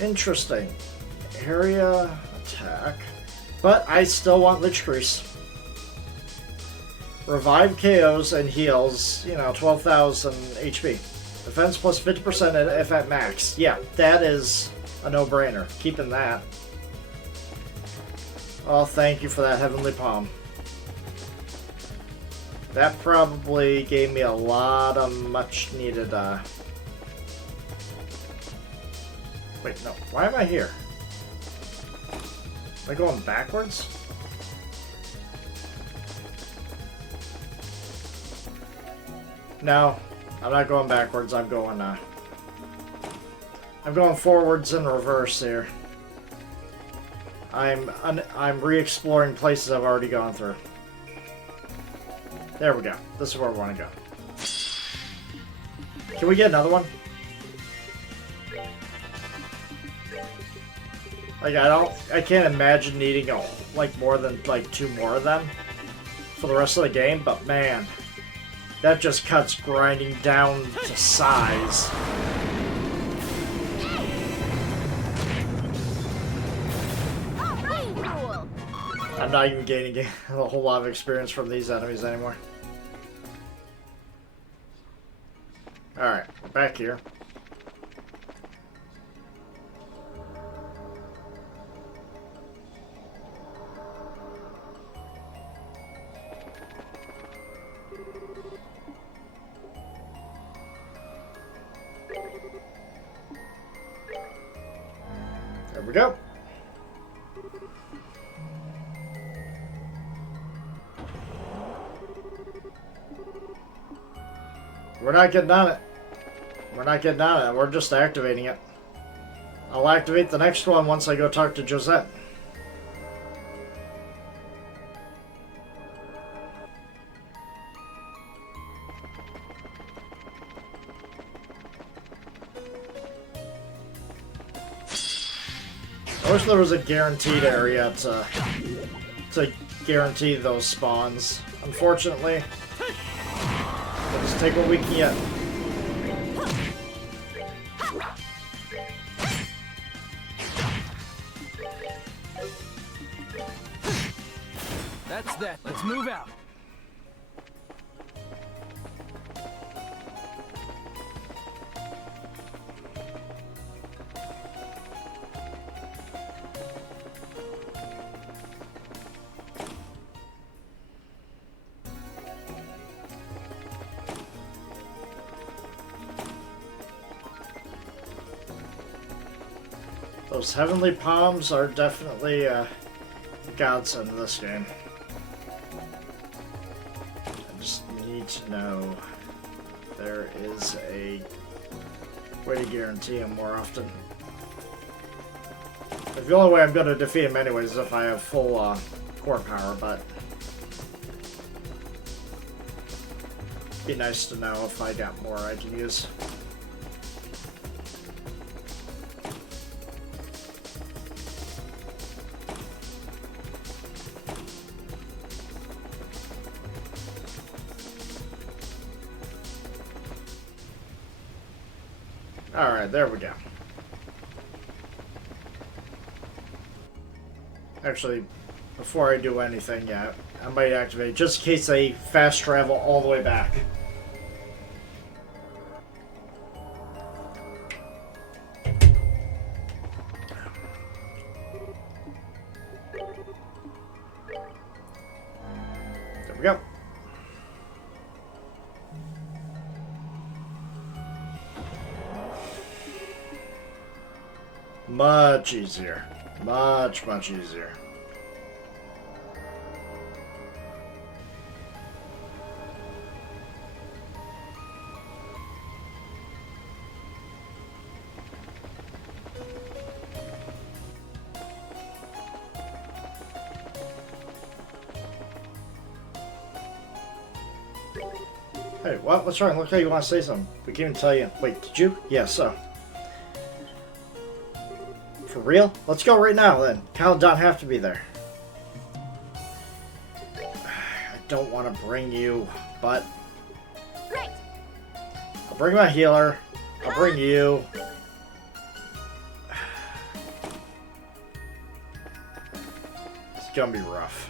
Interesting. Area attack. But I still want Lich Crease. Revive KOs and heals, 12,000 HP. Defense plus 50% if at max. Yeah, that is a no-brainer. Keeping that. Oh, thank you for that Heavenly Palm. That probably gave me a lot of much-needed, Wait, no. Why am I here? Am I going backwards? No. I'm not going backwards. I'm going forwards in reverse here. I'm re-exploring places I've already gone through. There we go. This is where we want to go. Can we get another one? Like, I can't imagine needing more than 2 more of them for the rest of the game, but man, that just cuts grinding down to size. Cool. I'm not even gaining a whole lot of experience from these enemies anymore. Alright, we're back here. we go. We're not getting on it. We're not getting on it. We're just activating it. I'll activate the next one once I go talk to Josette. I wish there was a guaranteed area to guarantee those spawns. Unfortunately, we'll just take what we can get. That's that. Let's move out. Those heavenly palms are definitely a godsend in this game. I just need to know there is a way to guarantee them more often. The only way I'm going to defeat him anyways is if I have full core power, but it'd be nice to know if I got more I can use. Alright, there we go. Actually, before I do anything yet, I might activate just in case they fast travel all the way back. There we go. Much easier. Much, much easier. Hey, what? What's wrong? Look like you want to say something. We can't even tell you. Wait, did you? Yeah, so. For real? Let's go right now, then. Cal and Don have to be there. I don't want to bring you, but... Right. I'll bring my healer. I'll bring you. It's gonna be rough.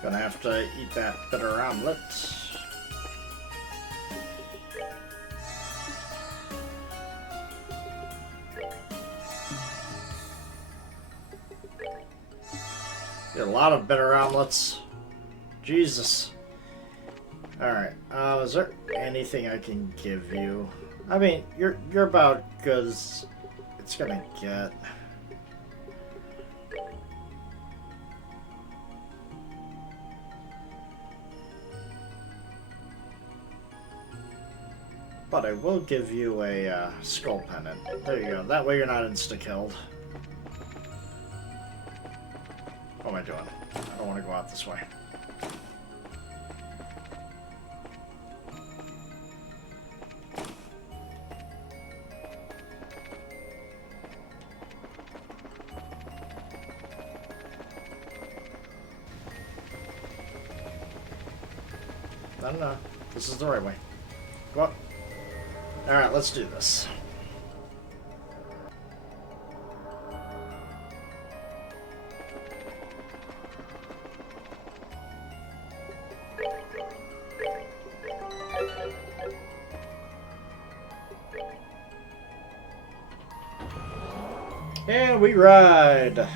Gonna have to eat that bitter omelet. Get a lot of bitter omelets. Jesus. Alright, is there anything I can give you? I mean, you're about good as it's gonna get. But I will give you a skull pendant. There you go. That way you're not insta-killed. What am I doing? I don't want to go out this way. No. This is the right way. Go up. Alright, let's do this. And we ride.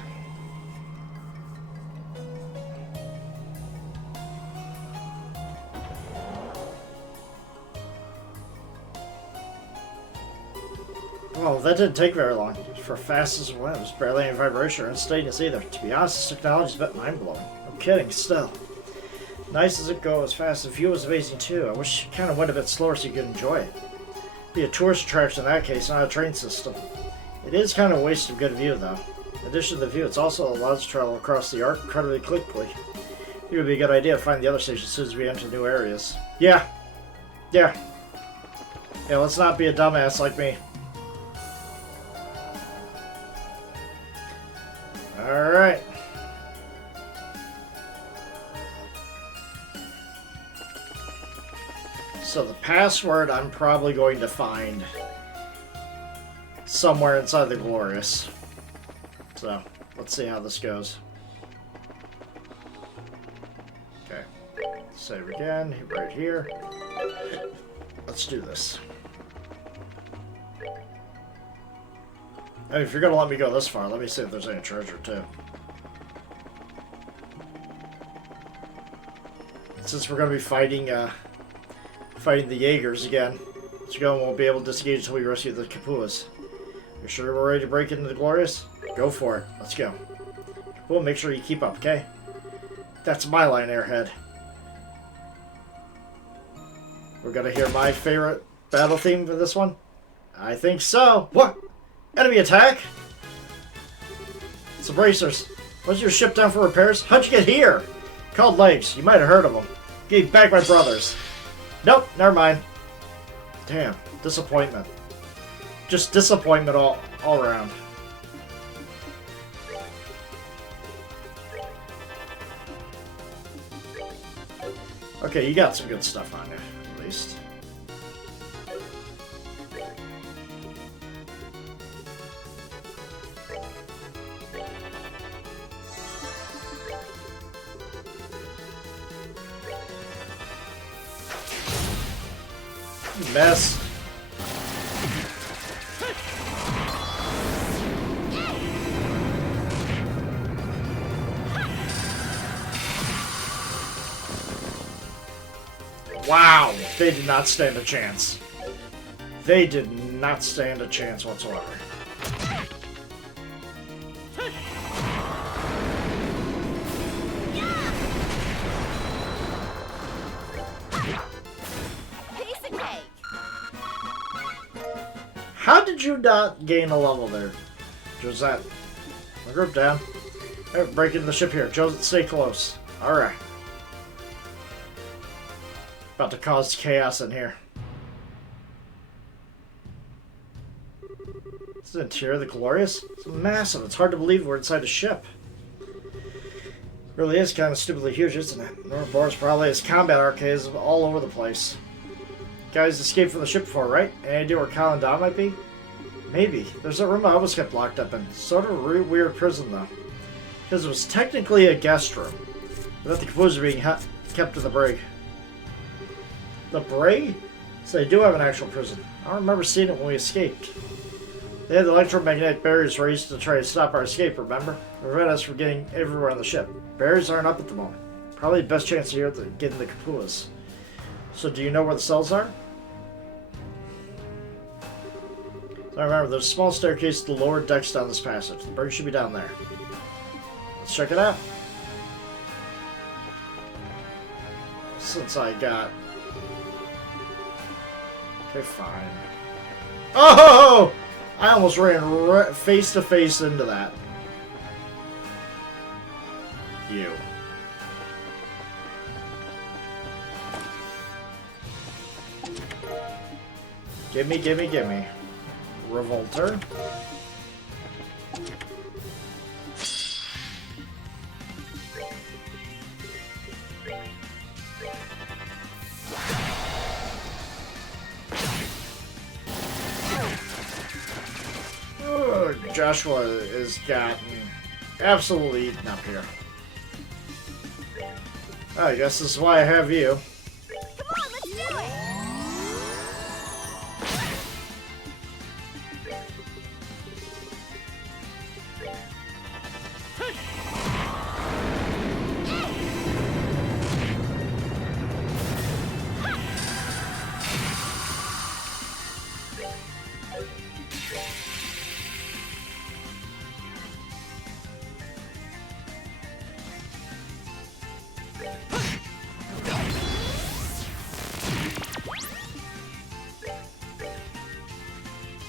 Well, that didn't take very long. For fast as it went, it was barely any vibration or instantness either. To be honest, this technology's a bit mind-blowing. I'm kidding, still. Nice as it goes, fast. The view was amazing too. I wish it kind of went a bit slower so you could enjoy it. Be a tourist attraction in that case, not a train system. It is kind of a waste of good view, though. In addition to the view, it's also allows us to travel across the arc incredibly quickly. It would be a good idea to find the other stations as soon as we enter new areas. Yeah. Yeah. Yeah, let's not be a dumbass like me. Alright. So the password I'm probably going to find somewhere inside the Glorious. So, let's see how this goes. Okay. Save again, right here. Let's do this. Hey, if you're gonna let me go this far, let me see if there's any treasure too. Since we're gonna be fighting the Jaegers again, Chigon won't be able to disengage until we rescue the Kapuas. You sure we're ready to break into the Glorious? Go for it. Let's go. Kapua, make sure you keep up, okay? That's my line, Airhead. We're gonna hear my favorite battle theme for this one? I think so. What? Enemy attack? It's the Bracers. Was your ship down for repairs? How'd you get here? Called Legs. You might have heard of them. Gave back my brothers. Nope, never mind. Damn, disappointment. Just disappointment all around. Okay, you got some good stuff on there, at least. Mess. Wow, they did not stand a chance. They did not stand a chance whatsoever. How did you not gain a level there, Josette? My group down. Hey, break into the ship here. Josette, stay close. Alright. About to cause chaos in here. This is the interior of the Glorious? It's massive. It's hard to believe we're inside a ship. Really is kind of stupidly huge, isn't it? Northboard's probably has combat arcades all over the place. Guys escaped from the ship before, right? Any idea where Kyle and Dom might be? Maybe. There's a room I always kept locked up in. Sort of a weird prison, though. Because it was technically a guest room. Without the Kapuas being kept in the brig. The brig? So they do have an actual prison. I don't remember seeing it when we escaped. They had the electromagnetic barriers raised to try to stop our escape, remember? Prevent us from getting everywhere on the ship. Barriers aren't up at the moment. Probably the best chance here to get the Kapuas. So do you know where the cells are? So I remember there's a small staircase to the lower decks down this passage. The brig should be down there. Let's check it out. Since I got... Okay, fine. Oh! I almost ran face to face into that. You. Gimme, gimme, gimme. Revolter. Joshua has gotten absolutely eaten up here. Oh, I guess this is why I have you. Come on, let's do it!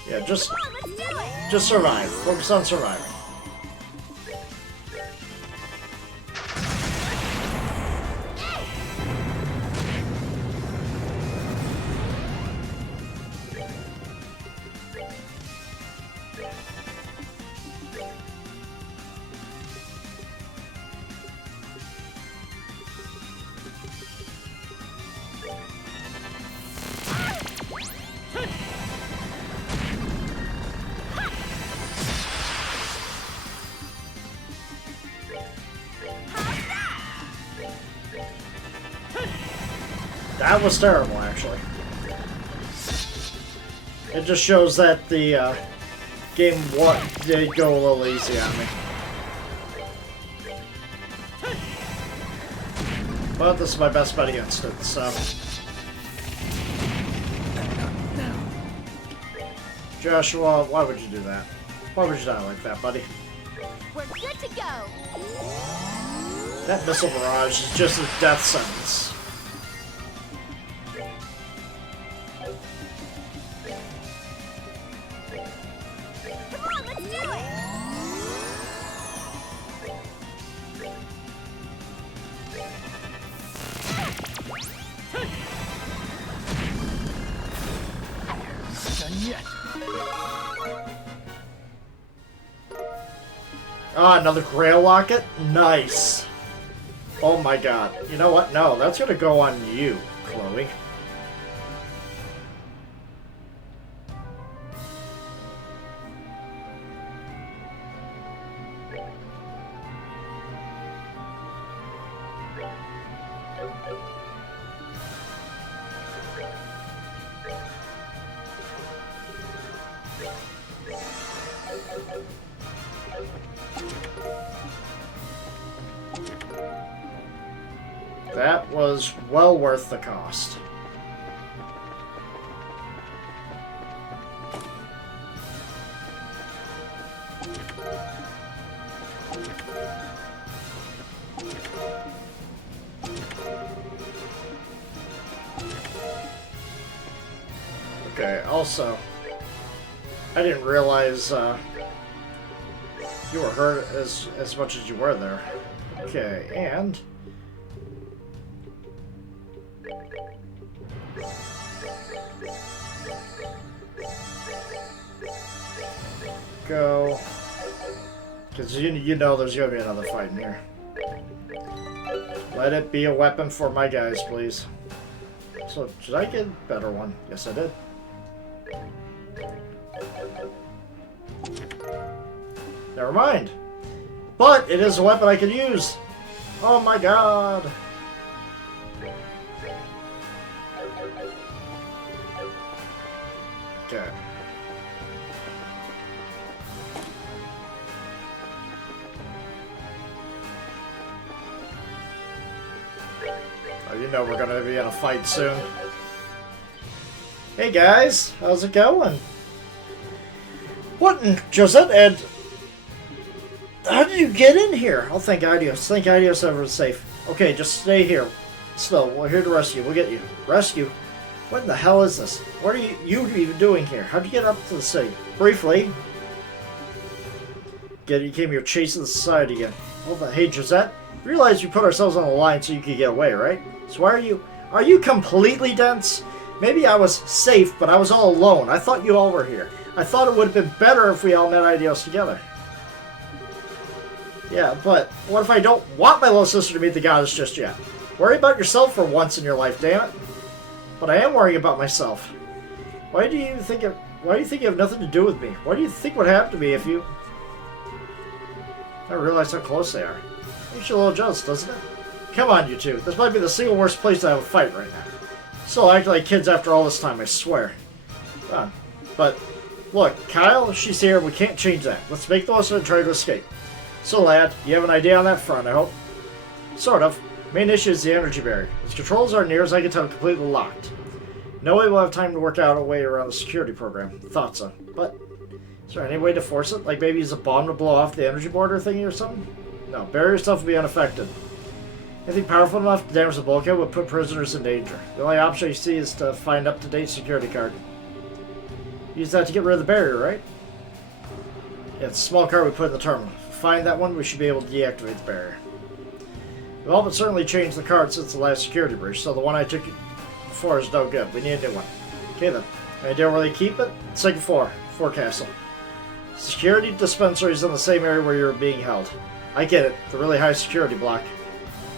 Yeah, just Come on, let's do it! just survive. Focus on surviving. That was terrible, actually. It just shows that the game did go a little easy on me. But this is my best bet against it, so... Joshua, why would you do that? Why would you die like that, buddy? We're good to go! That missile barrage is just a death sentence. Come on, let's do it! Done yet. Ah, another Grail Locket? Nice. Oh my god. You know what? No, that's gonna go on you, Chloe. That was well worth the cost. Okay, also, I didn't realize you were hurt as much as you were there. Okay, and... go, because you know there's gonna be another fight in here. Let it be a weapon for my guys, please. So, did I get a better one? Yes, I did. Never mind. But it is a weapon I can use. Oh my god. Okay. Oh, you know we're gonna be in a fight soon. Hey guys, how's it going? What in Josette and how did you get in here? Oh, thank Idios. Thank Idios everyone's safe. Okay, just stay here. Still, we're here to rescue. We'll get you. Rescue? What in the hell is this? What are you even doing here? How'd you get up to the city? Briefly. You came here chasing the society again. Hold on. Hey, Josette. Realize we put ourselves on the line so you could get away, right? So why are you completely dense? Maybe I was safe, but I was all alone. I thought you all were here. I thought it would have been better if we all met Idios together. Yeah, but what if I don't want my little sister to meet the goddess just yet? Worry about yourself for once in your life, damn it. But I am worrying about myself. Why do you think you have nothing to do with me? Why do you think what happened to me if you... I realize how close they are. Makes you a little jealous, doesn't it? Come on, you two. This might be the single worst place to have a fight right now. Still act like kids after all this time, I swear. Come on. But, look, Kyle, she's here, we can't change that. Let's make the most of it and try to escape. So, lad, you have an idea on that front, I hope? Sort of. Main issue is the energy barrier. Its controls are, near as I can tell, completely locked. No way we'll have time to work out a way around the security program. Thought so. But Is there any way to force it? Like maybe use a bomb to blow off the energy border thingy or something? No, barrier stuff will be unaffected. Anything powerful enough to damage the bulkhead would put prisoners in danger. The only option you see is to find an up-to-date security card. Use that to get rid of the barrier, right? Yeah, it's a small card we put in the terminal. If we find that one, we should be able to deactivate the barrier. We've all but certainly changed the card since the last security breach, so the one I took before is no good. We need a new one. Okay then. Any idea where they keep it? Second floor. Forecastle. Security dispensary is in the same area where you're being held. I get it. The really high security block.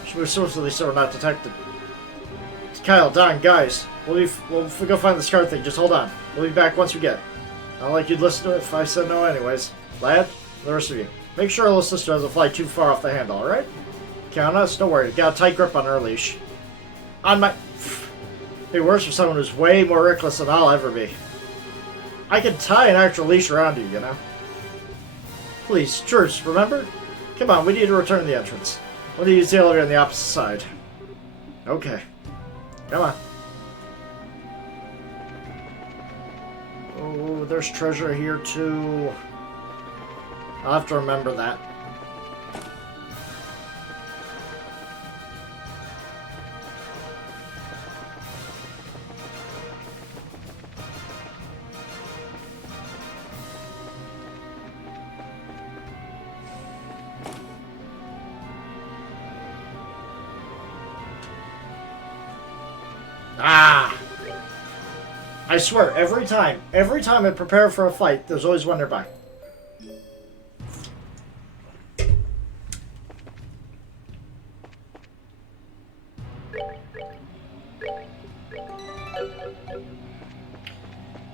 Should move swiftly so we're not detected. Kyle, Don, guys. We'll go find this card thing. Just hold on. We'll be back once we get it. Not like you'd listen to it if I said no anyways. Lad, the rest of you. Make sure our sister doesn't fly too far off the handle, alright? Count on us, don't worry. Got a tight grip on her leash. On my... It'd be worse for someone who's way more reckless than I'll ever be. I can tie an actual leash around you, you know? Please, Truce, remember? Come on, we need to return to the entrance. We'll need to use the elevator on the opposite side. Okay. Come on. Oh, there's treasure here too. I'll have to remember that. Ah! I swear, every time I prepare for a fight, there's always one nearby.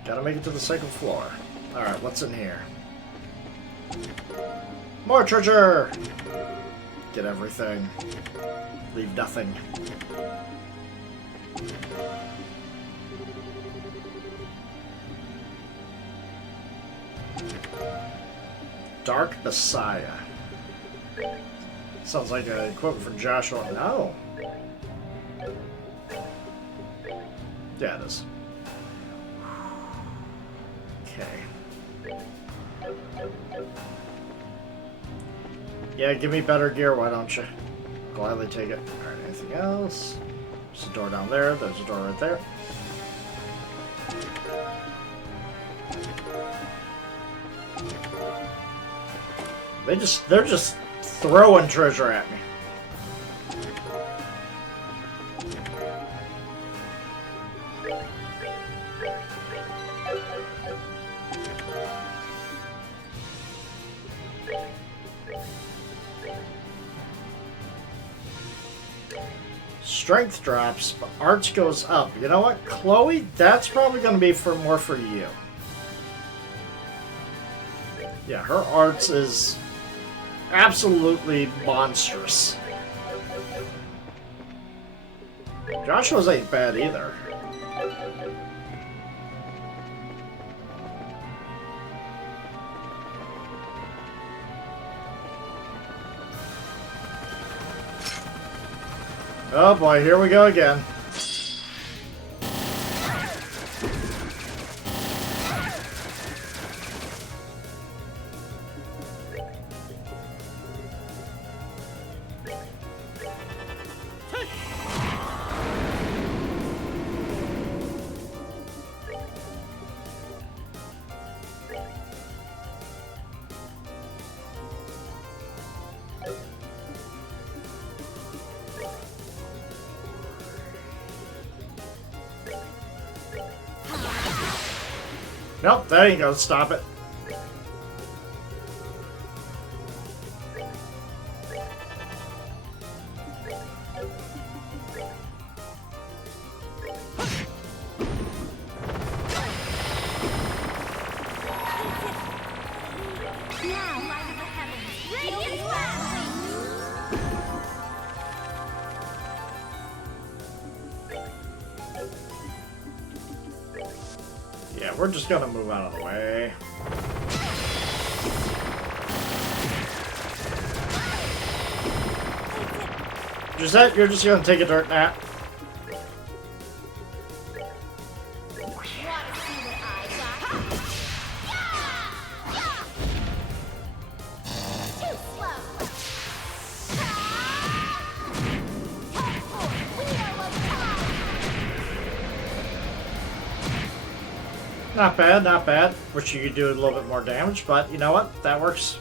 Gotta make it to the second floor. Alright, what's in here? More treasure! Get everything. Leave nothing. Dark Messiah. Sounds like a quote for Joshua. No. Yeah, it is. Okay. Yeah, give me better gear, why don't you? Gladly take it. Alright, anything else? There's a door down there. There's a door right there. They're just throwing treasure at me. Strength drops, but arts goes up. You know what, Chloe? That's probably going to be more for you. Yeah, her arts is absolutely monstrous. Joshua's ain't bad either. Oh boy, here we go again. Nope, that ain't gonna stop it. Now, light of the heavens, radiant flash! Yeah, we're just gonna move out of the way. Gisette, you're just gonna take a dirt nap. Wanna see what I got? Not bad, not bad. Wish you could do a little bit more damage, but you know what? That works.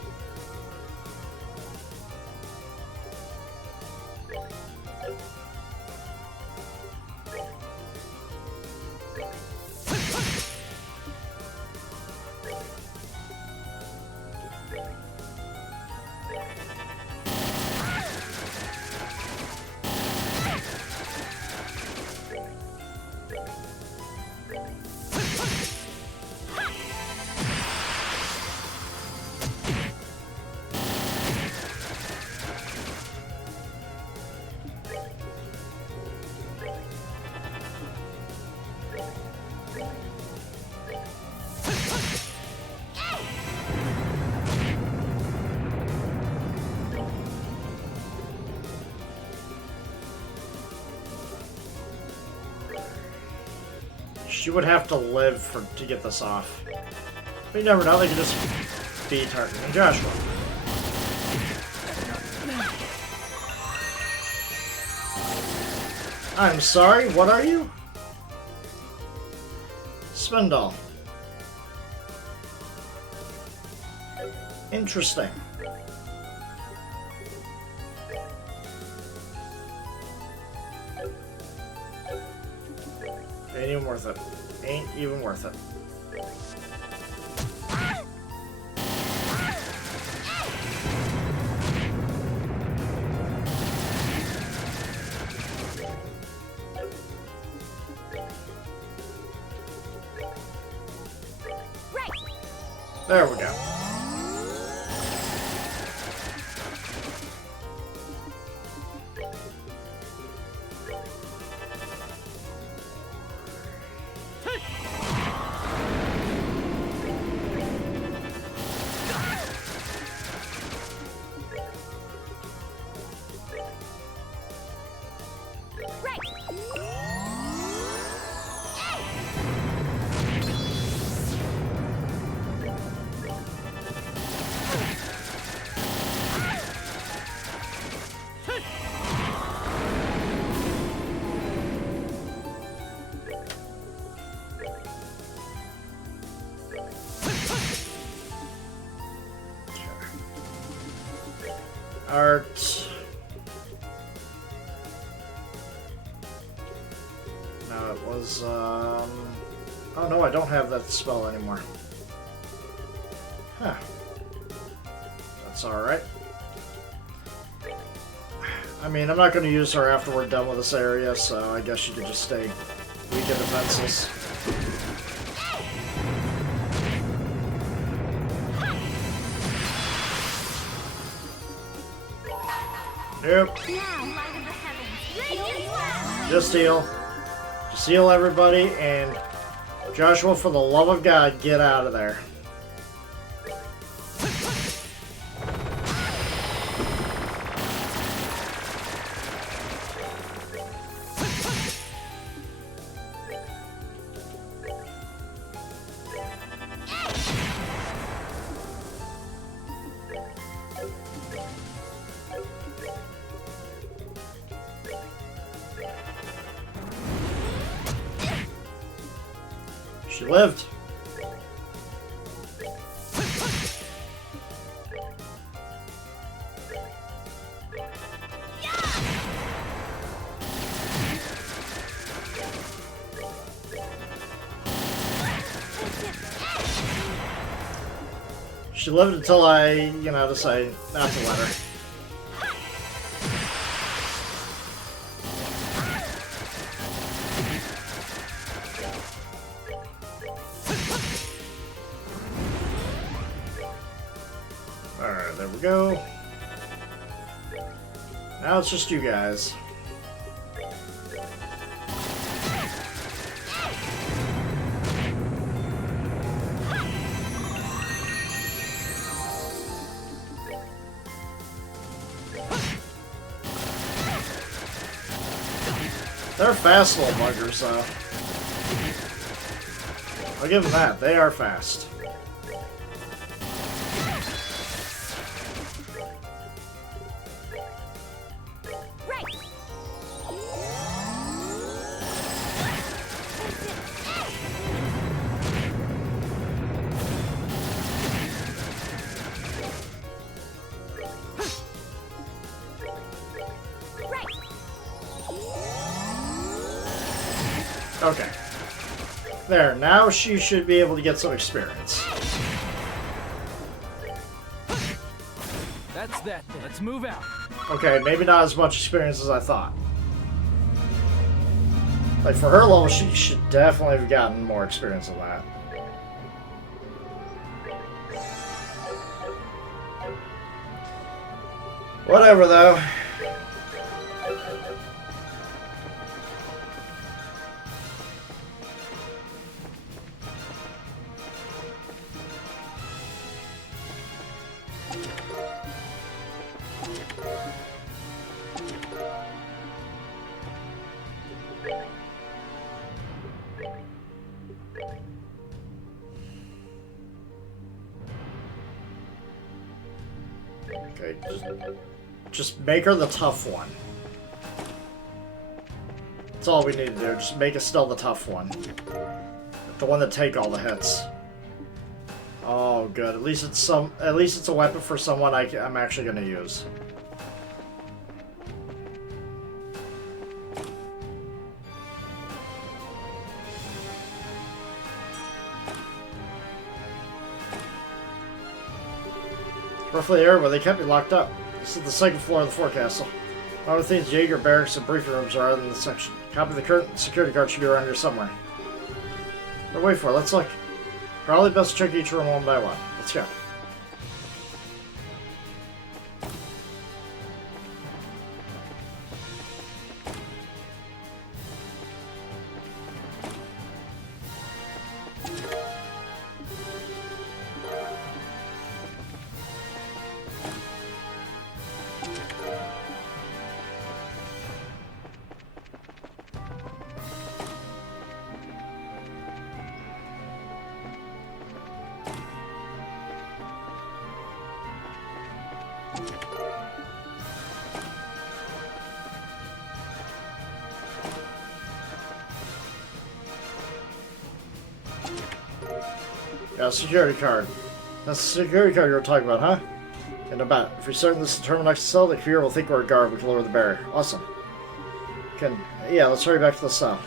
She would have to live to get this off. But you never know, they could just be targeting Joshua. I'm sorry, what are you? Spindle. Interesting. Ain't even worth it. Ain't even worth it. There we go. Art. No, it was, oh no, I don't have that spell anymore. Huh. That's alright. I mean, I'm not going to use her after we're done with this area, so I guess she could just stay weak and defenseless. Yep. Just heal. Just heal everybody, and Joshua, for the love of God, get out of there. She lived. She lived until I, decided not to let her. Alright, there we go. Now it's just you guys. They're fast little buggers, though. I'll give them that. They are fast. Okay. There, now she should be able to get some experience. That's that then. Let's move out. Okay, maybe not as much experience as I thought. Like, for her level, she should definitely have gotten more experience than that. Whatever, though. Okay, just make her the tough one. That's all we need to do. Just make it still the tough one. The one that take all the hits. Oh, good. At least it's a weapon for someone I'm actually going to use. Roughly the area where they kept me locked up. This is the second floor of the forecastle. One of the things Jaeger barracks and briefing rooms are in the section. Copy of the current security card should be around here somewhere. But wait for it, let's look. Probably best to check each room one by one. Let's go. Yeah, security card. That's the security card you were talking about, huh? And about if we start this terminal next to cell, the computer will think we're a guard. We can lower the barrier. Awesome. Yeah, let's hurry back to the cell.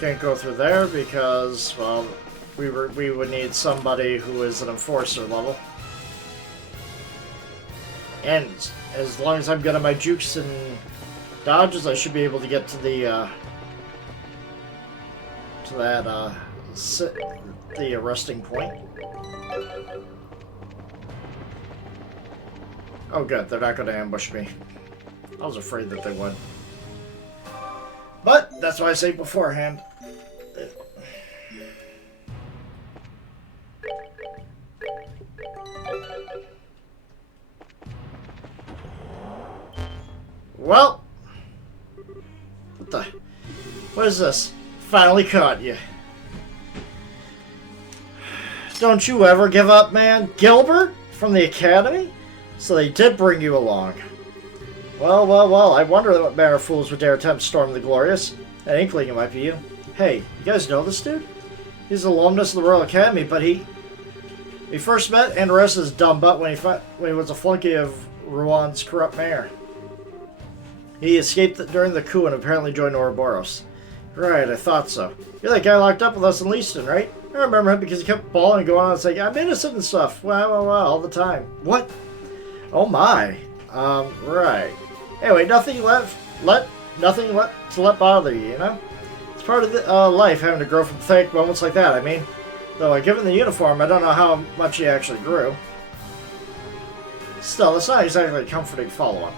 Can't go through there because, well, we would need somebody who is an enforcer level. And as long as I'm good at my jukes and dodges, I should be able to get to the the arresting point. Oh good, they're not going to ambush me. I was afraid that they would. But that's why I say beforehand. Well, what is this? Finally caught you. Don't you ever give up, man. Gilbert? From the Academy? So they did bring you along. Well, I wonder what manner of fools would dare attempt to storm the Glorious. An inkling it might be you. Hey, you guys know this dude? He's an alumnus of the Royal Academy, but we first met and arrested his dumb butt when he was a flunky of Rowan's corrupt mayor. He escaped during the coup and apparently joined Ouroboros. Right, I thought so. You're that guy locked up with us in Leaston, right? I remember him because he kept bawling and going on and saying, I'm innocent and stuff. Well, all the time. What? Oh my. Right. Anyway, nothing to let bother you, you know? It's part of the, life having to grow from pathetic moments like that, I mean. Though, given the uniform, I don't know how much he actually grew. Still, it's not exactly a comforting follow-up.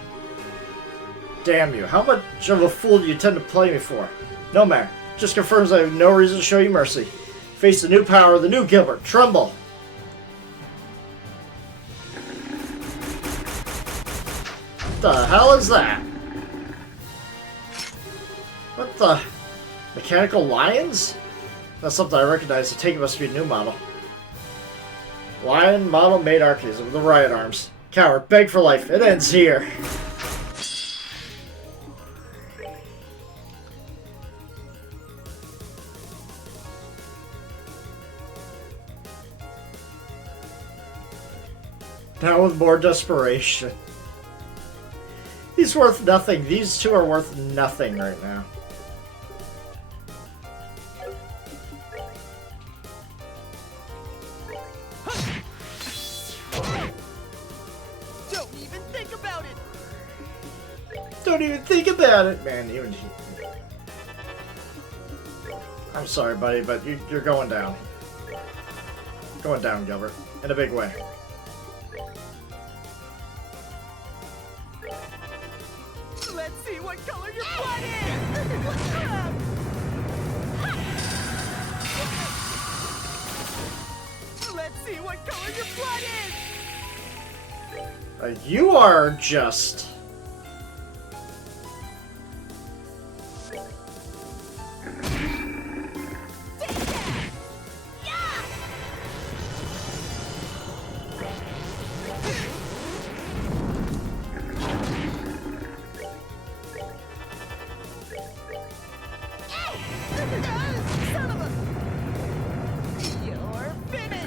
Damn you. How much of a fool do you tend to play me for? No matter. Just confirms I have no reason to show you mercy. Face the new power of the new Gilbert. Tremble. What the hell is that? What the? Mechanical lions? That's something I recognize. I take it must be a new model. Lion model made arcades with the riot arms. Coward, beg for life. It ends here. Now with more desperation. These He's worth nothing. These two are worth nothing right now. Don't even think about it. Don't even think about it, man. Even I'm sorry, buddy, but you're going down. Going down, Gilbert, in a big way. Let's see what color your blood is. Let's see what color your blood is. You are just. Son of a... You're finished.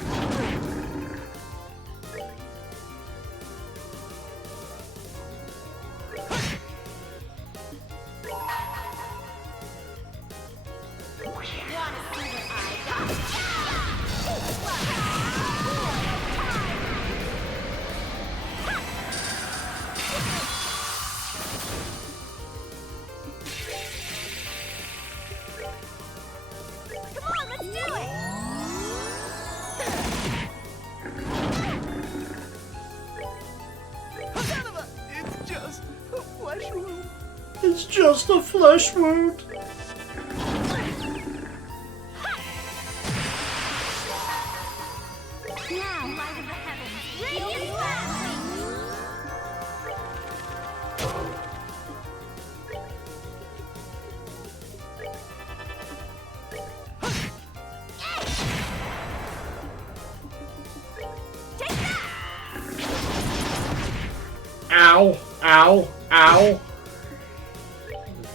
Come on, let's do it! Son of a... It's just a flesh wound. It's just a flesh wound. Now, light of the heavens, radiant flash! Take that! Ow, ow, ow.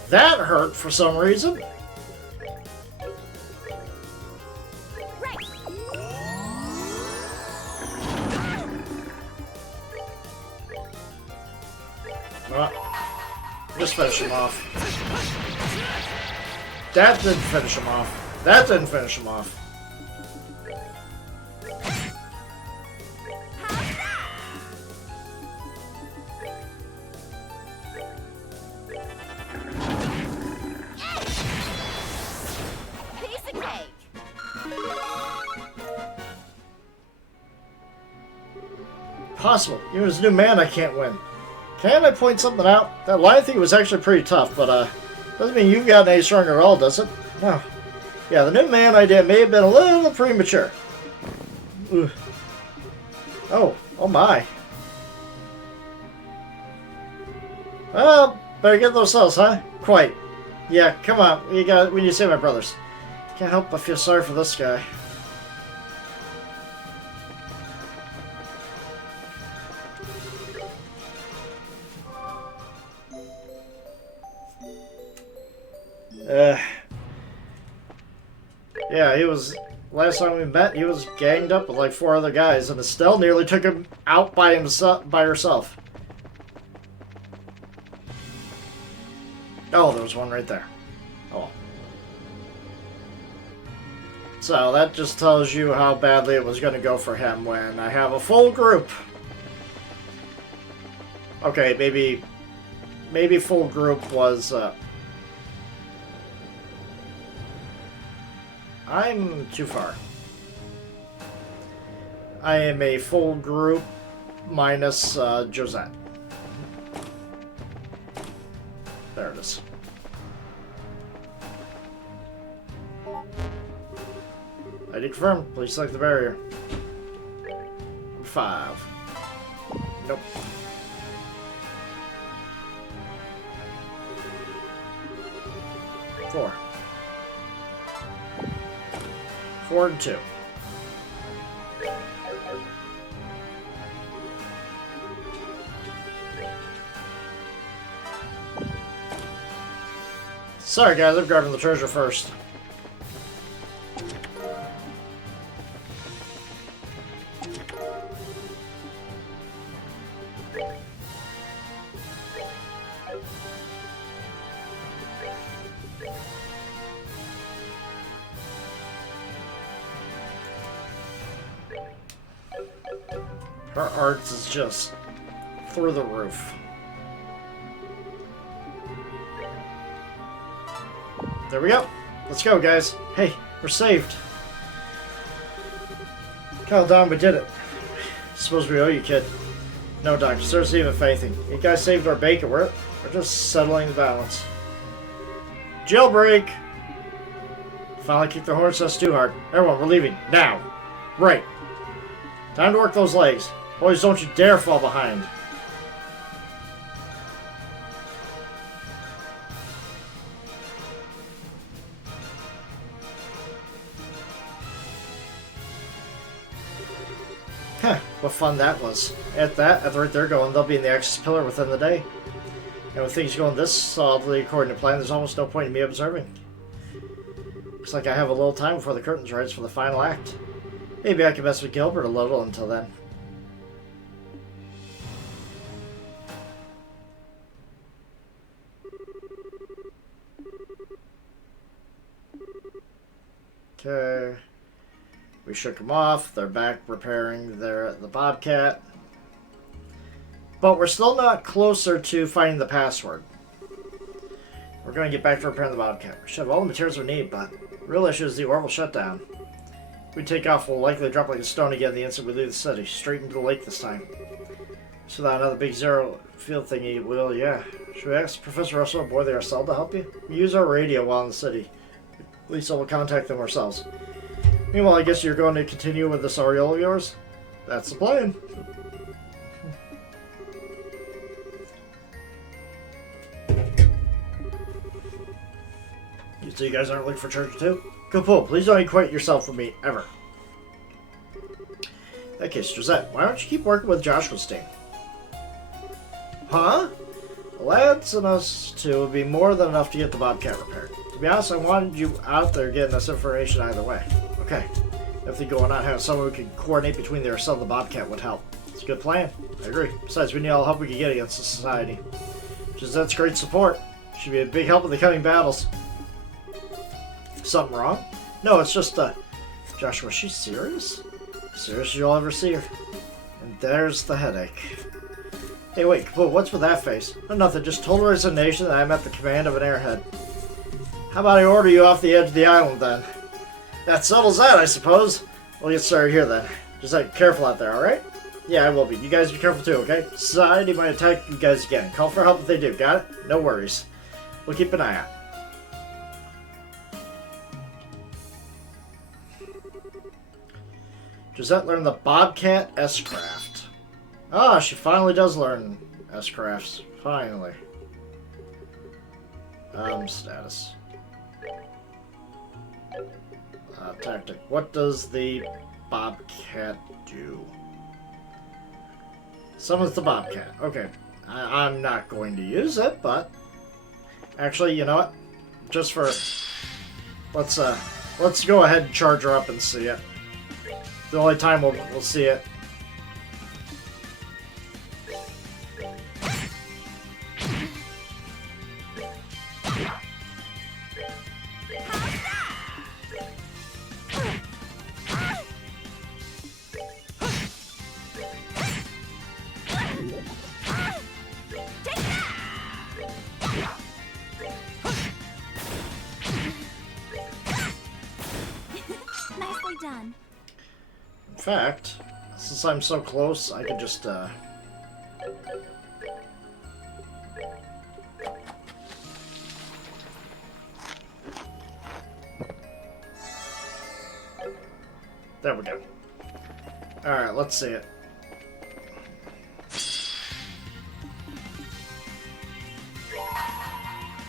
That hurt for some reason. Right! Just finish him off. That didn't finish him off. That didn't finish him off. How's that? Piece of cake! Possible. Even as a new man, I can't win. Can I point something out? That line thing was actually pretty tough, but doesn't mean you've gotten any stronger at all, does it? No. Yeah, the new man idea may have been a little premature. Ugh. Oh my. Well, better get those cells, huh? Quite. Yeah, come on. We need to save my brothers. Can't help but feel sorry for this guy. Yeah, he was. Last time we met, he was ganged up with like 4 other guys, and Estelle nearly took him out by herself. Oh, there was one right there. Oh. So that just tells you how badly it was going to go for him when I have a full group. Okay, maybe full group was. I'm too far. I am a full group minus Josette. There it is. ID confirmed. Please select the barrier. 5. Nope. 4. 4 and 2. Sorry guys, I'm grabbing the treasure first. Her arts is just through the roof. There we go. Let's go, guys. Hey, we're saved. Kyle, Don, we did it. Suppose we owe you, kid. No, Doc. Seriously, even if anything. You guys saved our bacon. We're just settling the balance. Jailbreak! Finally kicked the horse us too hard. Everyone, we're leaving. Now. Right. Time to work those legs. Boys, don't you dare fall behind. Huh, what fun that was. At the rate they're going, they'll be in the Axis Pillar within the day. And with things going this solidly according to plan, there's almost no point in me observing. Looks like I have a little time before the curtains rise for the final act. Maybe I can mess with Gilbert a little until then. Okay. We shook them off. They're back repairing the Bobcat. But we're still not closer to finding the password. We're going to get back to repairing the Bobcat. We should have all the materials we need, but the real issue is the orbital shutdown. If we take off, we'll likely drop like a stone again the instant we leave the city. Straight into the lake this time. So that another big zero field thingy will, yeah. Should we ask Professor Russell or Boy the Arcel to help you? We use our radio while in the city. At least we'll contact them ourselves. Meanwhile, I guess you're going to continue with this Aureole of yours? That's the plan. So you guys aren't looking for church too? Good pull. Please don't equate yourself with me, ever. In that case, Josette, why don't you keep working with Joshua's team? Huh? The lads and us two would be more than enough to get the Bobcat repaired. To be honest, I wanted you out there getting us information either way. Okay. If they go on out, having someone who can coordinate between the Arcel and the Bobcat would help. It's a good plan. I agree. Besides, we need all the help we can get against the society. Josette's great support. Should be a big help in the coming battles. Something wrong? No, it's just, Joshua, she's serious? Serious as you'll ever see her. And there's the headache. Hey, wait, Kaput, what's with that face? Oh, nothing, just total resignation that I'm at the command of an airhead. How about I order you off the edge of the island, then? That settles that, I suppose. We'll get started here, then. Just, careful out there, alright? Yeah, I will be. You guys be careful, too, okay? Society might attack you guys again. Call for help if they do, got it? No worries. We'll keep an eye out. Josette learned the Bobcat S-Craft. Ah, she finally does learn S-Crafts. Finally. Status. Tactic. What does the Bobcat do? Summons the Bobcat. Okay. I'm not going to use it, but... Actually, you know what? Just for... Let's go ahead and charge her up and see it. The only time we'll see it. Nicely done. In fact, since I'm so close, I could just, There we go. Alright, let's see it.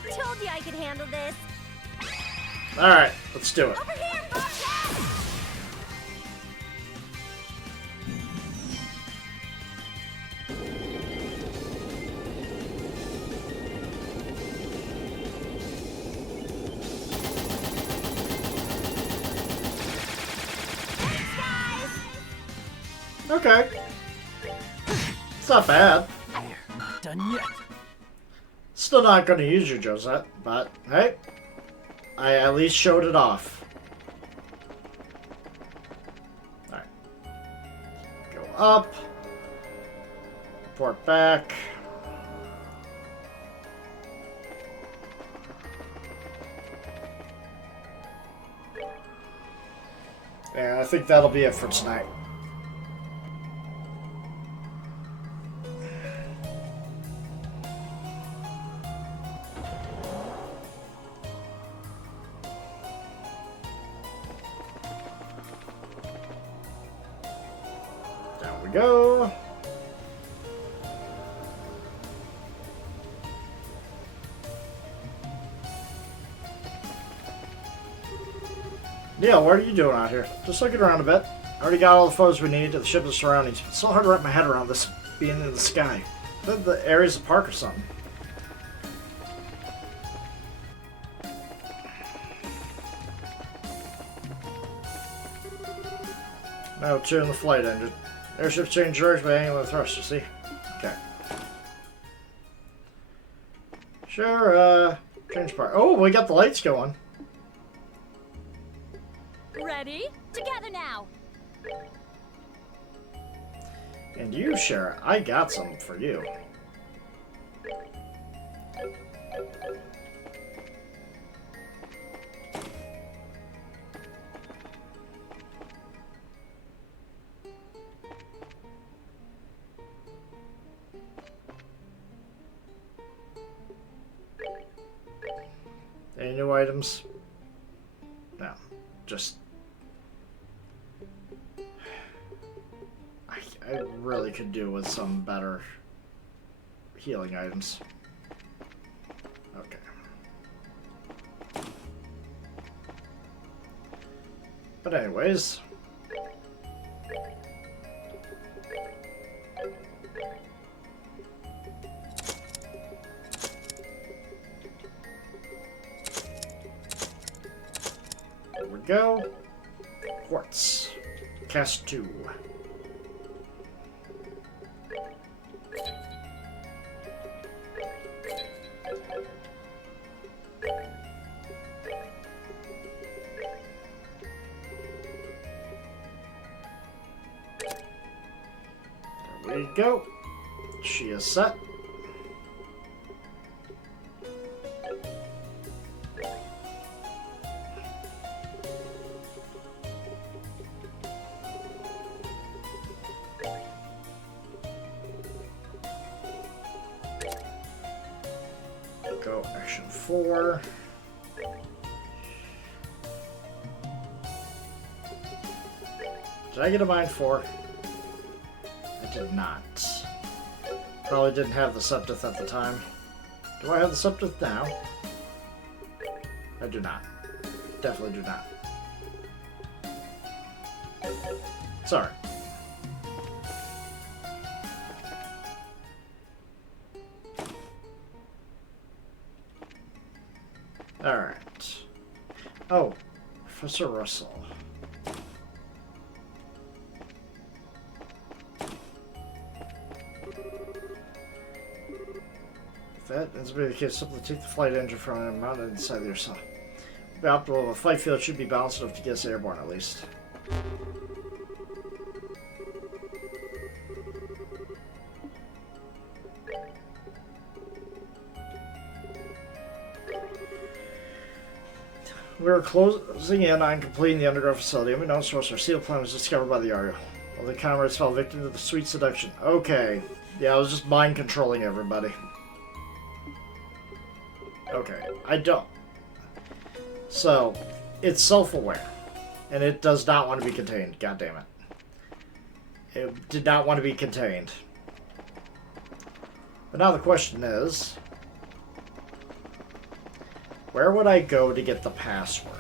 Told you I could handle this. Alright, let's do it. Over here, Bobcat! Okay. It's not bad. We're not done yet. Still not going to use you, Josette, but hey, I at least showed it off. Alright. Go up. report back. And I think that'll be it for tonight. Down we go. Neil, what are you doing out here? Just looking around a bit. I already got all the photos we need of the ship and surroundings. It's so hard to wrap my head around this being in the sky. The area's a park or something. Now tune the flight engine. Airship change direction by angle of thrust, you see? Okay. Sure, change part. Oh, we got the lights going. Ready? Together now. And you, Shara, I got something for you. Any new items? No. Just... I really could do with some better healing items. Okay. But anyways... There we go. Quartz. Cast 2. There we go. She is set. Go action 4. Did I get a mine 4? I did not. Probably didn't have the Septith at the time. Do I have the Septith now? I do not. Definitely do not. Sorry. Alright. Oh, Professor Russell. If that ends up being the case, simply take the flight engine from and mount it inside yourself. The optimal the flight field should be balanced enough to get us airborne at least. We are closing in on completing the underground facility. Unknown source, our sealed plan was discovered by the Ariel. All the comrades fell victim to the sweet seduction. Okay. Yeah, I was just mind controlling everybody. Okay, I don't. So, it's self-aware. And it does not want to be contained. God damn it. It did not want to be contained. But now the question is... where would I go to get the password?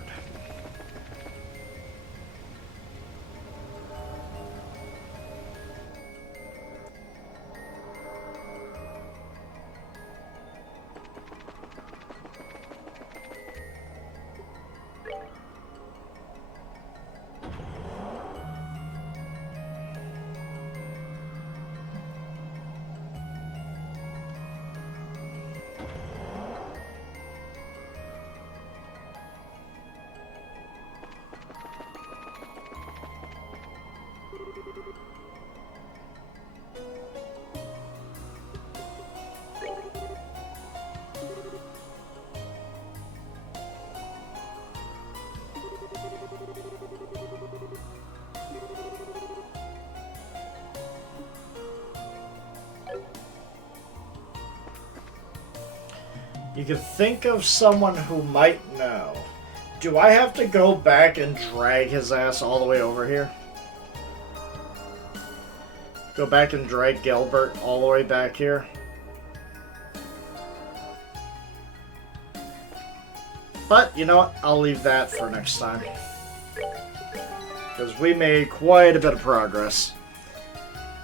You can think of someone who might know. Do I have to go back and drag his ass all the way over here? Go back and drag Gilbert all the way back here? But, you know what? I'll leave that for next time. Because we made quite a bit of progress.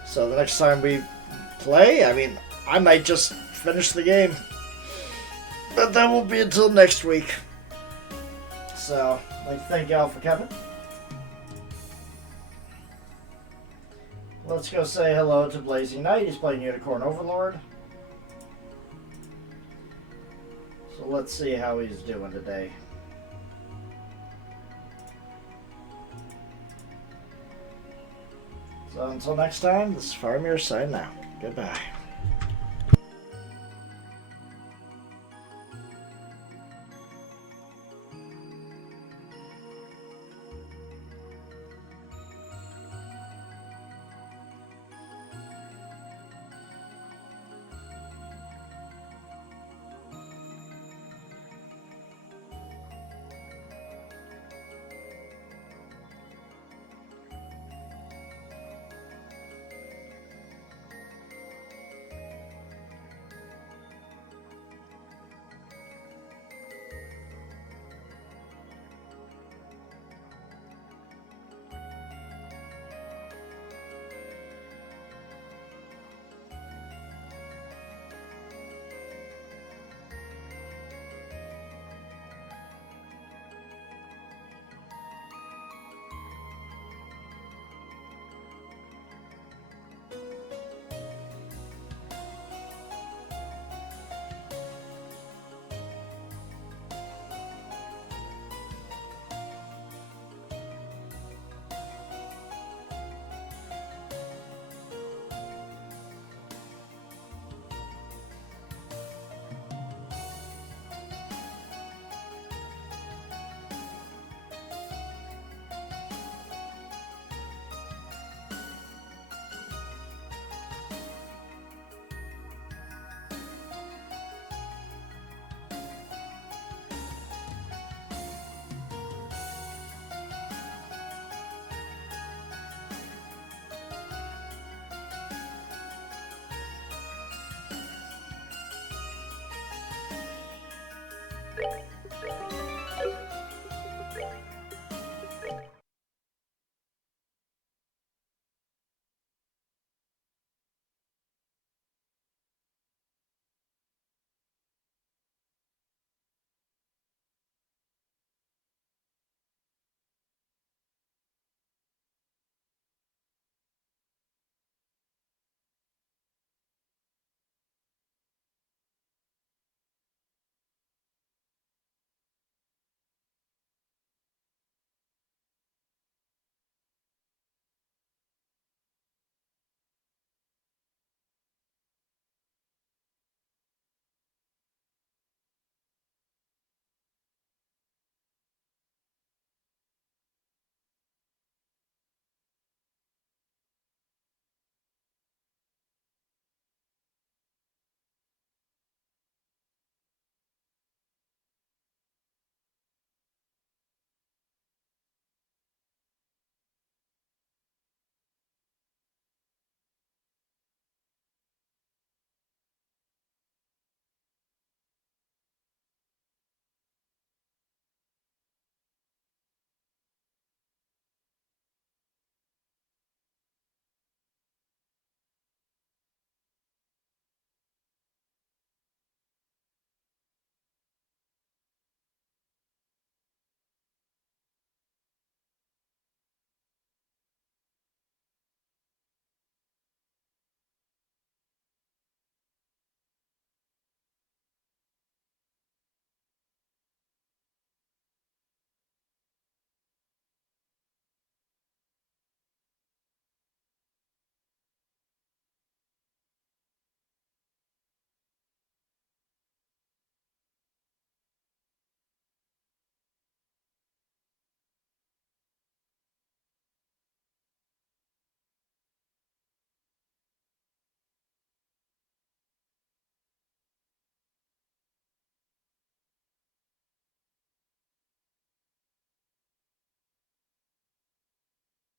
So the next time we play, I mean, I might just finish the game. But that won't be until next week. So, I'd like to thank Alpha Kevin. Let's go say hello to Blazing Knight. He's playing Unicorn Overlord. So let's see how he's doing today. So until next time, this is Faramir signing out. Goodbye.